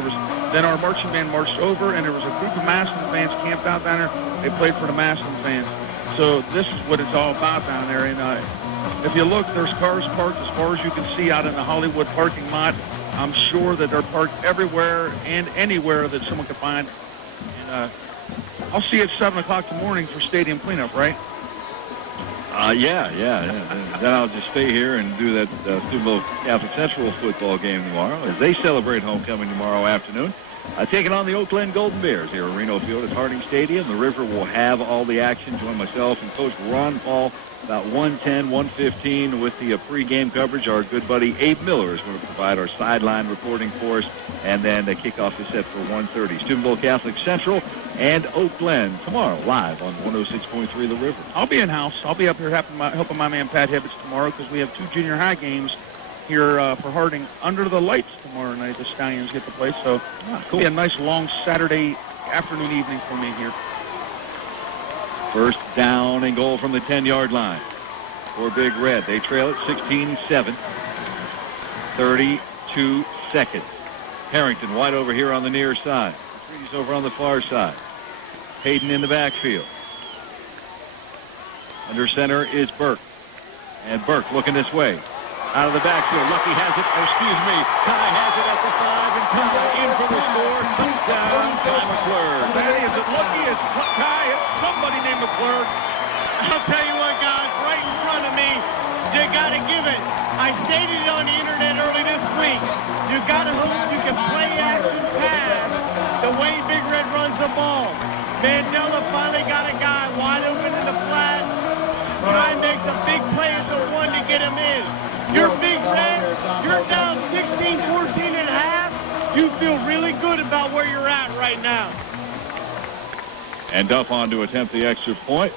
then our marching band marched over, and there was a group of Massillon fans camped out down there. They played for the Massillon fans. So this is what it's all about down there. And if you look, there's cars parked as far as you can see out in the Hollywood parking lot. I'm sure that they're parked everywhere and anywhere that someone can find. And I'll see you at 7 o'clock in the morning for stadium cleanup, right? Yeah. Then I'll just stay here and do that Steubenville Catholic Central football game tomorrow as they celebrate homecoming tomorrow afternoon. Taking on the Oak Glen Golden Bears here at Reno Field at Harding Stadium. The River will have all the action. Join myself and Coach Ron Paul about 1:10, 1:15 with the pregame coverage. Our good buddy Abe Miller is going to provide our sideline reporting for us. And then the kickoff is set for 1:30. Steubenville Catholic Central and Oak Glen tomorrow live on 106.3 The River. I'll be in-house. I'll be up here helping my man Pat Hibbets tomorrow because we have 2 junior high games here for Harding under the lights tomorrow night. The Stallions get to play, so it'll be a nice long Saturday afternoon evening for me here. First down and goal from the 10-yard line for Big Red. They trail it 16-7. 32 seconds. Harrington wide over here on the near side. He's over on the far side. Hayden in the backfield. Under center is Burke. And Burke looking this way. Out of the backfield. Lucky has it. Ty has it at the 5. And Ty in for the score. Touchdown, Ty McClure. Is it Lucky? It's Ty? It's somebody named McClure. I'll tell you what, guys, right in front of me, you got to give it. I stated it on the internet early this week. You can play action pass the way Big Red runs the ball. Mandela finally got a guy wide open in the flat. Ty makes a big play at the 1 to get him in. You're Big Red. You're down 16-14 and a half. You feel really good about where you're at right now. And Duff on to attempt the extra point.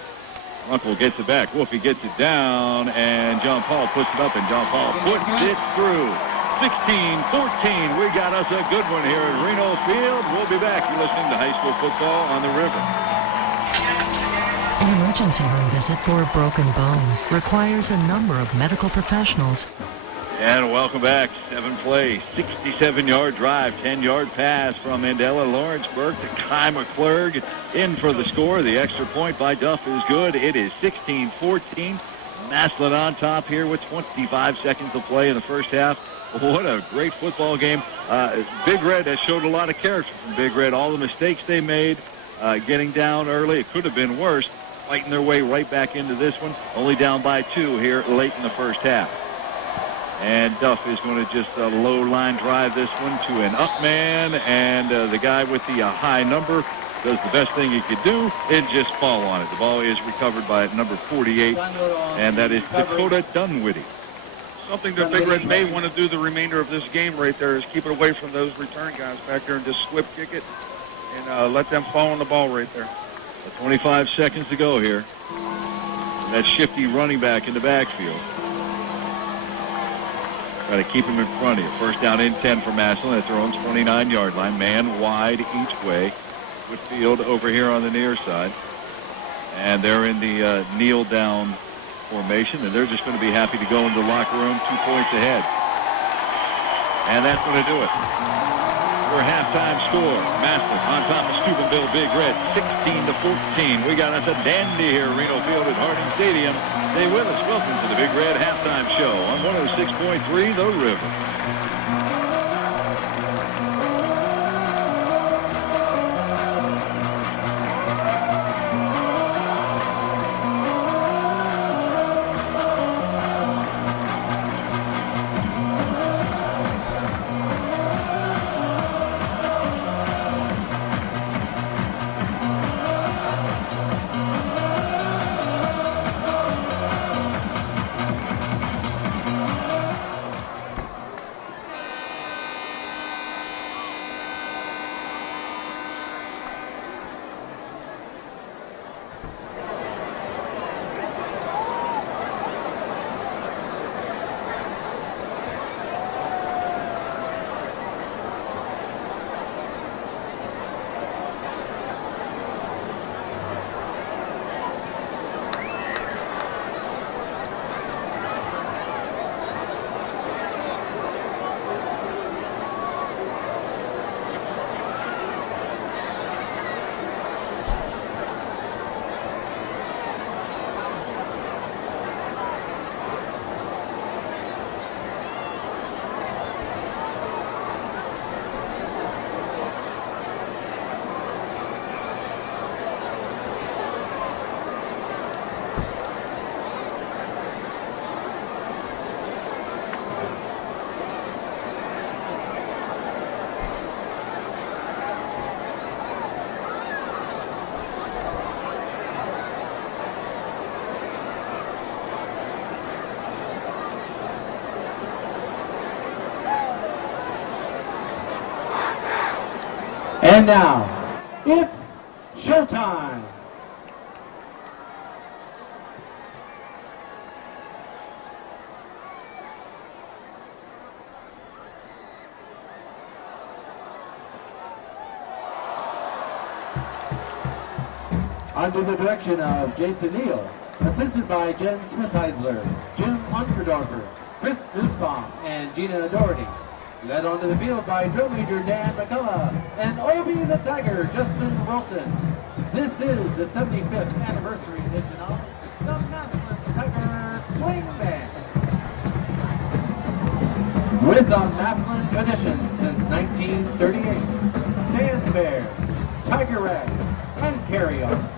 Runkle gets it back. Wolfie gets it down, and John Paul puts it up, and John Paul puts it through. 16-14. We got us a good one here at Reno Field. We'll be back. You're listening to high school football on the River. An emergency room visit for a broken bone requires a number of medical professionals. And welcome back. 7 play, 67-yard drive, 10-yard pass from Mandela Lawrenceburg to Kai McClurg in for the score. The extra point by Duff is good. It is 16-14. Massillon on top here with 25 seconds to play in the first half. What a great football game. Big Red has showed a lot of character from Big Red. All the mistakes they made, getting down early. It could have been worse. Fighting their way right back into this one. Only down by 2 here late in the first half. And Duff is going to just low line drive this one to an up man. And the guy with the high number does the best thing he could do and just fall on it. The ball is recovered by number 48, and that is Dakota Dunwitty. Something that Big Red may want to do the remainder of this game right there is keep it away from those return guys back there and just slip kick it and let them fall on the ball right there. 25 seconds to go here. That shifty running back in the backfield. Got to keep him in front of you. First down and 10 for Massillon at their own 29-yard line. Man wide each way. With Field over here on the near side. And they're in the kneel down formation, and they're just going to be happy to go into the locker room 2 points ahead. And that's going to do it. For halftime score, Massillon on top of Steubenville Big Red, 16-14. We got us a dandy here at Reno Field at Harding Stadium. Stay with us. Welcome to the Big Red Halftime Show on 106.3 The River. And now, it's showtime. Under the direction of Jason Neal, assisted by Jen Smith-Heisler, Jim Unterdorfer, Chris Nussbaum, and Gina Doherty. Led onto the field by Drill Major Dan McCullough and Obi the Tiger, Justin Wilson. This is the 75th anniversary edition of the Massillon Tiger Swing Band. With a Massillon tradition since 1938, Fanfare, Tiger Red, and Carry On.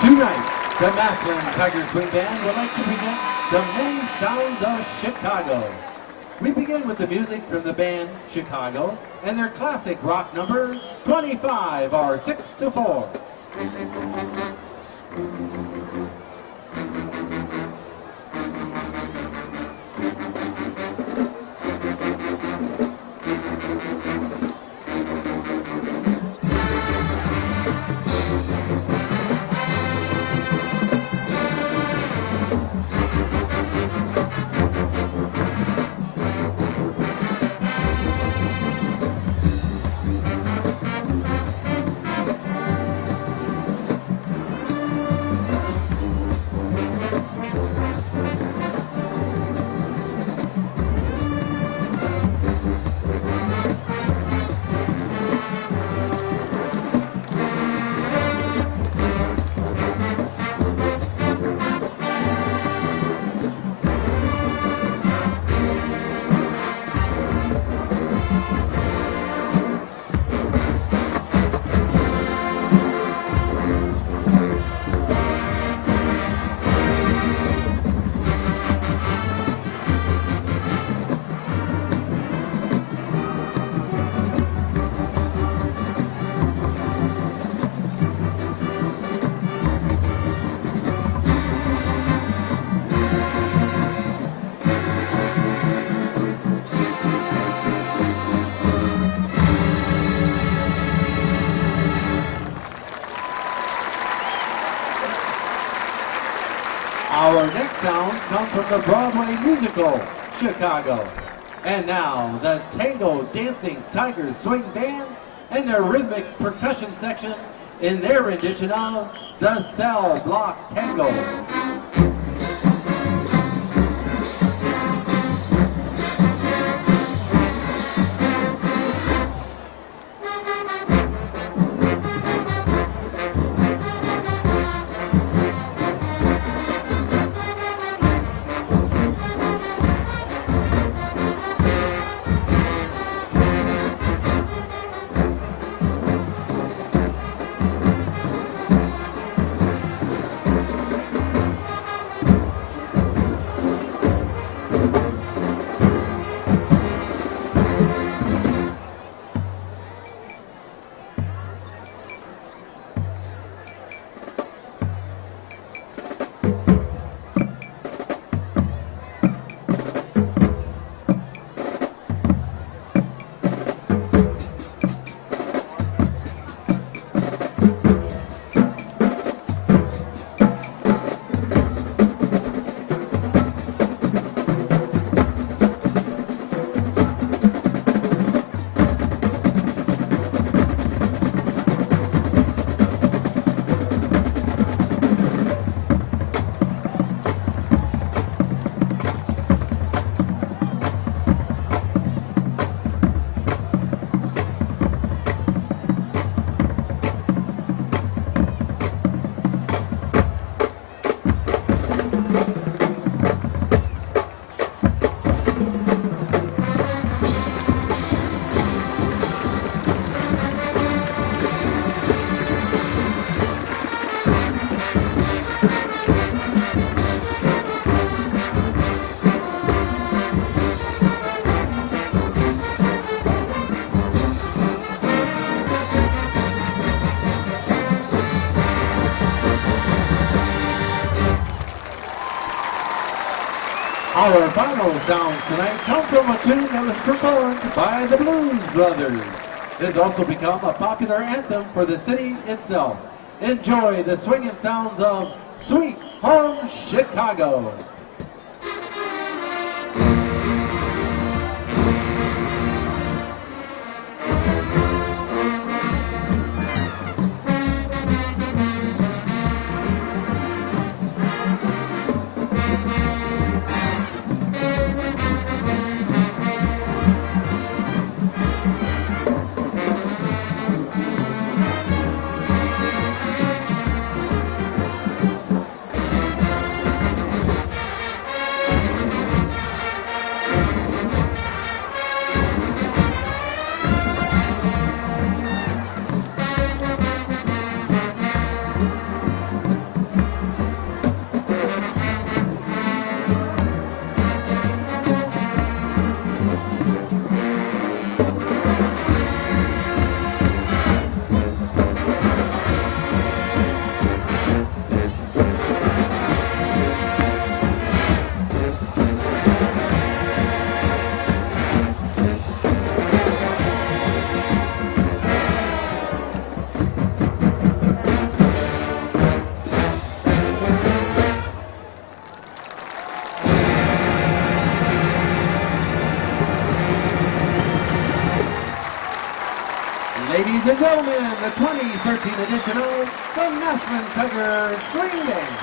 Tonight, the Massillon Tiger Swing Band would like to present the main sounds of Chicago. We begin with the music from the band Chicago and their classic rock number, 25 or 6 to 4. from the Broadway musical, Chicago. And now, the Tango Dancing Tigers Swing Band and their rhythmic percussion section in their rendition of the Cell Block Tango. Our final sounds tonight come from a tune that was performed by the Blues Brothers. It has also become a popular anthem for the city itself. Enjoy the swinging sounds of Sweet Home Chicago. Ladies and gentlemen, the 2013 edition of the Massillon Tiger Swing Band.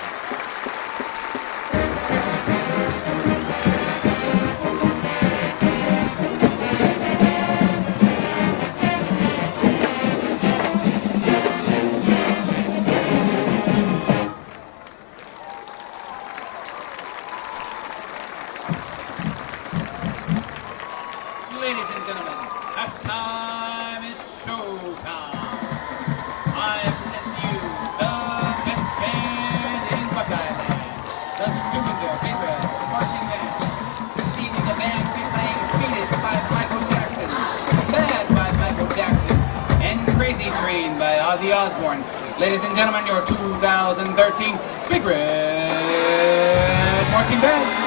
Ladies and gentlemen, halftime is showtime. I present to you the best band in Buckeye Land, the Steubenville Big Red marching band. This evening the band will be playing Beat It by Michael Jackson, Bad by Michael Jackson, and Crazy Train by Ozzy Osbourne. Ladies and gentlemen, your 2013 Big Red marching band.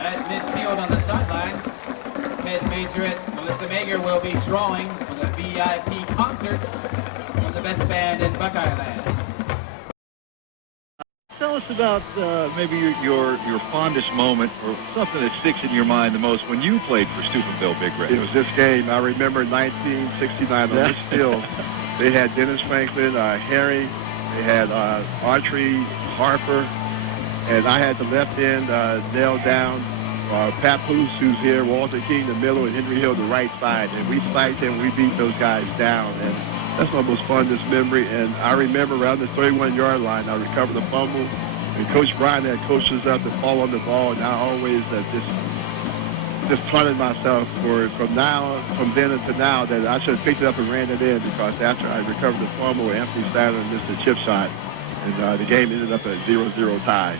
At midfield on the sideline, head majorette Melissa Mager will be drawing for the VIP concerts from the best band in Buckeye Land. Tell us about maybe your fondest moment or something that sticks in your mind the most when you played for Steubenville Big Red. It was this game. I remember 1969 on this field. They had Dennis Franklin, Harry, they had Autry, Harper, and I had the left end nailed down. Pat Poose, who's here, Walter King, the middle, and Henry Hill, the right side. And we spiked him. We beat those guys down. And that's my most fondest memory. And I remember around the 31-yard line, I recovered the fumble. And Coach Bryan had coached us up to fall on the ball. And I always just taunted myself from then until now that I should have picked it up and ran it in, because after I recovered the fumble, Anthony Sadler missed a chip shot. And the game ended up at 0-0 tie.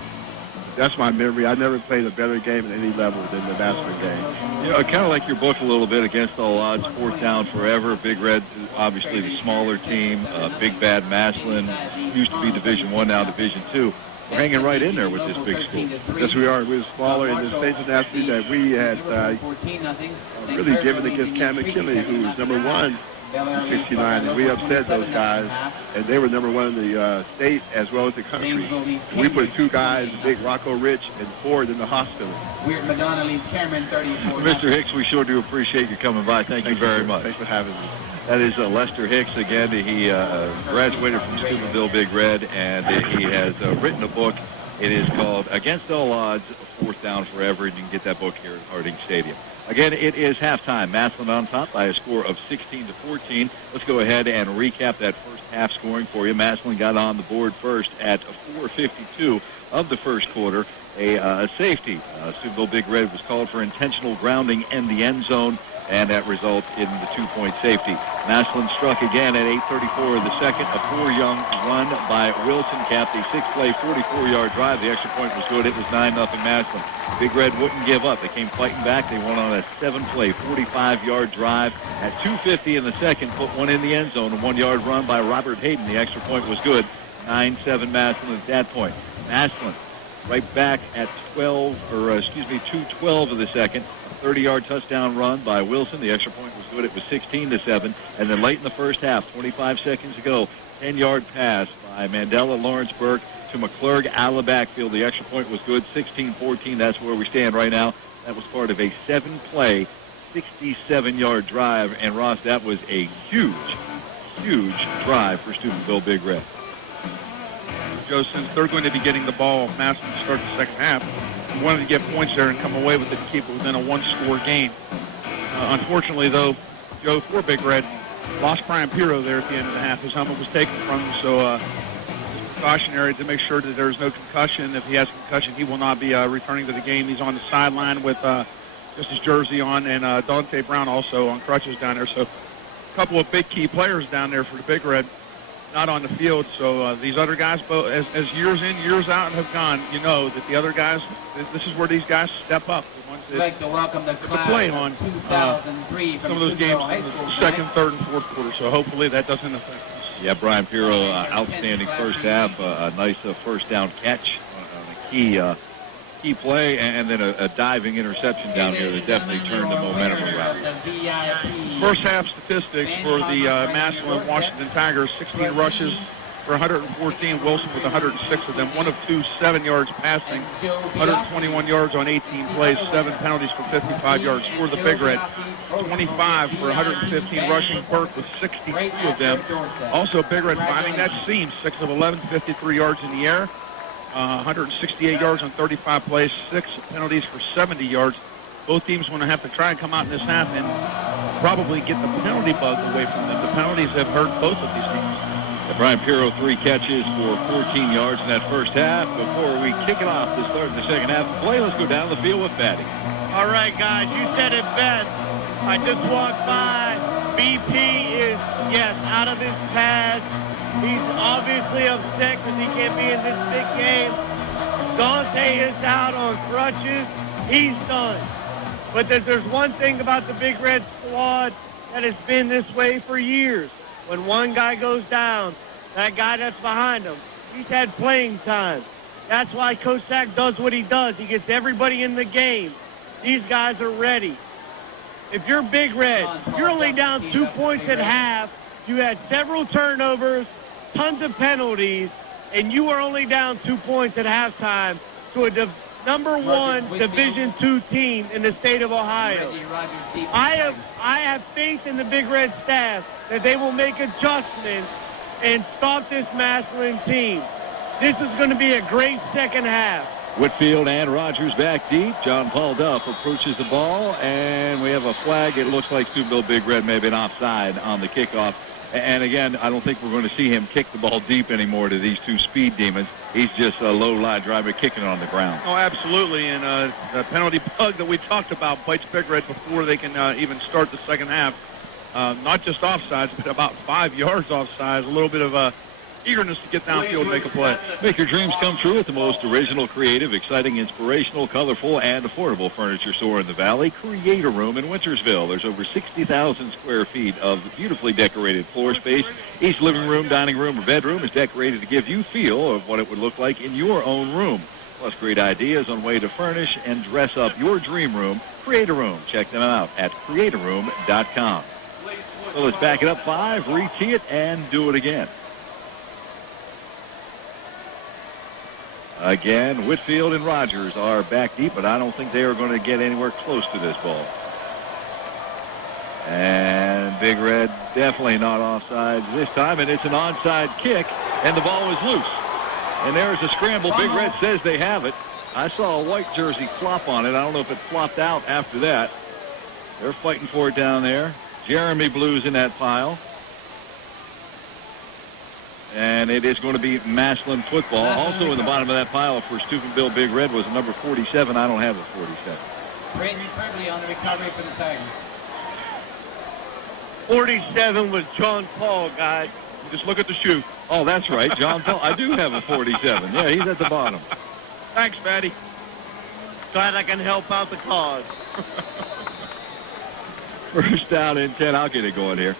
That's my memory. I never played a better game at any level than the Massillon game. You know, kind of like your book a little bit, Against All Odds, fourth down forever. Big Red, obviously the smaller team. Big Bad Massillon used to be Division I, now Division II. We're hanging right in there with this big school. Yes, we are. We're smaller in the state tenacity that we had really given against Cam McKinley, who was number one in 69, and we upset those guys, and they were number one in the state as well as the country. And we put two guys, Big Rocco Rich and Ford, in the hospital. Weird Madonna leads Cameron 34. Mr. Hicks, we sure do appreciate you coming by. Thank you very much. Thanks for having me. That is Lester Hicks again. He graduated from Steubenville Big Red, and he has written a book. It is called Against All Odds, Fourth Down Forever, and you can get that book here at Harding Stadium. Again, it is halftime. Massillon on top by a score of 16-14. Let's go ahead and recap that first half scoring for you. Massillon got on the board first at 4:52 of the first quarter. A safety. Steubenville Big Red was called for intentional grounding in the end zone, and that results in the two-point safety. Massillon struck again at 8:34 of the second. A 4-yard run by Wilson capped a 6-play, 44-yard drive. The extra point was good. It was 9-0 Massillon. Big Red wouldn't give up. They came fighting back. They went on a 7-play, 45-yard drive. At 2:50 in the second, put one in the end zone. A 1-yard run by Robert Hayden. The extra point was good. 9-7 Massillon at that point. Massillon right back at 2:12 of the second. 30-yard touchdown run by Wilson. The extra point was good. It was 16-7. And then late in the first half, 25 seconds ago, 10-yard pass by Mandela Lawrenceburg to McClurg out of the backfield. The extra point was good. 16-14. That's where we stand right now. That was part of a 7-play, 67-yard drive. And, Ross, that was a huge drive for Steubenville Big Red. Joe, since they're going to be getting the ball, Massillon to start the second half, we wanted to get points there and come away with it to keep it within a one-score game. Unfortunately, though, Joe, for Big Red, lost Brian Pirro there at the end of the half. His helmet was taken from him, so it's precautionary to make sure that there's no concussion. If he has a concussion, he will not be returning to the game. He's on the sideline with just his jersey on, and Dante Brown also on crutches down there. So a couple of big key players down there for the Big Red not on the field. So these other guys, as years in, years out have gone, you know that the other guys, this is where these guys step up. The ones that like to welcome the class play on 2003 some of those games in the second, third, and fourth quarter. So hopefully that doesn't affect us. Yeah, Brian Pirro, outstanding first half, a nice first down catch on a key play, and then a diving interception down here that definitely turned the momentum around. First half statistics for the Massillon Washington Tigers: 16 rushes for 114. Wilson with 106 of them. 1 of 2, 7 yards passing, 121 yards on 18 plays, 7 penalties for 55 yards. For the Big Red, 25 for 115 rushing. Burke with 62 of them. Also, Big Red finding that seam, 6 of 11, 53 yards in the air. 168 yards on 35 plays, 6 penalties for 70 yards. Both teams want to have to try and come out in this half and probably get the penalty bug away from them. The penalties have hurt both of these teams. Brian Pirro, 3 catches for 14 yards in that first half. Before we kick it off to start the second half of play, let's go down the field with Fatty. All right, guys, you said it best. I just walked by. BP is, yes, out of his pads. He's obviously upset because he can't be in this big game. Dante is out on crutches. He's done. But there's one thing about the Big Red squad that has been this way for years. when one guy goes down, that guy that's behind him, he's had playing time. That's why Coach Sack does what he does. He gets everybody in the game. These guys are ready. If you're Big Red, you're only down 2 points at half. You had several turnovers, tons of penalties, and you are only down 2 points at halftime to a number one Division II team in the state of Ohio. I have faith in the Big Red staff that they will make adjustments and stop this Massillon team. This is going to be a great second half. Whitfield and Rogers back deep. John Paul Duff approaches the ball, and we have a flag. It looks like Steubenville Big Red may have been offside on the kickoff. And again, I don't think we're going to see him kick the ball deep anymore to these two speed demons. He's just a low-line driver kicking it on the ground. Oh, absolutely. And the penalty bug that we talked about bites Big Red before they can even start the second half. Not just offsides, but about 5 yards offsides. A little bit of eagerness to get downfield and make a play. Make your dreams come true at the most original, creative, exciting, inspirational, colorful, and affordable furniture store in the Valley, Creator Room in Wintersville. There's over 60,000 square feet of beautifully decorated floor space. Each living room, dining room, or bedroom is decorated to give you feel of what it would look like in your own room. Plus great ideas on way to furnish and dress up your dream room. Creator Room. Check them out at creatorroom.com. So let's back it up 5, re-tee it, and do it again. Again, Whitfield and Rogers are back deep, but I don't think they are going to get anywhere close to this ball. And Big Red definitely not offside this time, and it's an onside kick, and the ball is loose. And there's a scramble. Big Red says they have it. I saw a white jersey flop on it. I don't know if it flopped out after that. They're fighting for it down there. Jeremy Blue's in that pile. And it is going to be Massillon football. Also in the bottom of that pile for Steubenville Big Red was number 47. I don't have the 47. Brandon Kirby on the recovery for the Tigers. 47 was John Paul, guys. Just look at the shoe. Oh, that's right. John Paul. I do have a 47. Yeah, he's at the bottom. Thanks, Fatty. Glad I can help out the cause. First down and 10. I'll get it going here.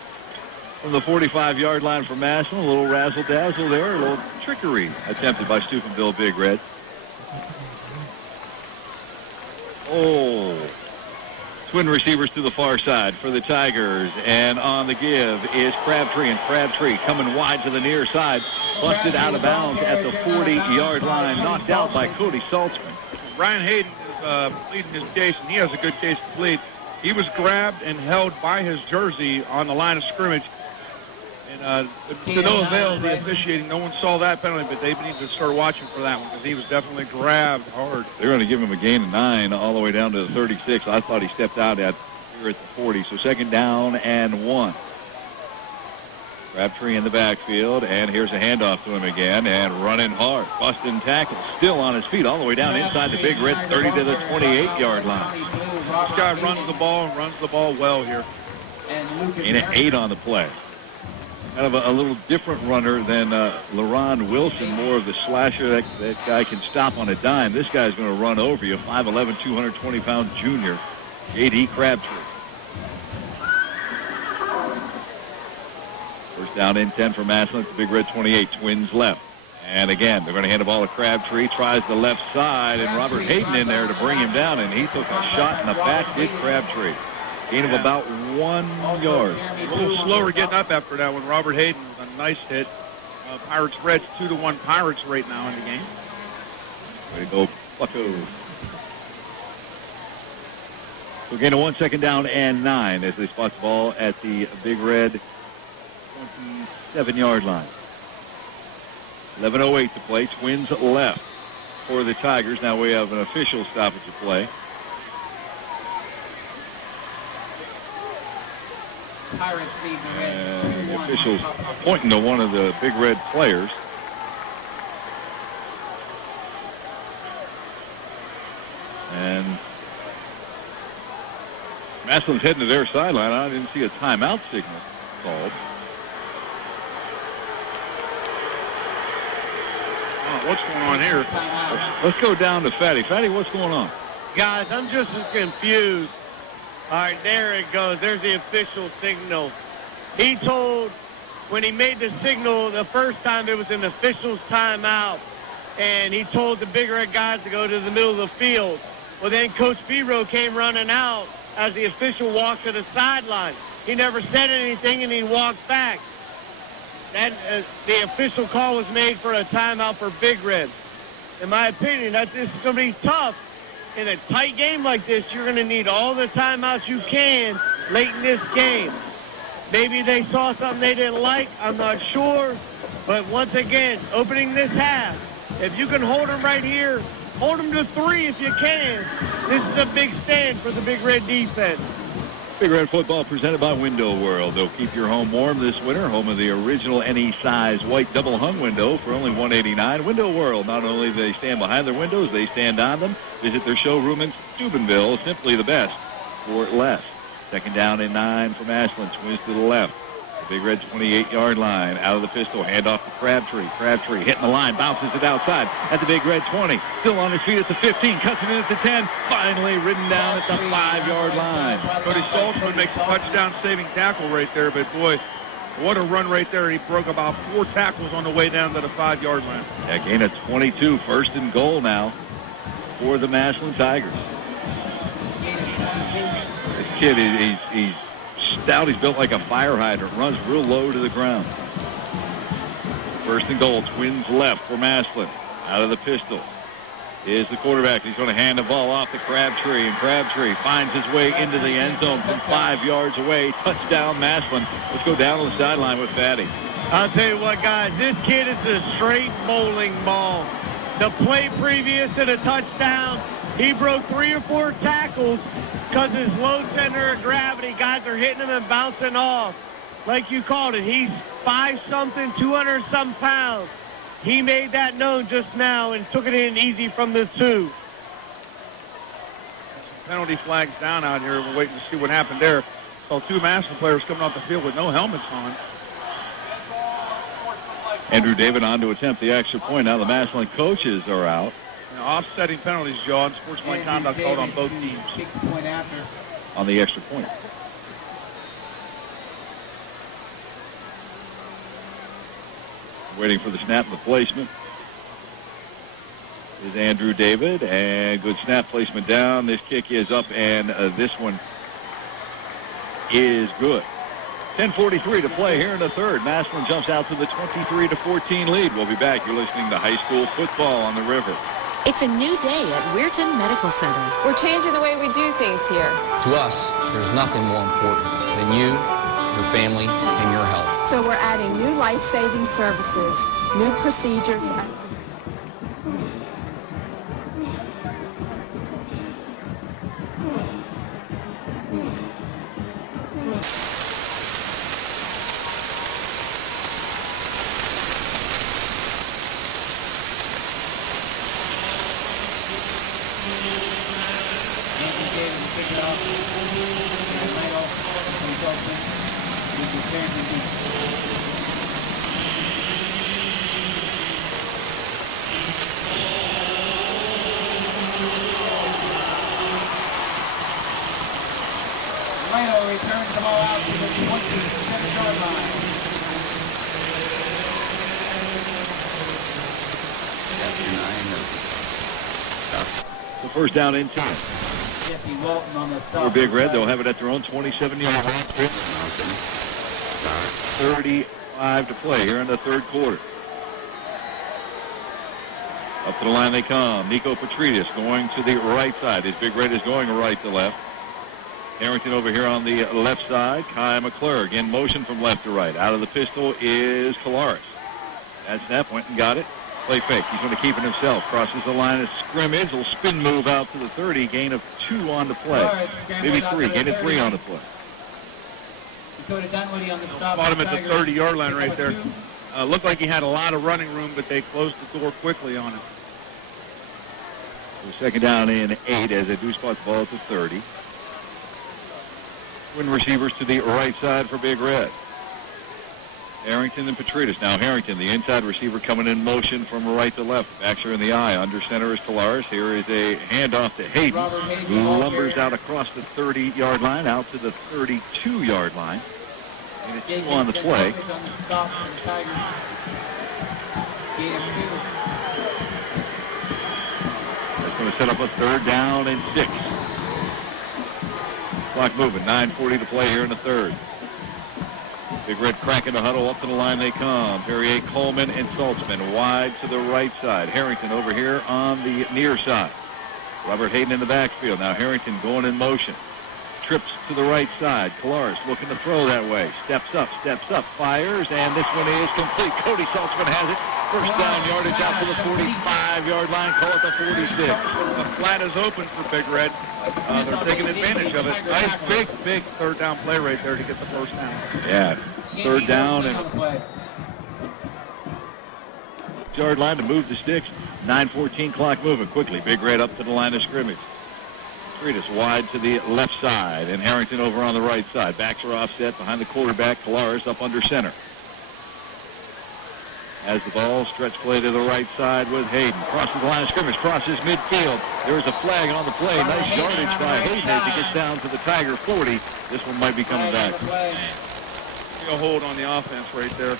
From the 45-yard line for Massillon, a little razzle-dazzle there, a little trickery attempted by Steubenville Big Red. Oh, twin receivers to the far side for the Tigers, and on the give is Crabtree, and Crabtree coming wide to the near side, busted out of bounds at the 40-yard line, knocked out by Cody Saltzman. Ryan Hayden is pleading his case, and he has a good case to plead. He was grabbed and held by his jersey on the line of scrimmage. And to no avail of the officiating. No one saw that penalty, but they need to start watching for that one because he was definitely grabbed hard. They're going to give him a gain of 9 all the way down to the 36. I thought he stepped out here at the 40. So second down and 1. Crabtree in the backfield, and here's a handoff to him again, and running hard. Busting tackle, still on his feet all the way down inside the Big Red 30 to the 28-yard line. This guy runs the ball and runs the ball well here. And an 8 on the play. Kind of a little different runner than LaRon Wilson, more of the slasher. That guy can stop on a dime. This guy's going to run over you. 5'11", 220-pound junior, J.D. Crabtree. First down and 10 for Massillon. The Big Red 28, Twins left. And again, they're going to hand the ball to Crabtree. Tries the left side, and Robert Hayden in there to bring him down, and he took a shot in the back, did Crabtree. Gain of about 1 yard. A little slower getting up after that one. Robert Hayden with a nice hit. Pirates Reds 2-1 Pirates right now in the game. Way to go, Buccos. So gain of 1, second down and 9 as they spot the ball at the Big Red 27-yard line. 11:08 to play. Twins left for the Tigers. Now we have an official stoppage of play. And the officials pointing to one of the Big Red players. And Massillon's heading to their sideline. I didn't see a timeout signal called. Oh, what's going on here? Let's go down to Fatty. Fatty, what's going on? Guys, I'm just as confused. All right, there it goes. There's the official signal. He told when he made the signal the first time, it was an official's timeout, and he told the Big Red guys to go to the middle of the field. Well, then Coach Biro came running out as the official walked to the sideline. He never said anything, and he walked back. Then the official call was made for a timeout for Big Red. In my opinion, this is going to be tough. In a tight game like this, you're going to need all the timeouts you can late in this game. Maybe they saw something they didn't like. I'm not sure. But once again, opening this half, if you can hold them right here, hold them to 3 if you can. This is a big stand for the Big Red defense. Big Red football presented by Window World. They'll keep your home warm this winter. Home of the original any size white double hung window for only $189. Window World. Not only do they stand behind their windows, they stand on them. Visit their showroom in Steubenville. Simply the best for less. Second down and 9 for Massillon. Swings to the left. The Big Red 28-yard line. Out of the pistol. Hand off to Crabtree. Crabtree hitting the line. Bounces it outside at the Big Red 20. Still on his feet at the 15. Cuts it in at the 10. Finally ridden down at the 5-yard line. Cody Saltzman makes a touchdown-saving tackle right there, but boy, what a run right there. He broke about 4 tackles on the way down to the 5-yard line. Yeah, gain of 22. First and goal now for the Massillon Tigers. This kid, he's stout. He's built like a fire hydrant. Runs real low to the ground. First and goal. Twins left for Massillon. Out of the pistol is the quarterback. He's going to hand the ball off to Crabtree, and Crabtree finds his way into the end zone from 5 yards away. Touchdown, Massillon. Let's go down to the sideline with Fatty. I'll tell you what, guys, this kid is a straight bowling ball. The play previous to the touchdown, he broke 3 or 4 tackles because his low center of gravity, guys are hitting him and bouncing off. Like you called it, he's 5-something, 200-something pounds. He made that known just now and took it in easy from the 2. Penalty flags down out here. We're waiting to see what happened there. Saw 2 Massillon players coming off the field with no helmets on. Andrew David on to attempt the extra point. Now the Massillon coaches are out. Now, offsetting penalties, John. Sportsmanlike conduct called on both teams. On the extra point. Waiting for the snap and the placement is Andrew David, and good snap placement down. This kick is up, and this one is good. 10:43 to play here in the third. Massillon jumps out to the 23-14 lead. We'll be back. You're listening to high school football on the river. It's a new day at Weirton Medical Center. We're changing the way we do things here. To us, there's nothing more important than you, your family, and your health. So we're adding new life-saving services, new procedures. Returns the ball out to the 27-yard line. So first down and 10. For Big Red, they'll have it at their own 27-yard line. 35 to play here in the third quarter. Up to the line they come. Nico Petridis going to the right side. His Big Red is going right to left. Harrington over here on the left side. Kai McClurg in motion from left to right. Out of the pistol is Kalaris. That snap went and got it. Play fake. He's going to keep it himself. Crosses the line of scrimmage. Little spin move out to the 30. Gain of 2 on the play. Maybe 3. Gain of 3 on the play. Bought him at the 30-yard line right there. Looked like he had a lot of running room, but they closed the door quickly on him. So second down and 8 as they do spot the ball at the 30. Twin receivers to the right side for Big Red. Harrington and Petridis. Now Harrington, the inside receiver, coming in motion from right to left. Backs are in the eye. Under center is Kalaris. Here is a handoff to Hayden, who lumbers out across the 30-yard line, out to the 32-yard line. And it's 2 on the play. That's going to set up a 3rd down and 6. Clock moving, 9:40 to play here in the 3rd. Big Red cracking the huddle, up to the line they come. Perrier, Coleman, and Saltzman wide to the right side. Harrington over here on the near side. Robert Hayden in the backfield. Now Harrington going in motion. Trips to the right side. Kolaris looking to throw that way. Steps up, fires, and this one is complete. Cody Saltzman has it. First down yardage out to the 45-yard line. Call it the 46. The flat is open for Big Red. They're taking advantage of it. Nice big 3rd down play right there to get the first down. Yeah, 3rd down and yard line to move the sticks. 9:14 clock moving quickly. Big Red up to the line of scrimmage. Freitas wide to the left side, and Harrington over on the right side. Backs are offset behind the quarterback. Kolaris up under center. Has the ball, stretch play to the right side with Hayden. Crosses the line of scrimmage, crosses midfield. There's a flag on the play. Nice yardage by Hayden as he gets down to the Tiger 40. This one might be coming back. A hold on the offense right there.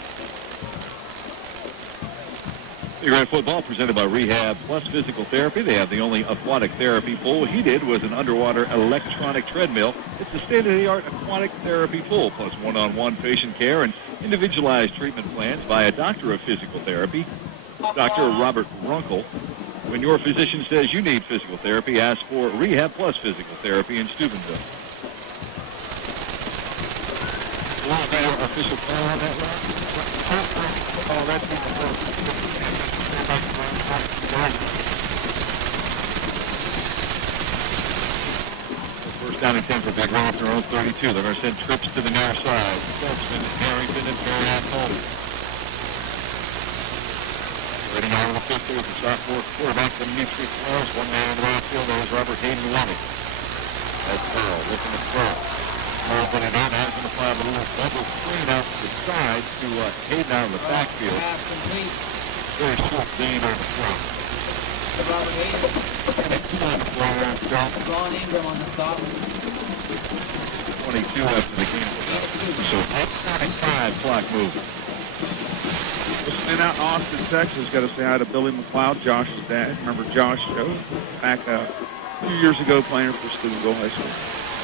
Big Red football presented by Rehab Plus Physical Therapy. They have the only aquatic therapy pool. He did was an underwater electronic treadmill. It's a state-of-the-art aquatic therapy pool, plus one-on-one patient care and individualized treatment plans by a doctor of physical therapy, Dr. Robert Runkle. When your physician says you need physical therapy, ask for Rehab Plus Physical Therapy in Steubenville. Official call on that one? Oh, that's first down and 10 for Big Red off their own 32. They're going to send trips to the near side. Saltzman, Harrington, and Perrier Coleman. Reading out of the pistol with the sophomore quarterback from Dimitri Flores. One man in the right field. There's Robert Hayden running. That's Burrow looking to throw. Open it in, has going to fire a little double screen out to the side to Hayden out of the backfield. Very short gain on the front. Robert Hayden. And a 2 on the play on stop. Ron Ingram on the stop. 22 after the game. So up 5 clock moving. Listening out in Austin, Texas, got to say hi to Billy McLeod, Josh's dad. Remember Josh back a few years ago playing for Steubenville High School.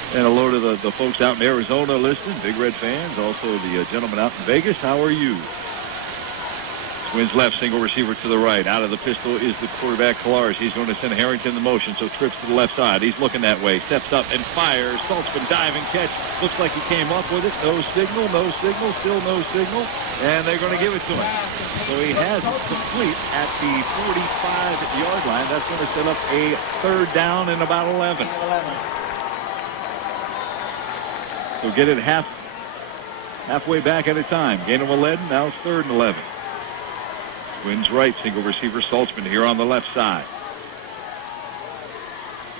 And hello to the folks out in Arizona listening, Big Red fans, also the gentleman out in Vegas. How are you? Twins left, single receiver to the right. Out of the pistol is the quarterback, Kolaris. He's going to send Harrington in motion, so trips to the left side. He's looking that way, steps up and fires. Saltzman diving catch. Looks like he came up with it. No signal, still no signal. And they're going to give it to him. So he has it complete at the 45-yard line. That's going to set up a 3rd down and about 11. So get it halfway back at a time. Gain of 11, now it's 3rd and 11. Twins right, single receiver Saltzman here on the left side.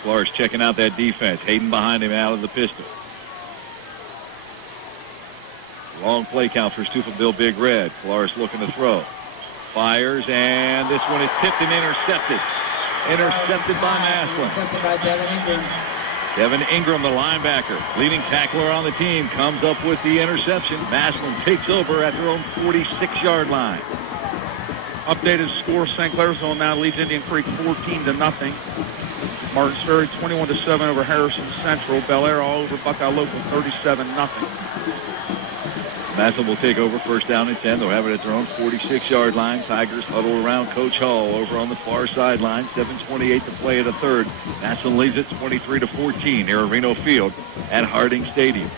Flores checking out that defense. Hayden behind him out of the pistol. Long play count for Steubenville Big Red. Flores looking to throw. Fires, and this one is tipped and intercepted. Intercepted by Massillon. Intercepted by Devin Ingram. Devin Ingram, the linebacker, leading tackler on the team, comes up with the interception. Massillon takes over at their own 46-yard line. Updated score, St. Clairsville now leads Indian Creek 14-0. Martins Ferry 21-7 over Harrison Central. Bel Air all over Buckeye Local 37-0. Massillon will take over 1st down and 10. They'll have it at their own 46-yard line. Tigers huddle around Coach Hall over on the far sideline. 7:28 to play at a 3rd. Massillon leads it 23-14 near Reno Field at Harding Stadium.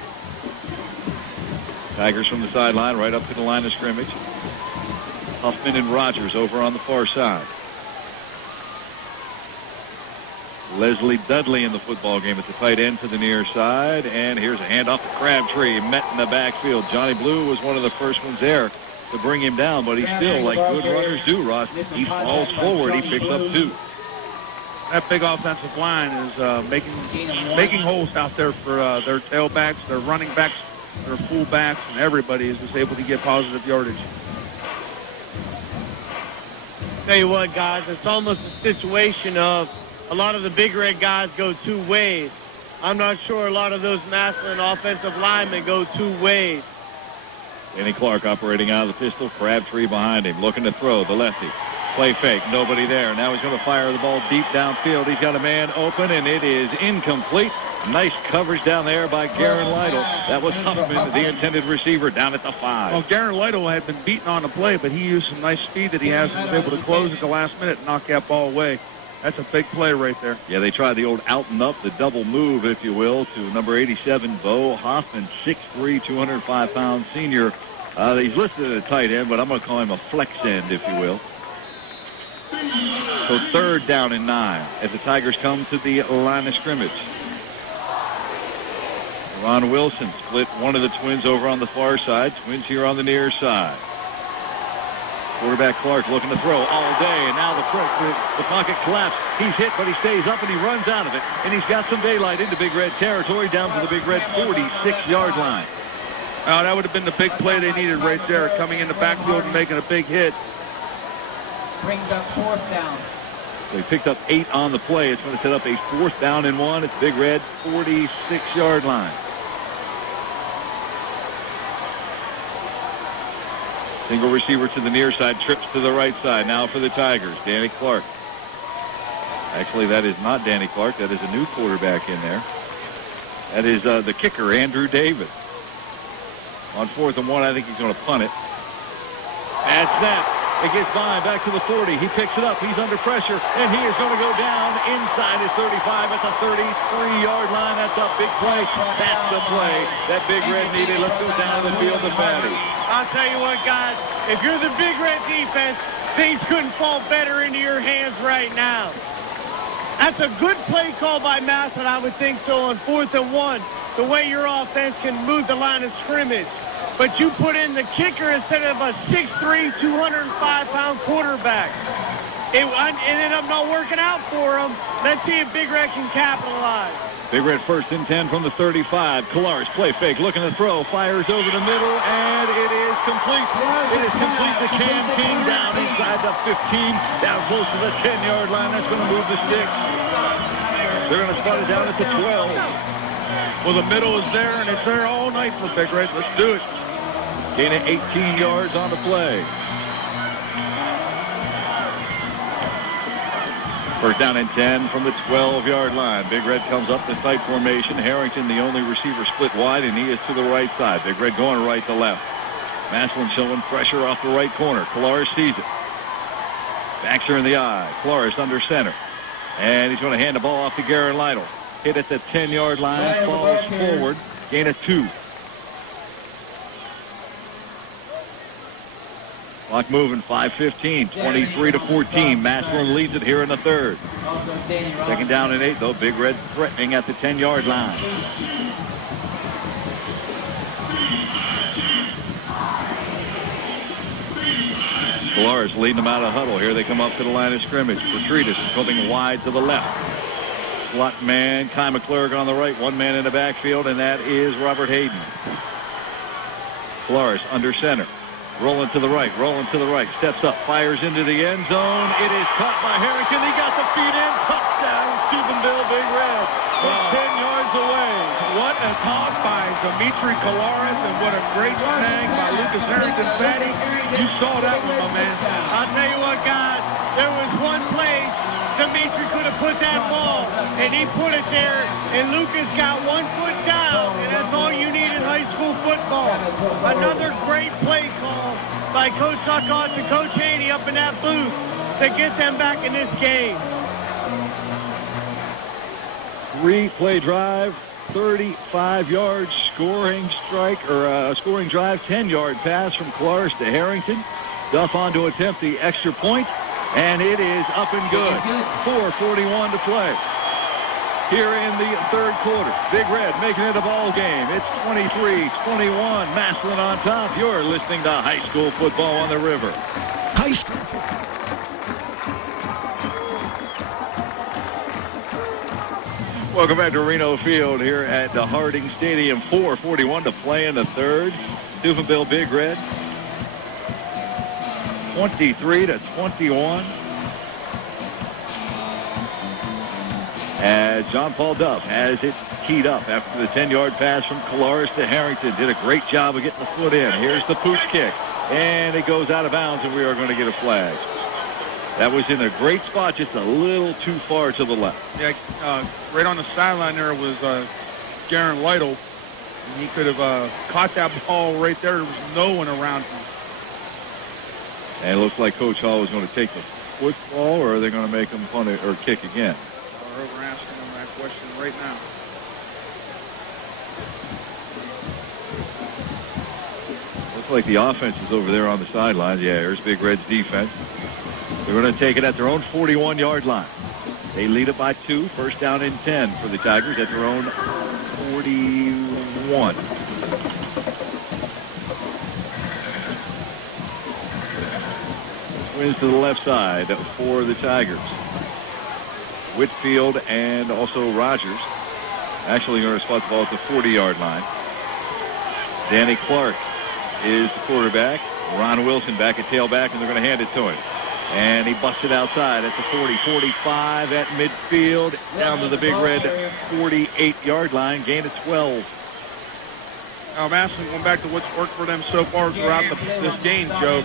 Tigers from the sideline right up to the line of scrimmage. Huffman and Rogers over on the far side. Leslie Dudley in the football game at the tight end to the near side. And here's a handoff to Crabtree. Met in the backfield. Johnny Blue was one of the first ones there to bring him down, but he's still, like good runners do, Ross, he falls forward. He picks up 2. That big offensive line is making holes out there for their tailbacks, their running backs, their fullbacks, and everybody is just able to get positive yardage. Tell you what, guys, it's almost a situation of a lot of the Big Red guys go 2 ways. I'm not sure a lot of those Massillon offensive linemen go 2 ways. Danny Clark operating out of the pistol. Crabtree behind him, looking to throw. The lefty. Play fake. Nobody there. Now he's going to fire the ball deep downfield. He's got a man open, and it is incomplete. Nice coverage down there by Garen Lytle. That was Huffman, the intended receiver, down at the 5. Well, Garen Lytle had been beaten on the play, but he used some nice speed that he has and was able to close at the last minute and knock that ball away. That's a big play right there. Yeah, they tried the old out and up, the double move, if you will, to number 87, Bo Hoffman, 6'3", 205-pound senior. He's listed at a tight end, but I'm going to call him a flex end, if you will. So 3rd down and 9 as the Tigers come to the line of scrimmage. Ron Wilson split one of the twins over on the far side. Twins here on the near side. Quarterback Clark looking to throw all day, and now the pocket collapse. He's hit, but he stays up, and he runs out of it. And he's got some daylight into Big Red territory down to the Big Red 46-yard line. That would have been the big play they needed right there, coming in the backfield and making a big hit. Brings up 4th down. So he picked up 8 on the play. It's going to set up a 4th down and 1 at the Big Red 46-yard line. Single receiver to the near side, trips to the right side. Now for the Tigers, Danny Clark. Actually, that is not Danny Clark. That is a new quarterback in there. That is the kicker, Andrew Davis. On 4th and 1, I think he's going to punt it. And snap. It gets by, back to the 40. He picks it up. He's under pressure, and he is going to go down inside his 35 at the 33-yard line. That's a big play. That's the play that Big Red needed. Let's go down the field to Patty. I'll tell you what, guys. If you're the Big Red defense, things couldn't fall better into your hands right now. That's a good play call by Massillon, I would think so, on 4th and 1. The way your offense can move the line of scrimmage. But you put in the kicker instead of a 6'3", 205-pound quarterback. It ended up not working out for him. Let's see if Big Red can capitalize. Big Red 1st and 10 from the 35. Kolaris play fake, looking to throw, fires over the middle, and it is complete. It is complete to Cam King down inside the 15, down close to the 10-yard line. That's going to move the sticks. They're going to spot it down at the 12. Well, the middle is there, and it's there all night for Big Red. Let's do it. Gain of 18 yards on the play. 1st down and 10 from the 12-yard line. Big Red comes up the tight formation. Harrington, the only receiver, split wide, and he is to the right side. Big Red going right to left. Massillon showing pressure off the right corner. Kolaris sees it. Backs her in the eye. Kolaris under center. And he's going to hand the ball off to Garen Lytle. Hit at the 10-yard line. Falls forward. Gain of 2. Clock moving, 5:15, 23-14. Massillon leads it here in the 3rd. 2nd down and 8, though. Big Red threatening at the 10-yard line. Kolaris leading them out of huddle. Here they come up to the line of scrimmage. Petridis coming wide to the left. Slot man, Kai McClurg on the right. One man in the backfield, and that is Robert Hayden. Kolaris under center. Rolling to the right, steps up, fires into the end zone. It is caught by Harrington. He got the feet in. Touchdown, Steubenville Big Red. 10 yards away. What a toss by Dimitri Kolaris, and what a great snag by Lucas Harrington. Fatty, you saw that one, my man. I'll tell you what, guys. There was one place Dimitri could have put that ball, and he put it there, and Lucas got 1 foot down, and that's all you need in high school football. Another great play call by Coach Suckoff and Coach Haney up in that booth to get them back in this game. 3-play drive, 35 yards, scoring drive, 10-yard pass from Kolaris to Harrington. Duff on to attempt the extra point. And it is up and good. 4:41 to play. Here in the 3rd quarter. Big Red making it a ball game. It's 23-21. Massillon on top. You're listening to high school football on the river. High school football. Welcome back to Reno Field here at the Harding Stadium. 4:41 to play in the 3rd. Steubenville Big Red. 23-21. As John Paul Duff has it keyed up after the 10-yard pass from Colares to Harrington. Did a great job of getting the foot in. Here's the pooch kick. And it goes out of bounds, and we are going to get a flag. That was in a great spot, just a little too far to the left. Yeah, right on the sideline there was Garen Lytle. And he could have caught that ball right there. There was no one around him. And it looks like Coach Hall is going to take the football, or are they going to make him punt it or kick again? We're asking him that question right now. Looks like the offense is over there on the sidelines. Yeah, here's Big Red's defense. They're going to take it at their own 41-yard line. They lead it by 2. First down and 10 for the Tigers at their own 41. Wins to the left side for the Tigers. Whitfield and also Rogers actually going to spot the ball at the 40-yard line. Danny Clark is the quarterback. Ron Wilson back at tailback, and they're going to hand it to him. And he busts it outside at the 40, 45 at midfield, down to the Big Red 48-yard line, gain of 12. Now, Massillon, going back to what's worked for them so far throughout this game, Joe.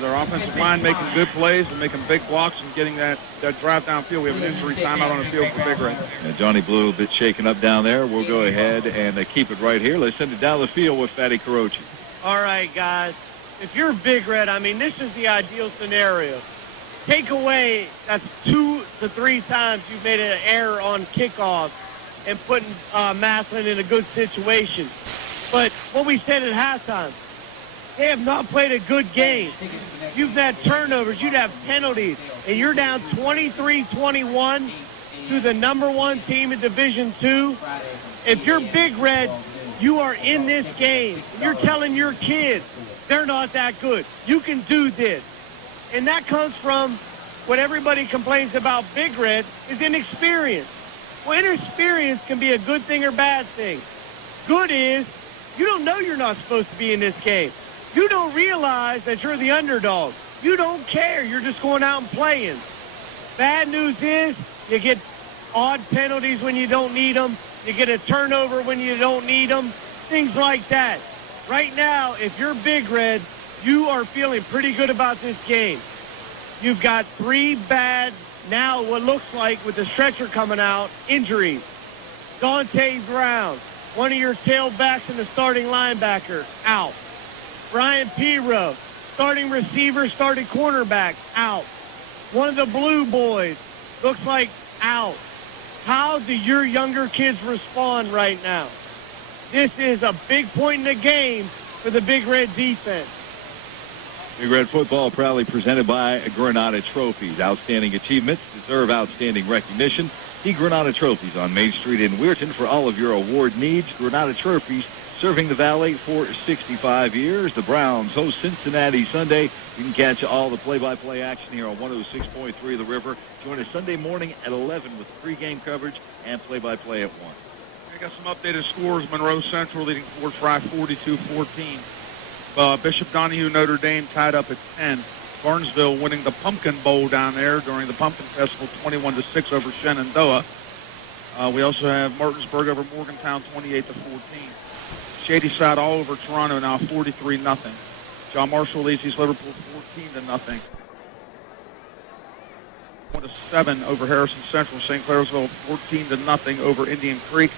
Their offensive line making good plays and making big blocks and getting that drive downfield. We have an injury timeout on the field for Big Red. And Johnny Blue a bit shaken up down there. We'll go ahead and keep it right here. Let's send it down the field with Fatty Carochi. All right, guys. If you're Big Red, I mean, this is the ideal scenario. Take away, that's 2 to 3 times you've made an error on kickoff and putting Massillon in a good situation. But what we said at halftime, they have not played a good game. You've had turnovers, you'd have penalties, and you're down 23-21 to the #1 team in Division II. If you're Big Red, you are in this game. You're telling your kids they're not that good. You can do this. And that comes from what everybody complains about Big Red is inexperience. Well, inexperience can be a good thing or bad thing. Good is you don't know you're not supposed to be in this game. You don't realize that you're the underdog. You don't care. You're just going out and playing. Bad news is you get odd penalties when you don't need them. You get a turnover when you don't need them. Things like that. Right now, if you're Big Red, you are feeling pretty good about this game. You've got 3 bad, now what looks like with the stretcher coming out, injuries. Dante Brown, one of your tailbacks and the starting linebacker, out. Brian Piro, starting receiver, starting cornerback, out. One of the blue boys, looks like out. How do your younger kids respond right now? This is a big point in the game for the Big Red defense. Big Red football proudly presented by Granada Trophies. Outstanding achievements deserve outstanding recognition. See Granada Trophies on Main Street in Weirton for all of your award needs. Granada Trophies, serving the Valley for 65 years. The Browns host Cincinnati Sunday. You can catch all the play-by-play action here on 106.3 The River. Join us Sunday morning at 11 with pregame coverage and play-by-play at 1. I got some updated scores. Monroe Central leading Fort Fry 42-14. Bishop Donahue Notre Dame tied up at 10. Barnesville winning the Pumpkin Bowl down there during the Pumpkin Festival 21-6 over Shenandoah. We also have Martinsburg over Morgantown 28-14. Shadyside all over Toronto now 43-0. John Marshall leads East Liverpool 14-0. 7 over Harrison Central. St. Clairsville 14-0 over Indian Creek.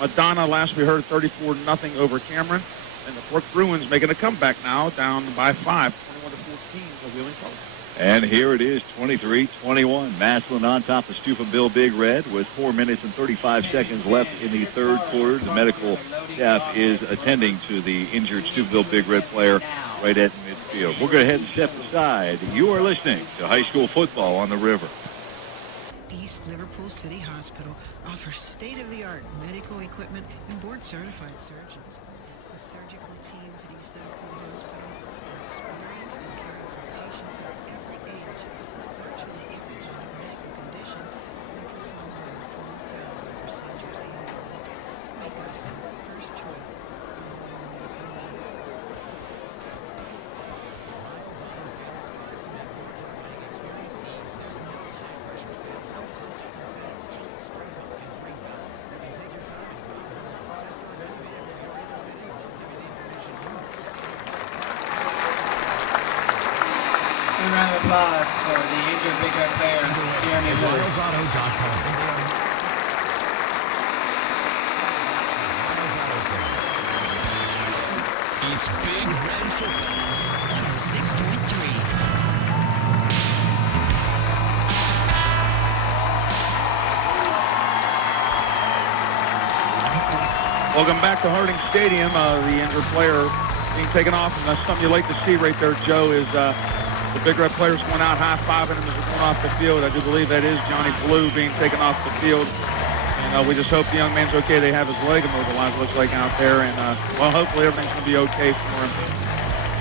Madonna, last we heard, 34-0 over Cameron. And the Brook Bruins making a comeback now, down by 5, 21-14 to Wheeling Post. And here it is, 23-21. Massillon on top of Steubenville Big Red with 4 minutes and 35 seconds left in the third quarter. The medical staff is attending to the injured Steubenville Big Red player right at midfield. We'll go ahead and step aside. You are listening to high school football on the River. East Liverpool City Hospital offers state-of-the-art medical equipment and board-certified surgeons. The surgical teams at East Liverpool Hospital are experienced in caring for patients of every age with virtually every kind of medical condition and perform more than 4,000 procedures annually. Make us your first choice for all your medical needs. There's no high-pressure sales, no pumped incentives, just straight talk and great value. You can take your time And a round of applause for the injured Big Red player, Jeremy Blue. It's Big Red football on 6.3. Welcome back to Harding Stadium. The injured player being taken off, and that's something you like to see right there, Joe, is the Big Red players going out high-fiving him as they're going off the field. I do believe that is Johnny Blue being taken off the field. And we just hope the young man's okay. They have his leg immobilized, looks like, out there. And, well, hopefully everything's going to be okay for him.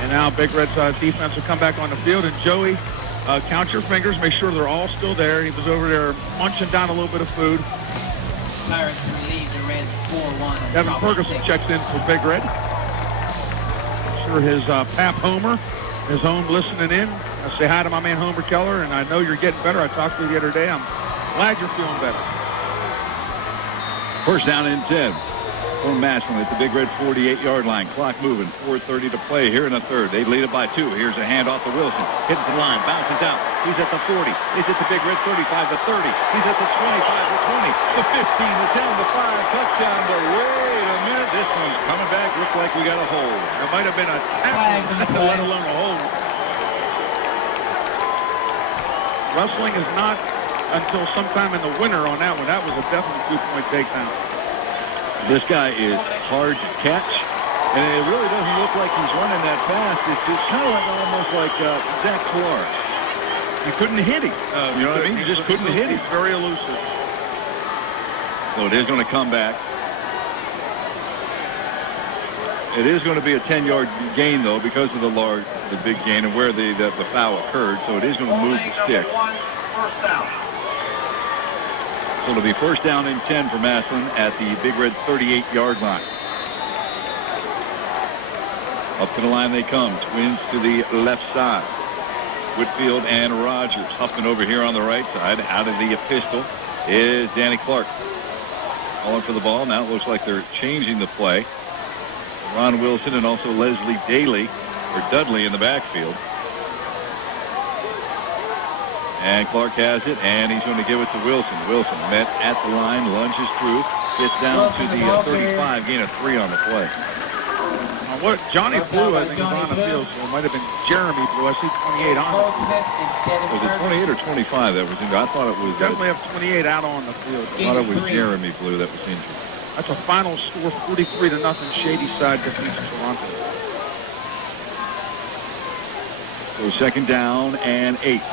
And now Big Red's defense will come back on the field. And, Joey, count your fingers. Make sure they're all still there. He was over there munching down a little bit of food. Pirates lead the Reds 4-1. Kevin Ferguson checks in for Big Red. I'm sure his Pap Homer is home listening in. I say hi to my man Homer Keller, and I know you're getting better. I talked to you the other day. I'm glad you're feeling better. First down and 10 for Massillon at the Big Red 48-yard line. Clock moving, 4:30 to play here in the third. They lead it by 2. Here's a handoff to Wilson. Hits the line, bounces out. He's at the 40. He's at the Big Red 35 to 30. He's at the 25 to 20. The 15 to 10 to 5. Touchdown. But wait a minute. This one's coming back. Looks like we got a hold. There might have been a tackle, let alone a hold. Wrestling is not until sometime in the winter on that one. That was a definite 2-point takedown. This guy is hard to catch, and it really doesn't look like he's running that fast. It's kind of like almost like Zach Clark. You couldn't hit him. You know what I mean? You just couldn't hit him. He's very elusive. So it is going to come back. It is going to be a 10-yard gain, though, because of the big gain and where the foul occurred. So it is going to move the stick. First down. So it'll be first down and 10 for Massillon at the Big Red 38-yard line. Up to the line they come. Twins to the left side. Whitfield and Rogers. Huffman over here on the right side. Out of the pistol is Danny Clark. Calling for the ball. Now it looks like they're changing the play. Ron Wilson and also Leslie Dudley in the backfield. And Clark has it, and he's going to give it to Wilson. Wilson met at the line, lunges through, gets down to the 35, gain of 3 on the play. What Johnny Blue, I think, is on the field, so it might have been Jeremy Blue. I see 28 on the field. Was it 28 or 25 that was injured? I thought it was... Definitely have 28 out on the field. I thought it was Jeremy Blue that was injured. That's a final score, 43-0, Shady Side defeats Toronto. So second down and 8.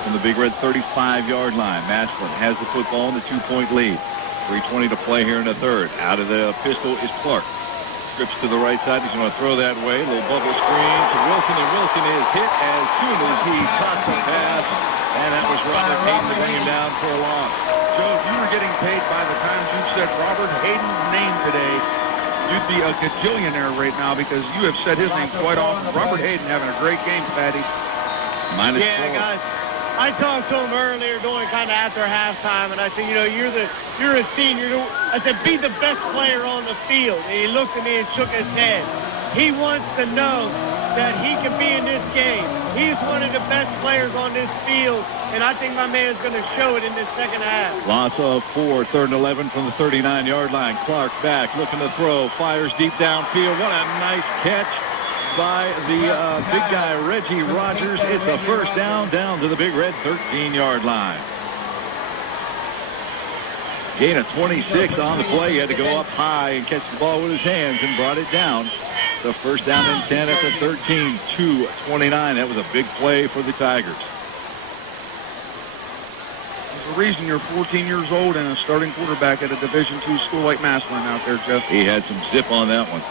From the Big Red 35-yard line. Massillon has the football in the 2-point lead. 3:20 to play here in the third. Out of the pistol is Clark. Strips to the right side. He's going to throw that way. A little bubble screen to Wilson, and Wilson is hit as soon as he caught the pass. And that was Robert Hayden to bring him down for a loss. Joe, if you were getting paid by the time you said Robert Hayden's name today, you'd be a gajillionaire right now because you have said his name quite often. Robert Hayden having a great game, Patty. -4. Guys. I talked to him earlier going kind of after halftime, and I said, you know, you're a senior. I said, be the best player on the field. And he looked at me and shook his head. He wants to know that he can be in this game. He's one of the best players on this field, and I think my man's going to show it in this second half. Loss of 4, 3rd and 11 from the 39-yard line. Clark back, looking to throw, fires deep downfield. What a nice catch by the big guy, Reggie Rogers. It's a first down to the Big Red 13-yard line. Gain of 26 on the play. He had to go up high and catch the ball with his hands and brought it down. The first down and 10 at the 13, 2:29. That was a big play for the Tigers. There's a reason you're 14 years old and a starting quarterback at a Division II school like Massillon out there, Jeff. He had some zip on that one.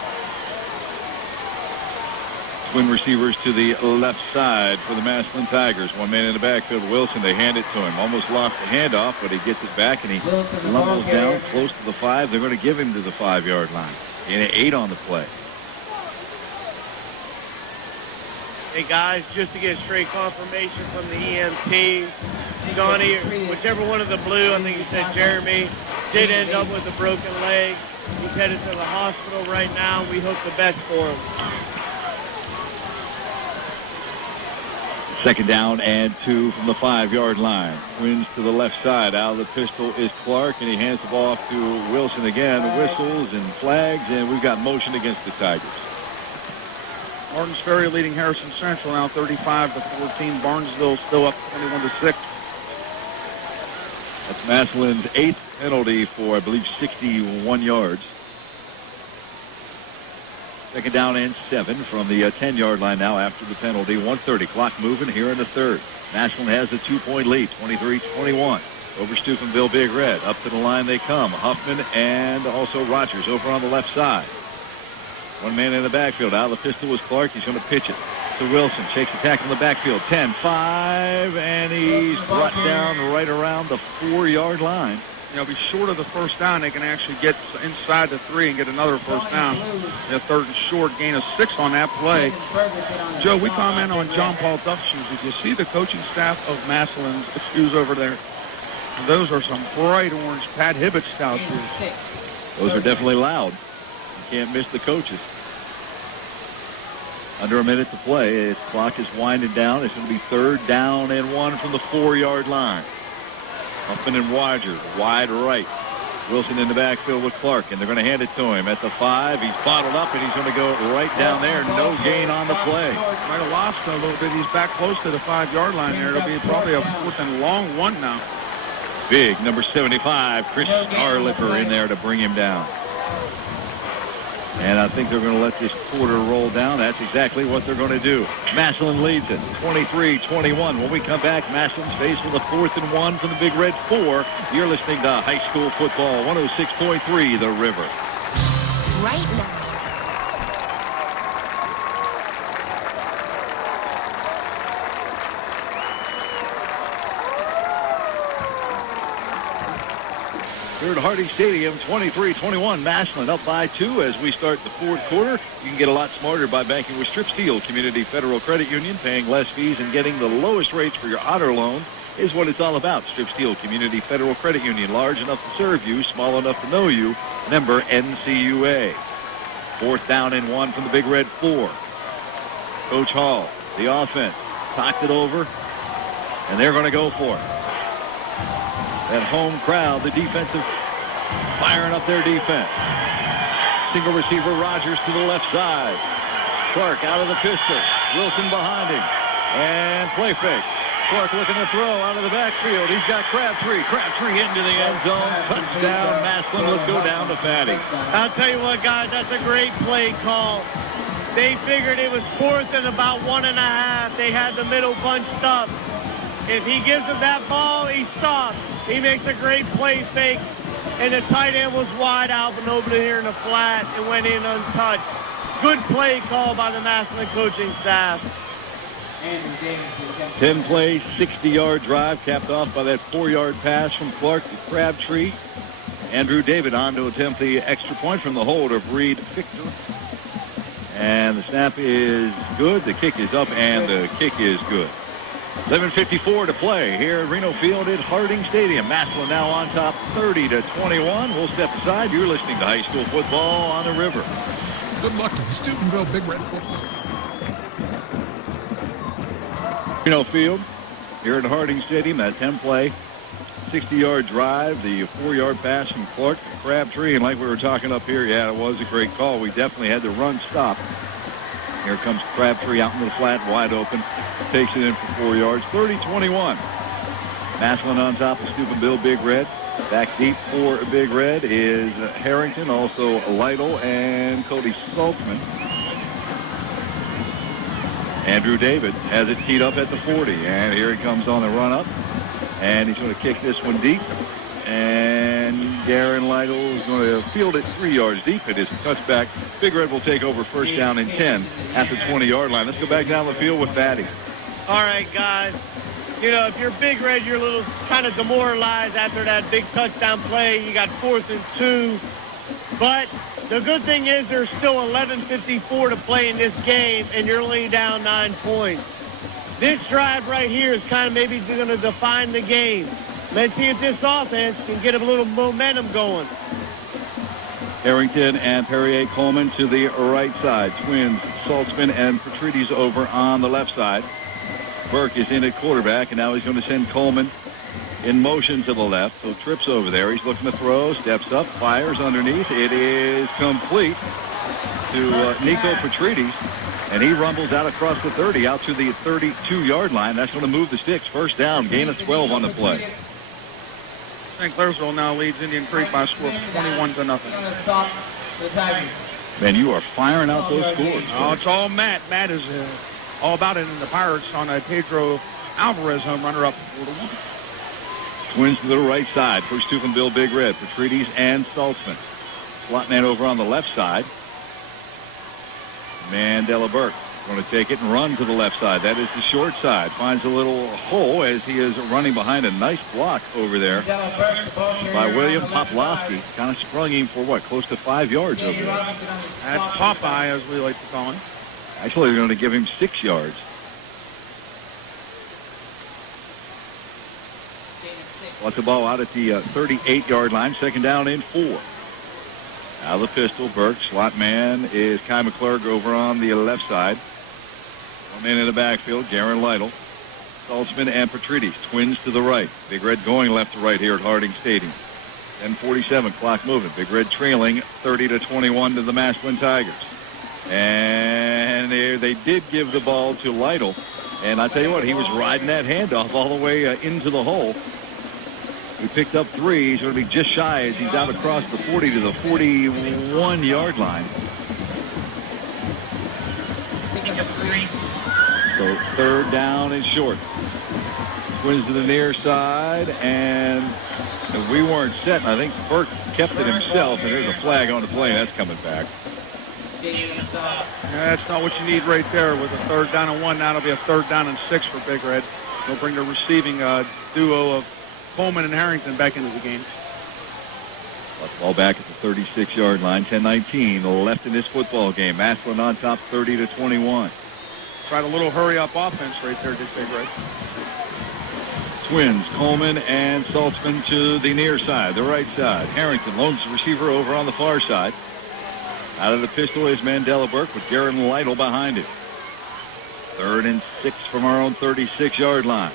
Twin receivers to the left side for the Massillon Tigers. One man in the backfield, Wilson. They hand it to him. Almost lost the handoff, but he gets it back, and he lumbles down close to the 5. They're going to give him to the 5-yard line. And an 8 on the play. Hey, guys, just to get straight confirmation from the EMT, Johnny, whichever one of the blue, I think he said Jeremy, did end up with a broken leg. He's headed to the hospital right now. We hope the best for him. Second down and 2 from the 5-yard line. Twins to the left side. Out of the pistol is Clark, and he hands the ball off to Wilson again. Whistles and flags, and we've got motion against the Tigers. Martins Ferry leading Harrison Central now 35-14. Barnesville still up 21-6. That's Massillon's 8th penalty for, I believe, 61 yards. Second down and 7 from the 10-yard line now after the penalty. 1:30 clock moving here in the third. Massillon has a 2-point lead, 23-21 over Steubenville Big Red. Up to the line they come. Huffman and also Rogers over on the left side. One man in the backfield. Out of the pistol was Clark. He's going to pitch it to Wilson. Shakes the tackle in the backfield. 10-5, and he's brought down right around the 4-yard line. You know, be short of the first down, they can actually get inside the 3 and get another first down. A third and short, gain of 6 on that play. Joe, we comment on John Paul Duff's shoes. Did you see the coaching staff of Massillon's shoes over there? Those are some bright orange Pat Hibbett style shoes. Those are definitely loud. You can't miss the coaches. Under a minute to play. His clock is winding down. It's going to be 3rd down and 1 from the 4-yard line. Huffman and Rogers, wide right. Wilson in the backfield with Clark, and they're going to hand it to him at the 5. He's bottled up, and he's going to go right down there. No gain on the play. Might have lost a little bit. He's back close to the 5-yard line there. It'll be probably a 4th and long 1 now. Big, number 75, Chris Starlipper in there to bring him down. And I think they're going to let this quarter roll down. That's exactly what they're going to do. Massillon leads it, 23-21. When we come back, Massillon's faced with a 4th and 1 from the Big Red 4. You're listening to High School Football 106.3 The River. Right now. Here at Harding Stadium, 23-21. Massillon up by 2 as we start the 4th quarter. You can get a lot smarter by banking with Strip Steel Community Federal Credit Union. Paying less fees and getting the lowest rates for your auto loan is what it's all about. Strip Steel Community Federal Credit Union. Large enough to serve you, small enough to know you. Member NCUA. 4th down and 1 from the Big Red 4. Coach Hall, the offense, talked it over, and they're going to go for it. That home crowd, the defensive, firing up their defense. Single receiver Rogers to the left side. Clark out of the pistol. Wilson behind him. And play fake. Clark looking to throw out of the backfield. He's got Crabtree. Crabtree into the end zone. Touchdown, Massillon. Let's go down to Fatty. I'll tell you what, guys, that's a great play call. They figured it was 4th and about 1.5. They had the middle bunched up. If he gives him that ball, he stops. He makes a great play fake, and the tight end was wide out and over here in the flat and went in untouched. Good play call by the Massillon coaching staff. 10-play, 60-yard drive, capped off by that 4-yard pass from Clark to Crabtree. Andrew David on to attempt the extra point from the hold of Reed Victor. And the snap is good, the kick is up, and the kick is good. 11:54 to play here at Reno Field at Harding Stadium. Massillon now on top 30-21. We'll step aside. You're listening to High School Football on the River. Good luck to the Steubenville Big Red football team. Reno Field here at Harding Stadium. That 10-play, 60-yard drive. The 4-yard pass from Clark to Crabtree. And like we were talking up here, yeah, it was a great call. We definitely had the run stop. Here comes Crabtree out into the flat, wide open. Takes it in for 4 yards. 30-21. Massillon on top of Steubenville Big Red. Back deep for Big Red is Harrington, also Lytle, and Cody Saltzman. Andrew David has it teed up at the 40. And here he comes on the run up. And he's going to kick this one deep. And Darren Lytle is going to field it 3 yards deep. It is a touchback. Big Red will take over 1st down and 10 at the 20-yard line. Let's go back down the field with Fatty. All right, guys. You know, if you're Big Red, you're a little kind of demoralized after that big touchdown play. You got 4th and 2. But the good thing is there's still 11:54 to play in this game, and you're only down 9 points. This drive right here is kind of maybe going to define the game. Let's see if this offense can get a little momentum going. Harrington and Perrier Coleman to the right side. Twins, Saltzman and Petrides over on the left side. Burke is in at quarterback, and now he's going to send Coleman in motion to the left. So trips over there. He's looking to throw, steps up, fires underneath. It is complete to Nico Petrides, and he rumbles out across the 30, out to the 32-yard line. That's going to move the sticks. First down, gain of 12 on the play. St. Clairsville now leads Indian Creek by a score of 21-0. Man, you are firing out those scores. Oh, it's all Matt. Matt is all about it in the Pirates on a Pedro Alvarez home runner up 4-1. Twins to the right side for Steubenville Big Red. Petrides and Saltzman. Slot man over on the left side. Mandela Burke going to take it and run to the left side. That is the short side. Finds a little hole as he is running behind a nice block over there by William Poplowski. Kind of sprung him for what, close to 5 yards over there. That's Popeye, as we like to call him. Actually, they're going to give him 6 yards. Wants the ball out at the 38-yard line. Second down and 4. Out of the pistol, Burke. Slot man is Kai McClurg over on the left side. One man in the backfield, Garen Lytle. Saltzman and Petrides, twins to the right. Big Red going left to right here at Harding Stadium. 10:47, clock moving. Big Red trailing 30-21 to the Massillon Tigers. And they did give the ball to Lytle. And I tell you what, he was riding that handoff all the way into the hole. He picked up 3. He's going to be just shy as he's out across the 40 to the 41-yard line. So third down and short. Twins to the near side, and we weren't set. I think Burke kept it himself, and there's a flag on the play, and that's coming back. That's not what you need right there with a third down and 1. Now it'll be a third down and 6 for Big Red. They'll bring the receiving duo of Coleman and Harrington back into the game. Ball back at the 36-yard line. 10:19 left in this football game. Massillon on top 30-21. Tried a little hurry-up offense right there, did Big Red. Twins, Coleman and Saltzman to the near side, the right side. Harrington loans the receiver over on the far side. Out of the pistol is Mandela Burke with Garen Lytle behind him. 3rd and 6 from our own 36-yard line.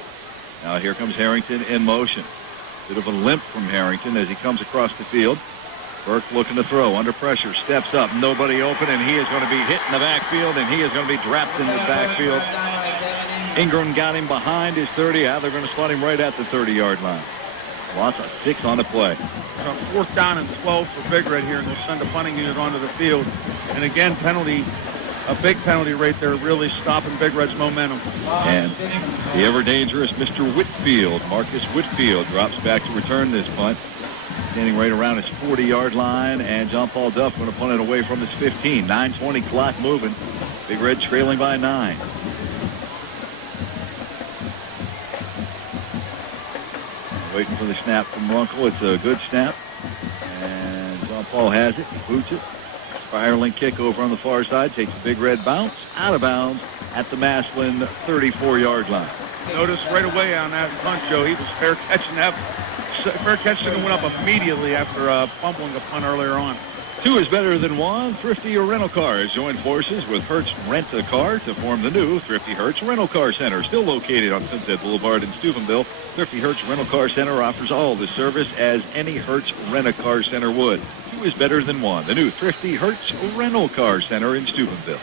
Now here comes Harrington in motion. Bit of a limp from Harrington as he comes across the field. Burke looking to throw, under pressure, steps up, nobody open, and he is going to be hit in the backfield, and he is going to be dropped in the backfield. Ingram got him behind his 30. They're going to spot him right at the 30-yard line. Loss of 6 on the play. So 4th down and 12 for Big Red here, and they'll send a punting unit onto the field. And again, penalty, a big penalty right there, really stopping Big Red's momentum. And the ever-dangerous Mr. Whitfield, Marcus Whitfield, drops back to return this punt. Standing right around his 40-yard line, and John Paul Duff going to punt it away from his 15. 9:20 clock moving. Big Red trailing by 9. Waiting for the snap from Runkle. It's a good snap. And John Paul has it. He boots it. Spiraling kick over on the far side. Takes a Big Red bounce. Out of bounds at the Massillon 34-yard line. Notice right away on that punt, Joe, he was fair catching that. Fair catching and went up immediately after fumbling a punt earlier on. 2 is better than 1. Thrifty Rental Cars join forces with Hertz Rent-A-Car to form the new Thrifty Hertz Rental Car Center, still located on Sunset Boulevard in Steubenville. Thrifty Hertz Rental Car Center offers all the service as any Hertz Rent-A-Car Center would. 2 is better than 1. The new Thrifty Hertz Rental Car Center in Steubenville. I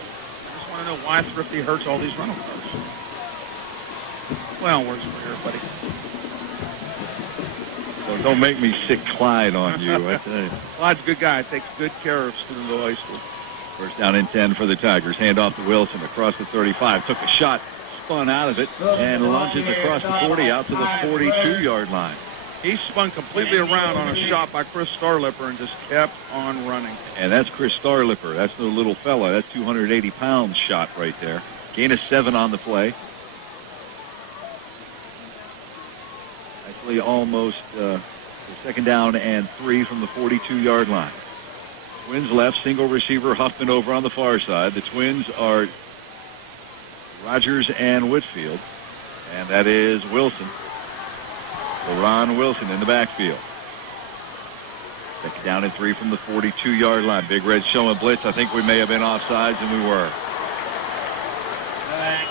just want to know why Thrifty Hertz all these rental cars. Well, where's everybody? So don't make me sick Clyde on you. I tell you. Clyde's a good guy. Takes good care of Steubenville High School. First down and 10 for the Tigers. Hand off to Wilson across the 35. Took a shot, spun out of it, and lunges across the 40 out to the 42-yard line. He spun completely around on a shot by Chris Starlipper and just kept on running. And that's Chris Starlipper. That's the little fella. That's 280 pounds shot right there. Gain of 7 on the play. Actually almost the second down and 3 from the 42-yard line. Twins left, single receiver Huffman over on the far side. The Twins are Rogers and Whitfield, and that is Wilson. So Ron Wilson in the backfield. Second down and 3 from the 42-yard line. Big Red showing blitz. I think we may have been offsides, and we were.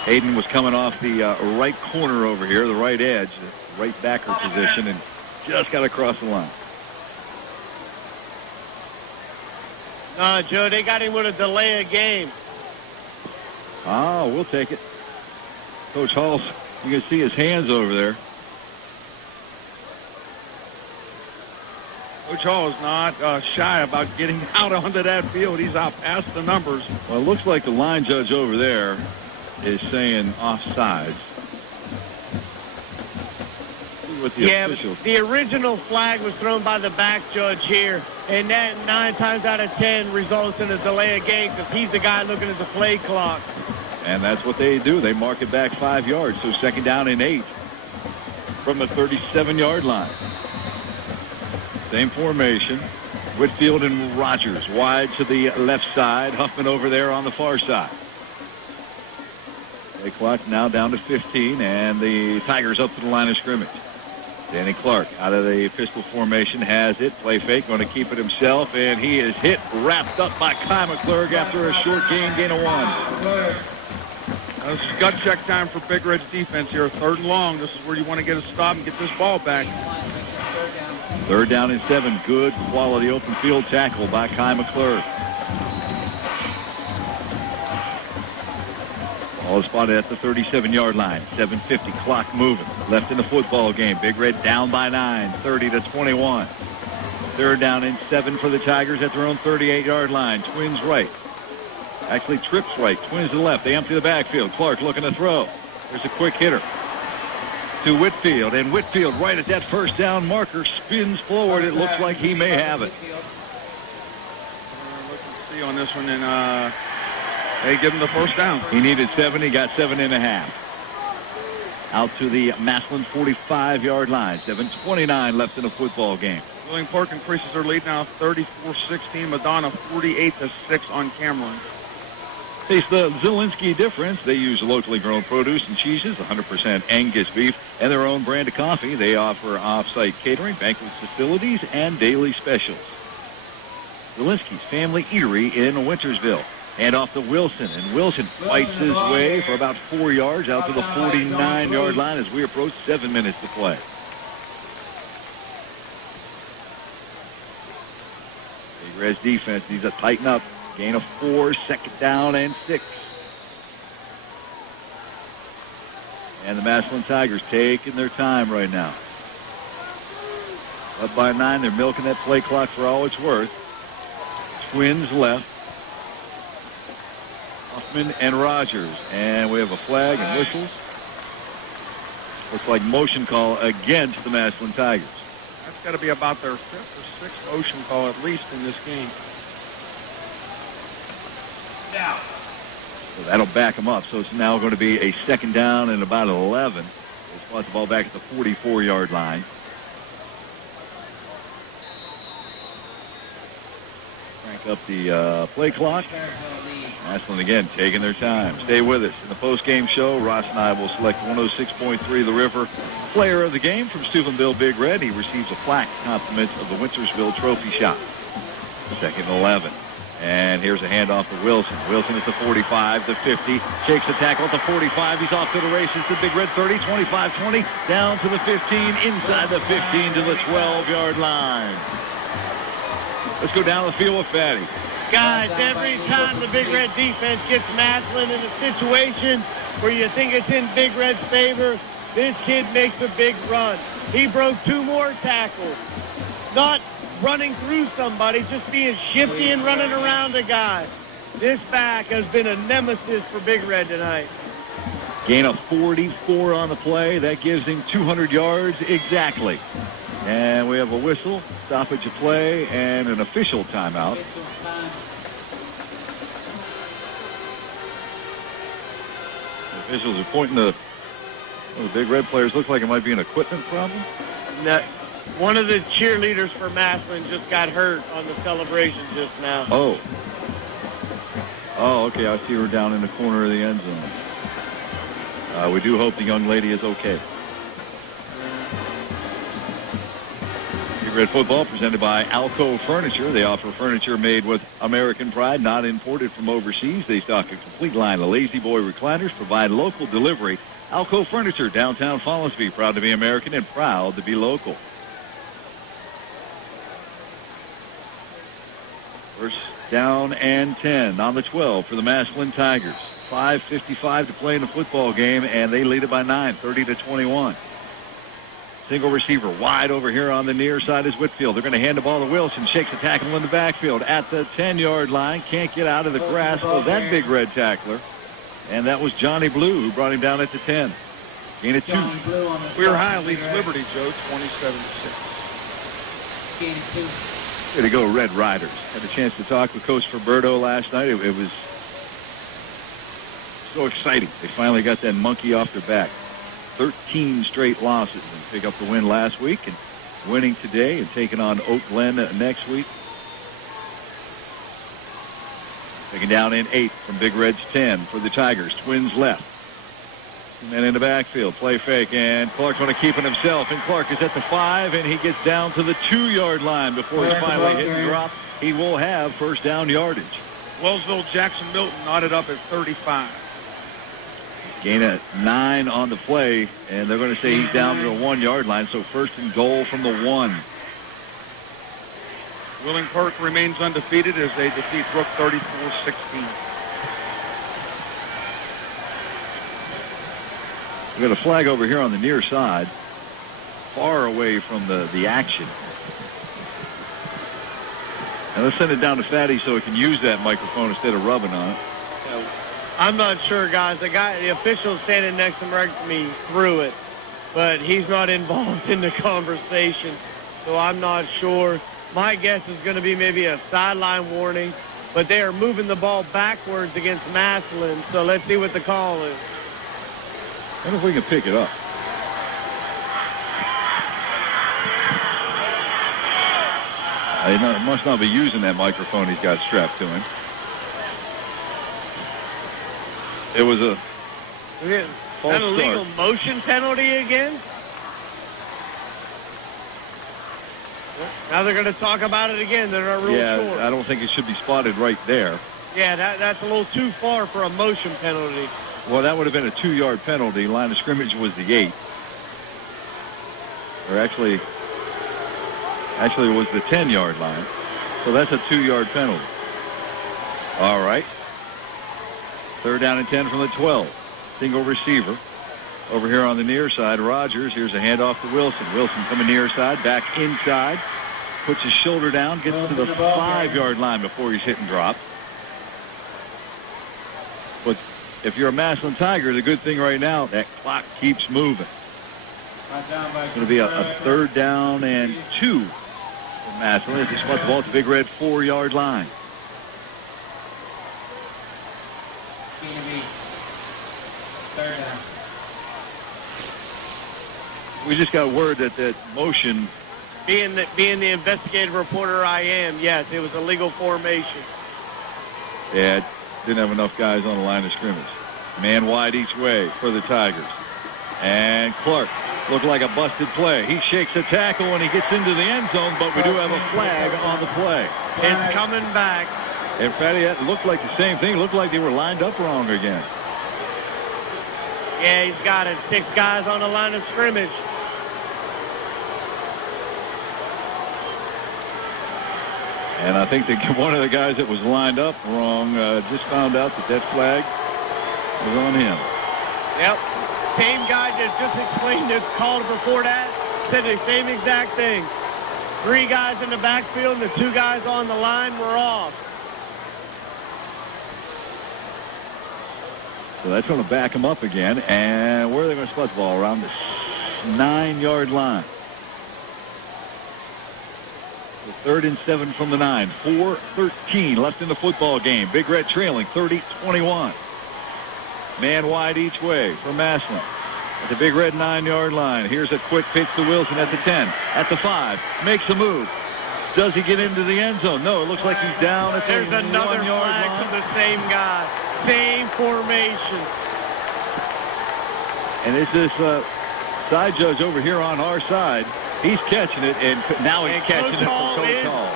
Hayden was coming off the right corner over here, the right edge, the right backer position, and just got across the line. No, Joe, they got him with a delay of game. Ah, we'll take it. Coach Hall, you can see his hands over there. Coach Hall is not shy about getting out onto that field. He's out past the numbers. Well, it looks like the line judge over there is saying offsides. With the officials. The original flag was thrown by the back judge here, and that 9 times out of 10 results in a delay of game because he's the guy looking at the play clock. And that's what they do. They mark it back 5 yards, so 2nd down and 8 from the 37-yard line. Same formation. Whitfield and Rogers wide to the left side. Huffman over there on the far side. Play clock now down to 15, and the Tigers up to the line of scrimmage. Danny Clark out of the pistol formation has it. Play fake, going to keep it himself, and he is hit, wrapped up by Kai McClurg after a short gain of 1. This is gut check time for Big Red's defense here. 3rd and long. This is where you want to get a stop and get this ball back. 3rd down and 7. Good quality open field tackle by Kai McClurg. Ball spotted at the 37-yard line. 7:50 clock moving. Left in the football game. Big Red down by 9. 30-21. 3rd down and 7 for the Tigers at their own 38-yard line. Twins right. Actually, trips right. Twins to the left. They empty the backfield. Clark looking to throw. There's a quick hitter to Whitfield, and Whitfield right at that 1st down marker spins forward. It looks like he may have it. Looking to see on this one, and they give him the 1st down. He needed 7. He got 7.5. Out to the Massillon 45-yard line. 7:29 left in the football game. William increases their lead now 34-16. Madonna 48-6 on Cameron. Taste the Zielinski difference. They use locally grown produce and cheeses, 100% Angus beef, and their own brand of coffee. They offer off-site catering, banquet facilities, and daily specials. Zielinski's Family Eatery in Wintersville. Hand off to Wilson, and Wilson fights his way for about 4 yards out to the 49-yard line as we approach 7 minutes to play. Big Red's defense needs to tighten up. Gain of 4, 2nd down and 6. And the Massillon Tigers taking their time right now. Up by 9, they're milking that play clock for all it's worth. Twins left. Huffman and Rogers. And we have a flag and whistles. Looks like motion call against the Massillon Tigers. That's got to be about their 5th or 6th motion call at least in this game. So that'll back them up. So it's now going to be a 2nd down and about 11. They spot the ball back at the 44-yard line. Crank up the play clock. Massillon again taking their time. Stay with us. In the post-game show, Ross and I will select 106.3 The River player of the game from Steubenville Big Red. He receives a plaque compliment of the Wintersville Trophy Shop. 2nd and 11. And here's a handoff to Wilson. Wilson at the 45, the 50. Shakes the tackle at the 45. He's off to the races. The Big Red 30, 25, 20. Down to the 15. Inside the 15 to the 12-yard line. Let's go down the field with Fatty. Guys, every time the Big Red defense gets Massillon in a situation where you think it's in Big Red's favor, this kid makes a big run. He broke 2 more tackles. Not running through somebody, just being shifty and running around a guy. This back has been a nemesis for Big Red tonight. Gain of 44 on the play. That gives him 200 yards exactly. And we have a whistle, stoppage of play, and an official timeout. The officials are pointing to the Big Red players. Looks like it might be an equipment problem. No, one of the cheerleaders for Massillon just got hurt on the celebration just now. Oh, okay. I see her down in the corner of the end zone. We do hope the young lady is okay. Big Red Football presented by Alco Furniture. They offer furniture made with American pride, not imported from overseas. They stock a complete line of Lazy Boy recliners, provide local delivery. Alco Furniture, downtown Follinsby, proud to be American and proud to be local. First down and 10 on the 12 for the Massillon Tigers. 5:55 to play in the football game, and they lead it by 9, 30-21. Single receiver wide over here on the near side is Whitfield. They're going to hand the ball to Wilson. Shakes a tackle in the backfield at the 10-yard line. Can't get out of the grasp of that Big Red tackler. And that was Johnny Blue who brought him down at the 10. Gain of 2. We're High leads Liberty, Joe, 27-6. Gain of 2. Way to go, Red Riders. Had a chance to talk with Coach Roberto last night. It was so exciting. They finally got that monkey off their back. 13 straight losses and pick up the win last week and winning today and taking on Oak Glen next week. Taking down in 8 from Big Red's 10 for the Tigers. Twins left. 2 men in the backfield. Play fake, and Clark's going to keep it himself. And Clark is at the 5, and he gets down to the 2-yard line before he's finally hit and drop. He will have first down yardage. Wellsville Jackson Milton knotted up at 35. Gain of 9 on the play, and they're going to say he's down to the 1-yard line, so first and goal from the 1. Willing Park remains undefeated as they defeat Brook 34-16. We got a flag over here on the near side, far away from the action. Now let's send it down to Fatty so he can use that microphone instead of rubbing on it. I'm not sure, guys. The official standing next to me threw it, but he's not involved in the conversation, so I'm not sure. My guess is going to be maybe a sideline warning, but they are moving the ball backwards against Massillon, so let's see what the call is. I wonder if we can pick it up. He must not be using that microphone he's got strapped to him. It was a false an illegal start. motion penalty again? Now they're going to talk about it again. They're not real sure. I don't think it should be spotted right there. Yeah, that's a little too far for a motion penalty. Well, that would have been a 2-yard penalty. Line of scrimmage was the 8. Or actually it was the 10-yard line. So that's a 2-yard penalty. All right. Third down and 10 from the 12. Single receiver. Over here on the near side, Rogers. Here's a handoff to Wilson. Wilson coming near side, back inside. Puts his shoulder down, gets to the 5-yard line before he's hit and drop. But if you're a Massillon Tiger, the good thing right now, that clock keeps moving. It's going to be a third down and 2 for Massillon as they spot the ball at the Big Red 4-yard line. Third down. We just got word that motion. Being the investigative reporter I am, yes, it was a legal formation. Yeah, didn't have enough guys on the line of scrimmage. Man wide each way for the Tigers. And Clark looked like a busted play. He shakes a tackle when he gets into the end zone, but we do have a flag on the play. It's coming back. In fact, it looked like the same thing. It looked like they were lined up wrong again. Yeah, he's got it. 6 guys on the line of scrimmage. And I think that one of the guys that was lined up wrong just found out that flag was on him. Yep. Same guy that just explained this called before that said the same exact thing. 3 guys in the backfield and the 2 guys on the line were off. So that's going to back him up again. And where are they going to spot the ball? Around the 9-yard line. So 3rd and 7 from the 9. 4:13 left in the football game. Big Red trailing 30-21. Man wide each way for Massillon. At the Big Red 9-yard line. Here's a quick pitch to Wilson at the 10. At the 5. Makes a move. Does he get into the end zone? No, it looks like he's down at the 1-yard line. There's another flag from the same guy. Same formation. And it's this side judge over here on our side He's catching it, and now he's catching it for Coach Hall.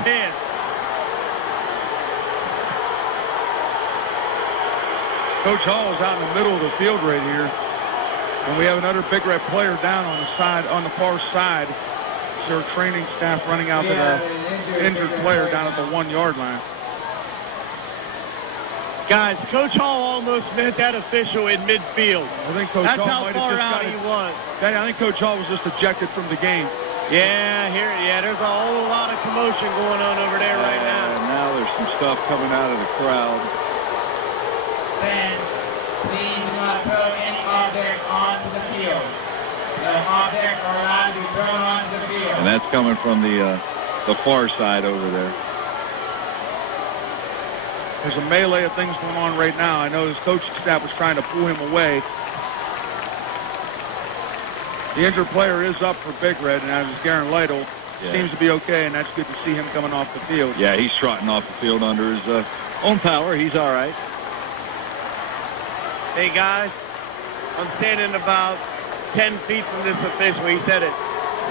Coach Hall is out in the middle of the field right here. And we have another Big Red player down on the side, on the far side. Their training staff running out to the injured player down at the 1-yard line. Guys, Coach Hall almost met that official in midfield. I think Coach That's Hall how might far have just out got he it. was. Danny, I think Coach Hall was just ejected from the game. Yeah, there's a whole lot of commotion going on over there right now. And now there's some stuff coming out of the crowd. Fans, please do not throw any objects onto the field. The objects are allowed to be thrown onto the field. And that's coming from the far side over there. There's a melee of things going on right now. I know his coaching staff was trying to pull him away. The injured player is up for Big Red, and as Garen Lytle seems to be okay, and that's good to see him coming off the field. Yeah, he's trotting off the field under his own power. He's all right. Hey, guys, I'm standing about 10 feet from this official. He said it.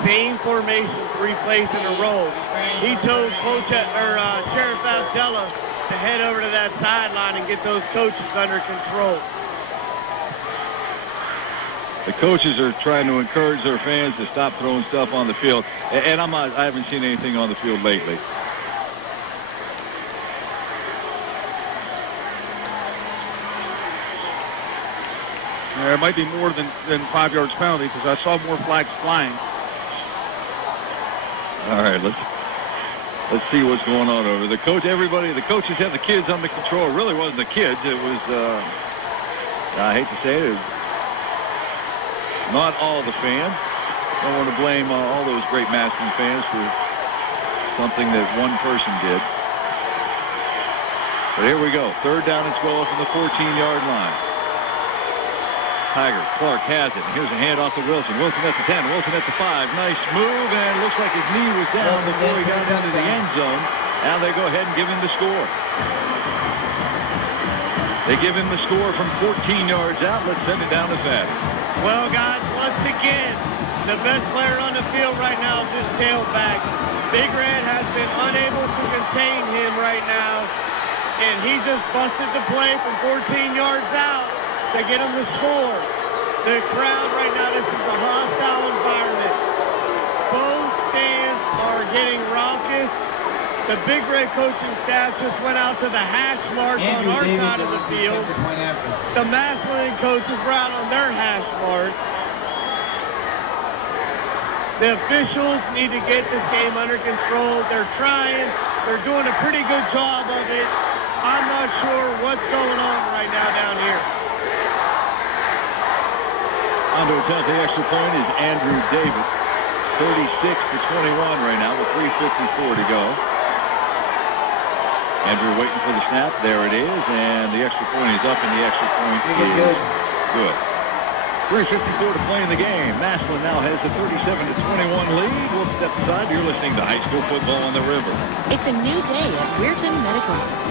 Same formation 3 plays in a row. He told Sheriff Valdella to head over to that sideline and get those coaches under control. The coaches are trying to encourage their fans to stop throwing stuff on the field. And I haven't seen anything on the field lately. There might be more than 5 yards penalty because I saw more flags flying. All right, let's see what's going on over there. The coaches have the kids under control. It really wasn't the kids. It was, I hate to say it, not all the fans. Don't want to blame all those great Massillon fans for something that one person did. But here we go. 3rd down and 12 from the 14-yard line. Tiger, Clark has it. Here's a handoff to Wilson. Wilson at the 10, Wilson at the 5. Nice move, and looks like his knee was down before he got into the end zone. Now they go ahead and give him the score. They give him the score from 14 yards out. Let's send it down to Fatty. Well, guys, once again, the best player on the field right now is this tailback. Big Red has been unable to contain him right now, and he just busted the play from 14 yards out to get him the score. The crowd right now, this is a hostile environment. Both stands are getting raucous. The Big Red coaching staff just went out to the hash marks on our side of the field. The Massillon coaches were out on their hash marks. The officials need to get this game under control. They're trying. They're doing a pretty good job of it. I'm not sure what's going on right now down here. On to attempt the extra point is Andrew Davis. 36-21 right now with 3:54 to go. Andrew waiting for the snap. There it is. And the extra point is up, and the extra point is good. 3:54 to play in the game. Massillon now has a 37-21 lead. We'll step aside. You're listening to high school football on the river. It's a new day at Weirton Medical Center.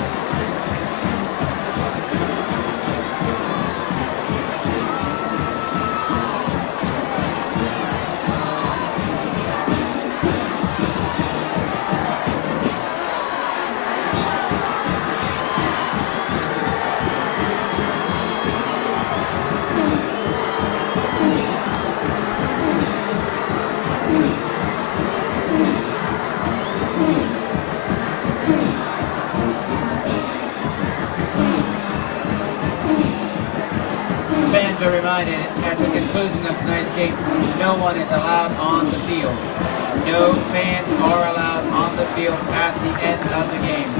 Fans are reminded at the conclusion of tonight's game, no one is allowed on the field. No fans are allowed on the field at the end of the game.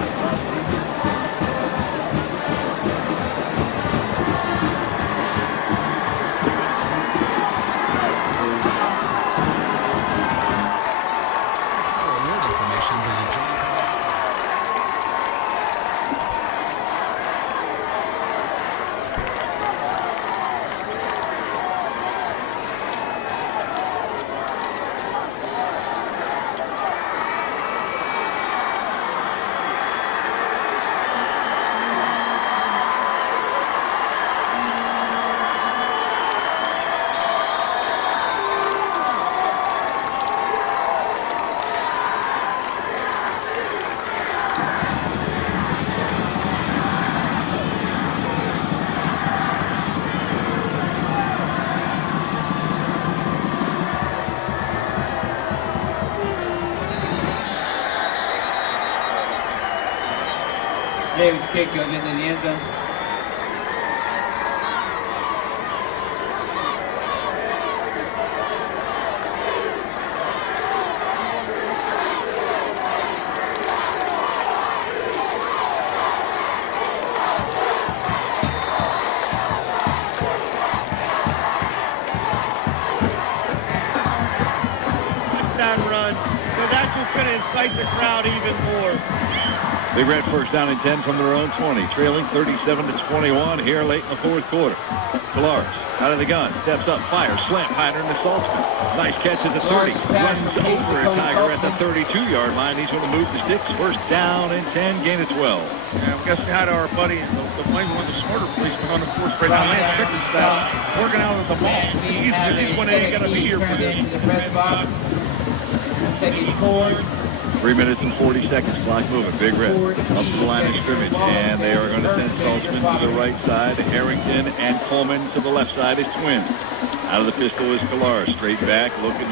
Award information visit Johnny. Davis kick goes into the end zone. Run. So that's just going to incite the crowd even more. Big Red first down and 10 from their own 20, trailing 37-21 here late in the fourth quarter. Pilaris out of the gun, steps up, fires, slant, higher than the Saltzman. Nice catch at the 30, runs over a Tiger at the 32-yard line. He's going to move the sticks. First down and 10, gain of 12. Yeah, I'm guessing how to our buddy, the one of the smarter policemen on the force right now, Lance Bickerstaff, working out of the ball. He's one ain't got to be here for this. 3 minutes and 40 seconds, clock moving. Big Red up to the line of scrimmage, and they are going to send Saltzman to the right side, Harrington and Coleman to the left side as twins. Out of the pistol is Pilar, straight back, looking,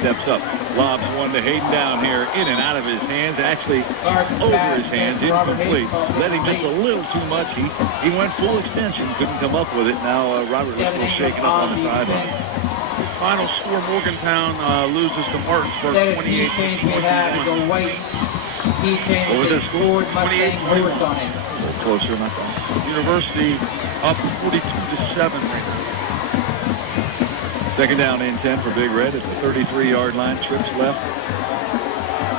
steps up, lobs one to Hayden down here, in and out of his hands, actually over his hands, incomplete. Let him just a little too much. He went full extension, couldn't come up with it. Now Robert looks a little shaken up on the sideline. Final score, Morgantown loses to Martinsburg 28-21. What was the score? 28-21. Closer, my friend. University up 42-7. Second down and 10 for Big Red at the 33-yard line. Trips left.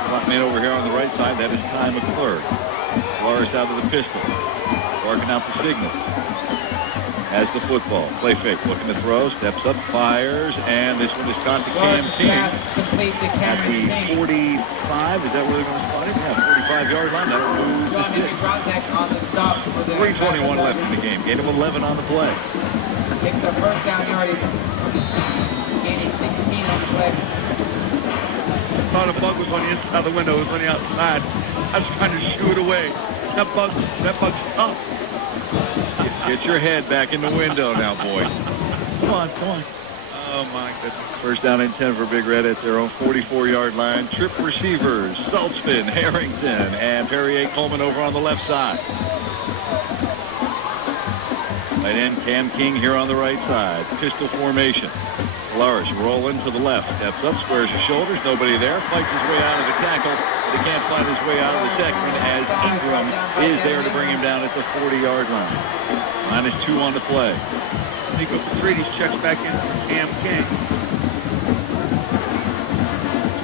Clock man over here on the right side. That is Ty McClure. Lars out of the pistol. Barking out the signal. Has the football. Play fake. Looking to throw. Steps up. Fires. And this one is caught to Cam King. At the 45. Is that where they're going to spot it? Yeah, 45-yard line. That'll move the 3:21 left in the game. Gain of 11 on the play. Takes the first down yardage. Gaining 16 on the play. I thought a bug was on the inside of the window. It was on the outside. I was trying to shoo it away. That bug's up. Get your head back in the window now, boy. Come on. Oh, my goodness. First down and 10 for Big Red at their own 44-yard line. Trip receivers, Saltzman, Harrington, and Perrier Coleman over on the left side. Tight end Cam King here on the right side. Pistol formation. Lars rolling to the left. Steps up, squares his shoulders. Nobody there. Fights his way out of the tackle. He can't fight his way out of the second as Ingram is there to bring him down at the 40-yard line. -2 on the play. Nico Petridis checks back in for Cam King.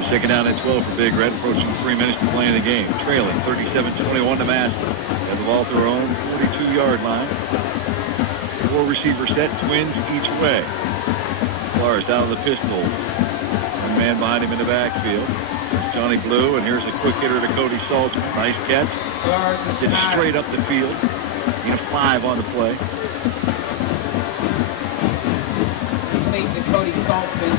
Second down at 12 for Big Red. Approaching 3 minutes to play in the game. Trailing 37-21 to Massillon. Got the ball at their own 42-yard line. 4 receiver set, twins each way. Lars down to the pistol. One man behind him in the backfield. Johnny Blue, and here's a quick hitter to Cody Saltzman. Nice catch. Gets straight up the field. Need a 5 on the play. Cody Saltzman.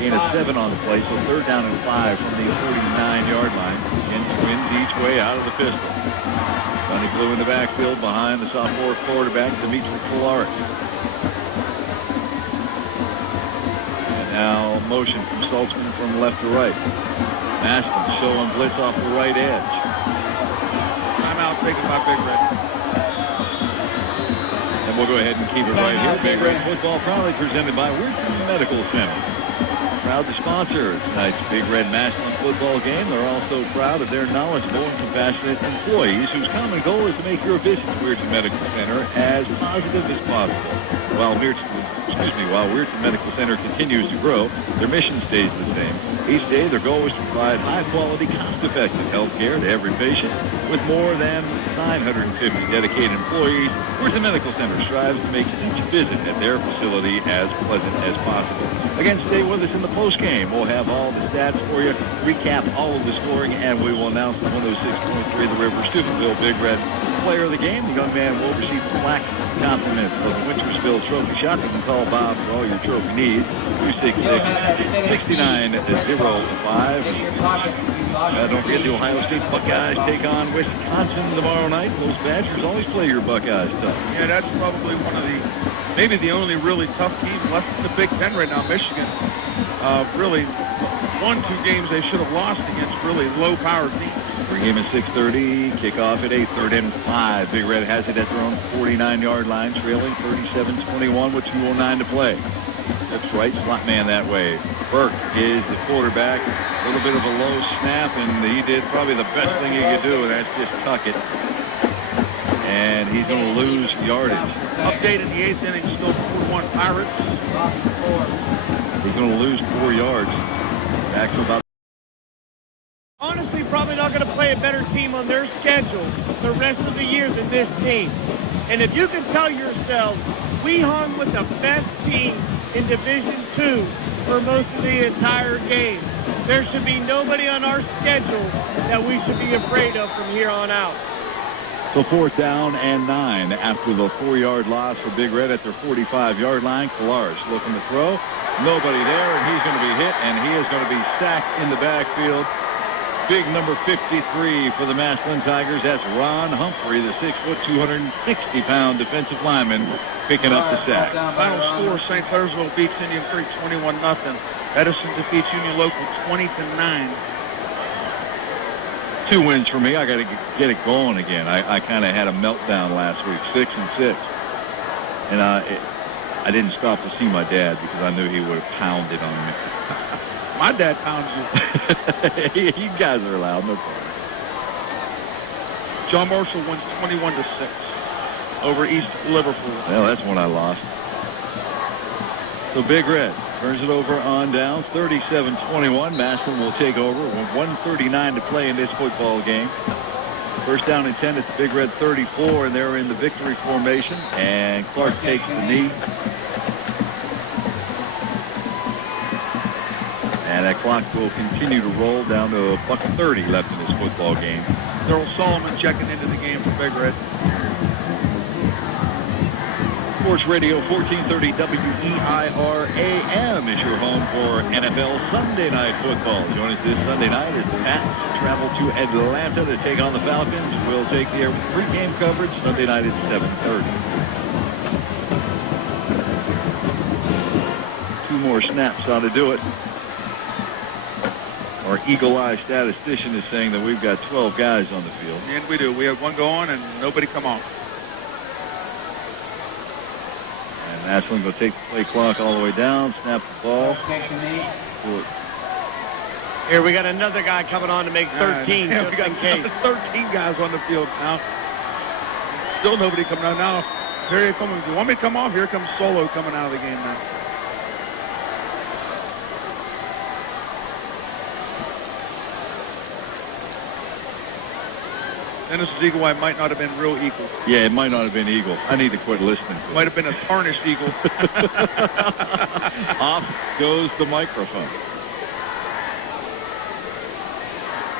Gain of 7 on the play, so third down and 5 from the 49-yard line. And twins each way out of the pistol. Johnny Blue in the backfield behind the sophomore quarterback, Dimitri Pilaris. And now motion from Saltzman from left to right. Massillon showing blitz off the right edge. Timeout taken by Big Red. And we'll go ahead and keep it right here. Big Red football proudly presented by Weirton Medical Center. Proud to sponsor tonight's Big Red Massillon football game. They're also proud of their knowledgeable and compassionate employees whose common goal is to make your visit to Weirton Medical Center as positive as possible. While Weirton Medical Center continues to grow, their mission stays the same. Each day, their goal is to provide high-quality, cost-effective health care to every patient. With more than 950 dedicated employees, Weirton Medical Center strives to make each visit at their facility as pleasant as possible. Again, stay with us in the postgame. We'll have all the stats for you, recap all of the scoring, and we will announce the 106.3 The River Steubenville Big Red player of the game. The young man will receive plaque compliments of the Wintersville Trophy Shop. You can call Bob for all your trophy needs. 266-69-005. Don't forget the Ohio State Buckeyes take on Wisconsin tomorrow night. Those Badgers always play your Buckeyes tough. Yeah, that's probably one of maybe the only really tough team left in the Big Ten right now. Michigan, really, 1-2 games they should have lost against really low-powered teams. Pregame at 6:30, kickoff at 8, 3rd and 5. Big Red has it at their own 49-yard line, trailing 37-21 with 2:09 to play. That's right, slot man that way. Burke is the quarterback. A little bit of a low snap, and he did probably the best thing he could do, and that's just tuck it. And he's going to lose yardage. Update in the 8th inning, still 4-1 Pirates. He's going to lose 4 yards. Back to about. Honestly, probably not going to play a better team on their schedule the rest of the year than this team. And if you can tell yourself, we hung with the best team in Division II for most of the entire game. There should be nobody on our schedule that we should be afraid of from here on out. So 4th down and 9 after the 4-yard loss for Big Red at their 45-yard line. Kallars looking to throw. Nobody there, and he's going to be hit, and he is going to be sacked in the backfield. Big number 53 for the Massillon Tigers. That's Ron Humphrey, the 6-foot, 260-pound defensive lineman, picking up the sack. Final score, St. Clairsville beats Indian Creek 21-0. Edison defeats Union Local 20-9. 2 wins for me. I got to get it going again. I kind of had a meltdown last week, 6-6. And I didn't stop to see my dad because I knew he would have pounded on me. My dad pounds you. You guys are loud. No problem. John Marshall wins 21-6 over East Liverpool. Well, that's one I lost. So Big Red turns it over on down, 37-21. Massillon will take over with 1:39 to play in this football game. First down and 10 at the Big Red 34, and they're in the victory formation. And Clark takes the knee. And that clock will continue to roll down to $1:30 left in this football game. Daryl Solomon checking into the game for Big Red. Sports Radio 1430 WEIR AM is your home for NFL Sunday Night Football. Join us this Sunday night as the Pats travel to Atlanta to take on the Falcons. We'll take their pregame coverage Sunday night at 7:30. 2 more snaps ought to do it. Our Eagle Eye statistician is saying that we've got 12 guys on the field. And we do. We have 1 go on and nobody come off. Massillon will take the play clock all the way down, snap the ball. Here we got another guy coming on to make 13 we got in case. 13 guys on the field now. Still nobody coming out now. Here you come. If you want me to come off, here comes Solo coming out of the game now. Dennis's Eagle Eye might not have been real eagle. Yeah, it might not have been eagle. I need to quit listening to it. Might have been a tarnished eagle. Off goes the microphone.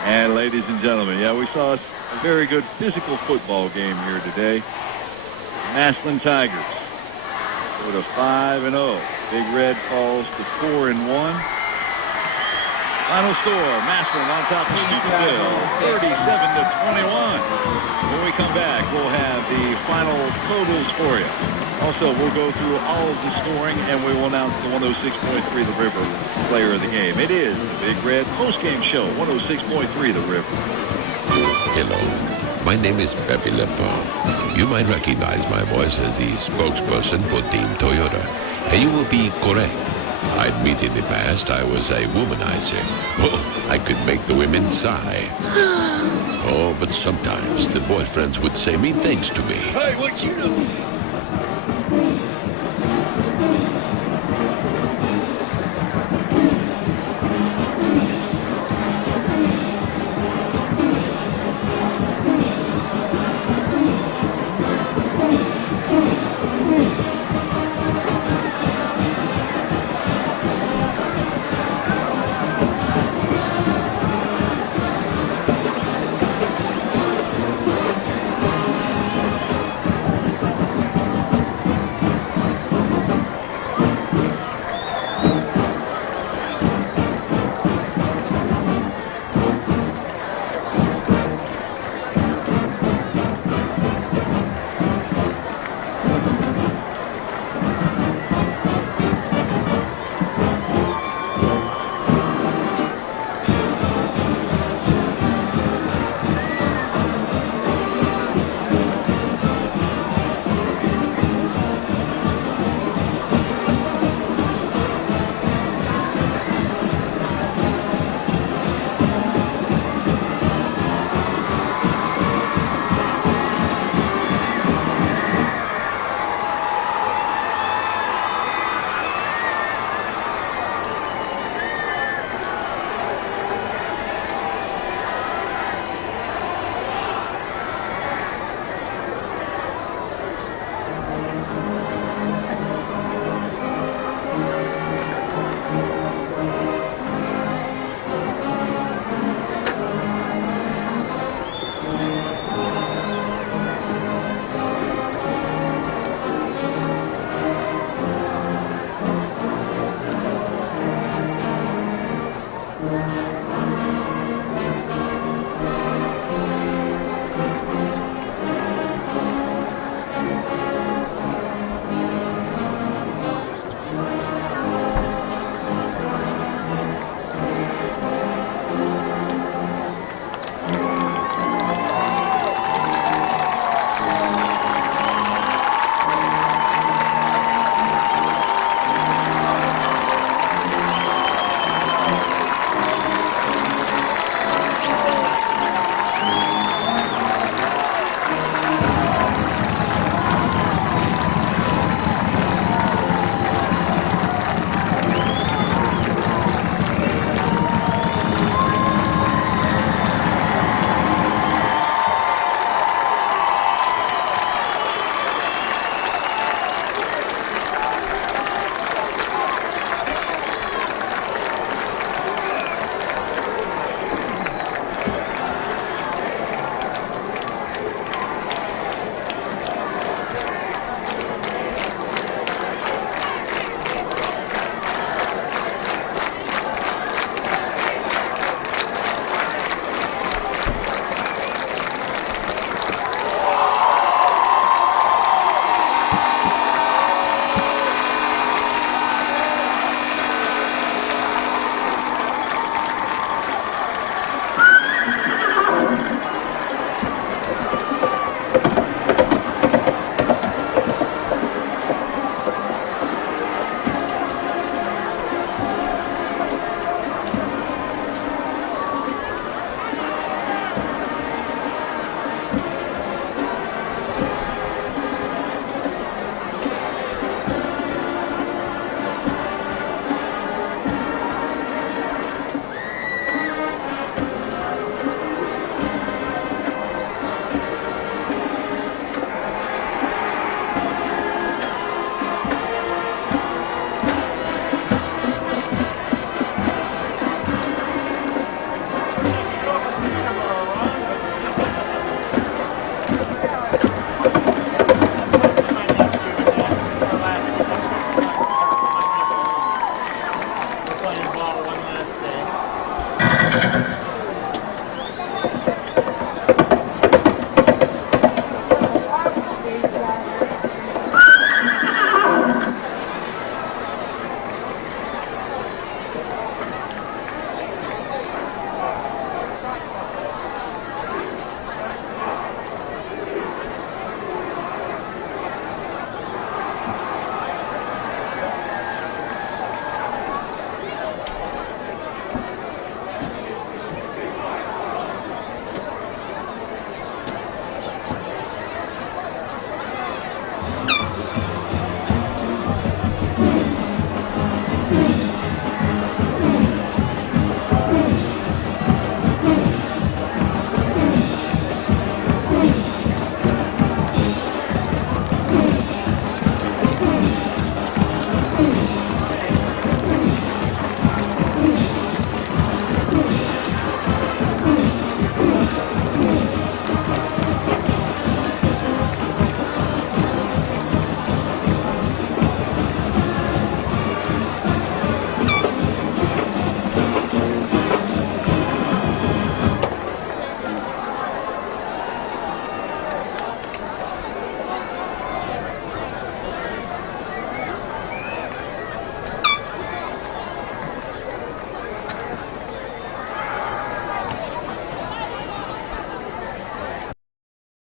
And ladies and gentlemen, yeah, we saw a very good physical football game here today. Massillon Tigers go to 5-0. Big Red falls to 4-1. Final score, Massillon on top of Steubenville, 37-21. When we come back, we'll have the final totals for you. Also, we'll go through all of the scoring, and we will announce the 106.3 The River player of the game. It is the Big Red postgame show, 106.3 The River. Hello, my name is Pepe Le Pen. You might recognize my voice as the spokesperson for Team Toyota, and you will be correct. I admit in the past I was a womanizer. Oh, I could make the women sigh. Oh, but sometimes the boyfriends would say mean things to me. Hey, what you doing?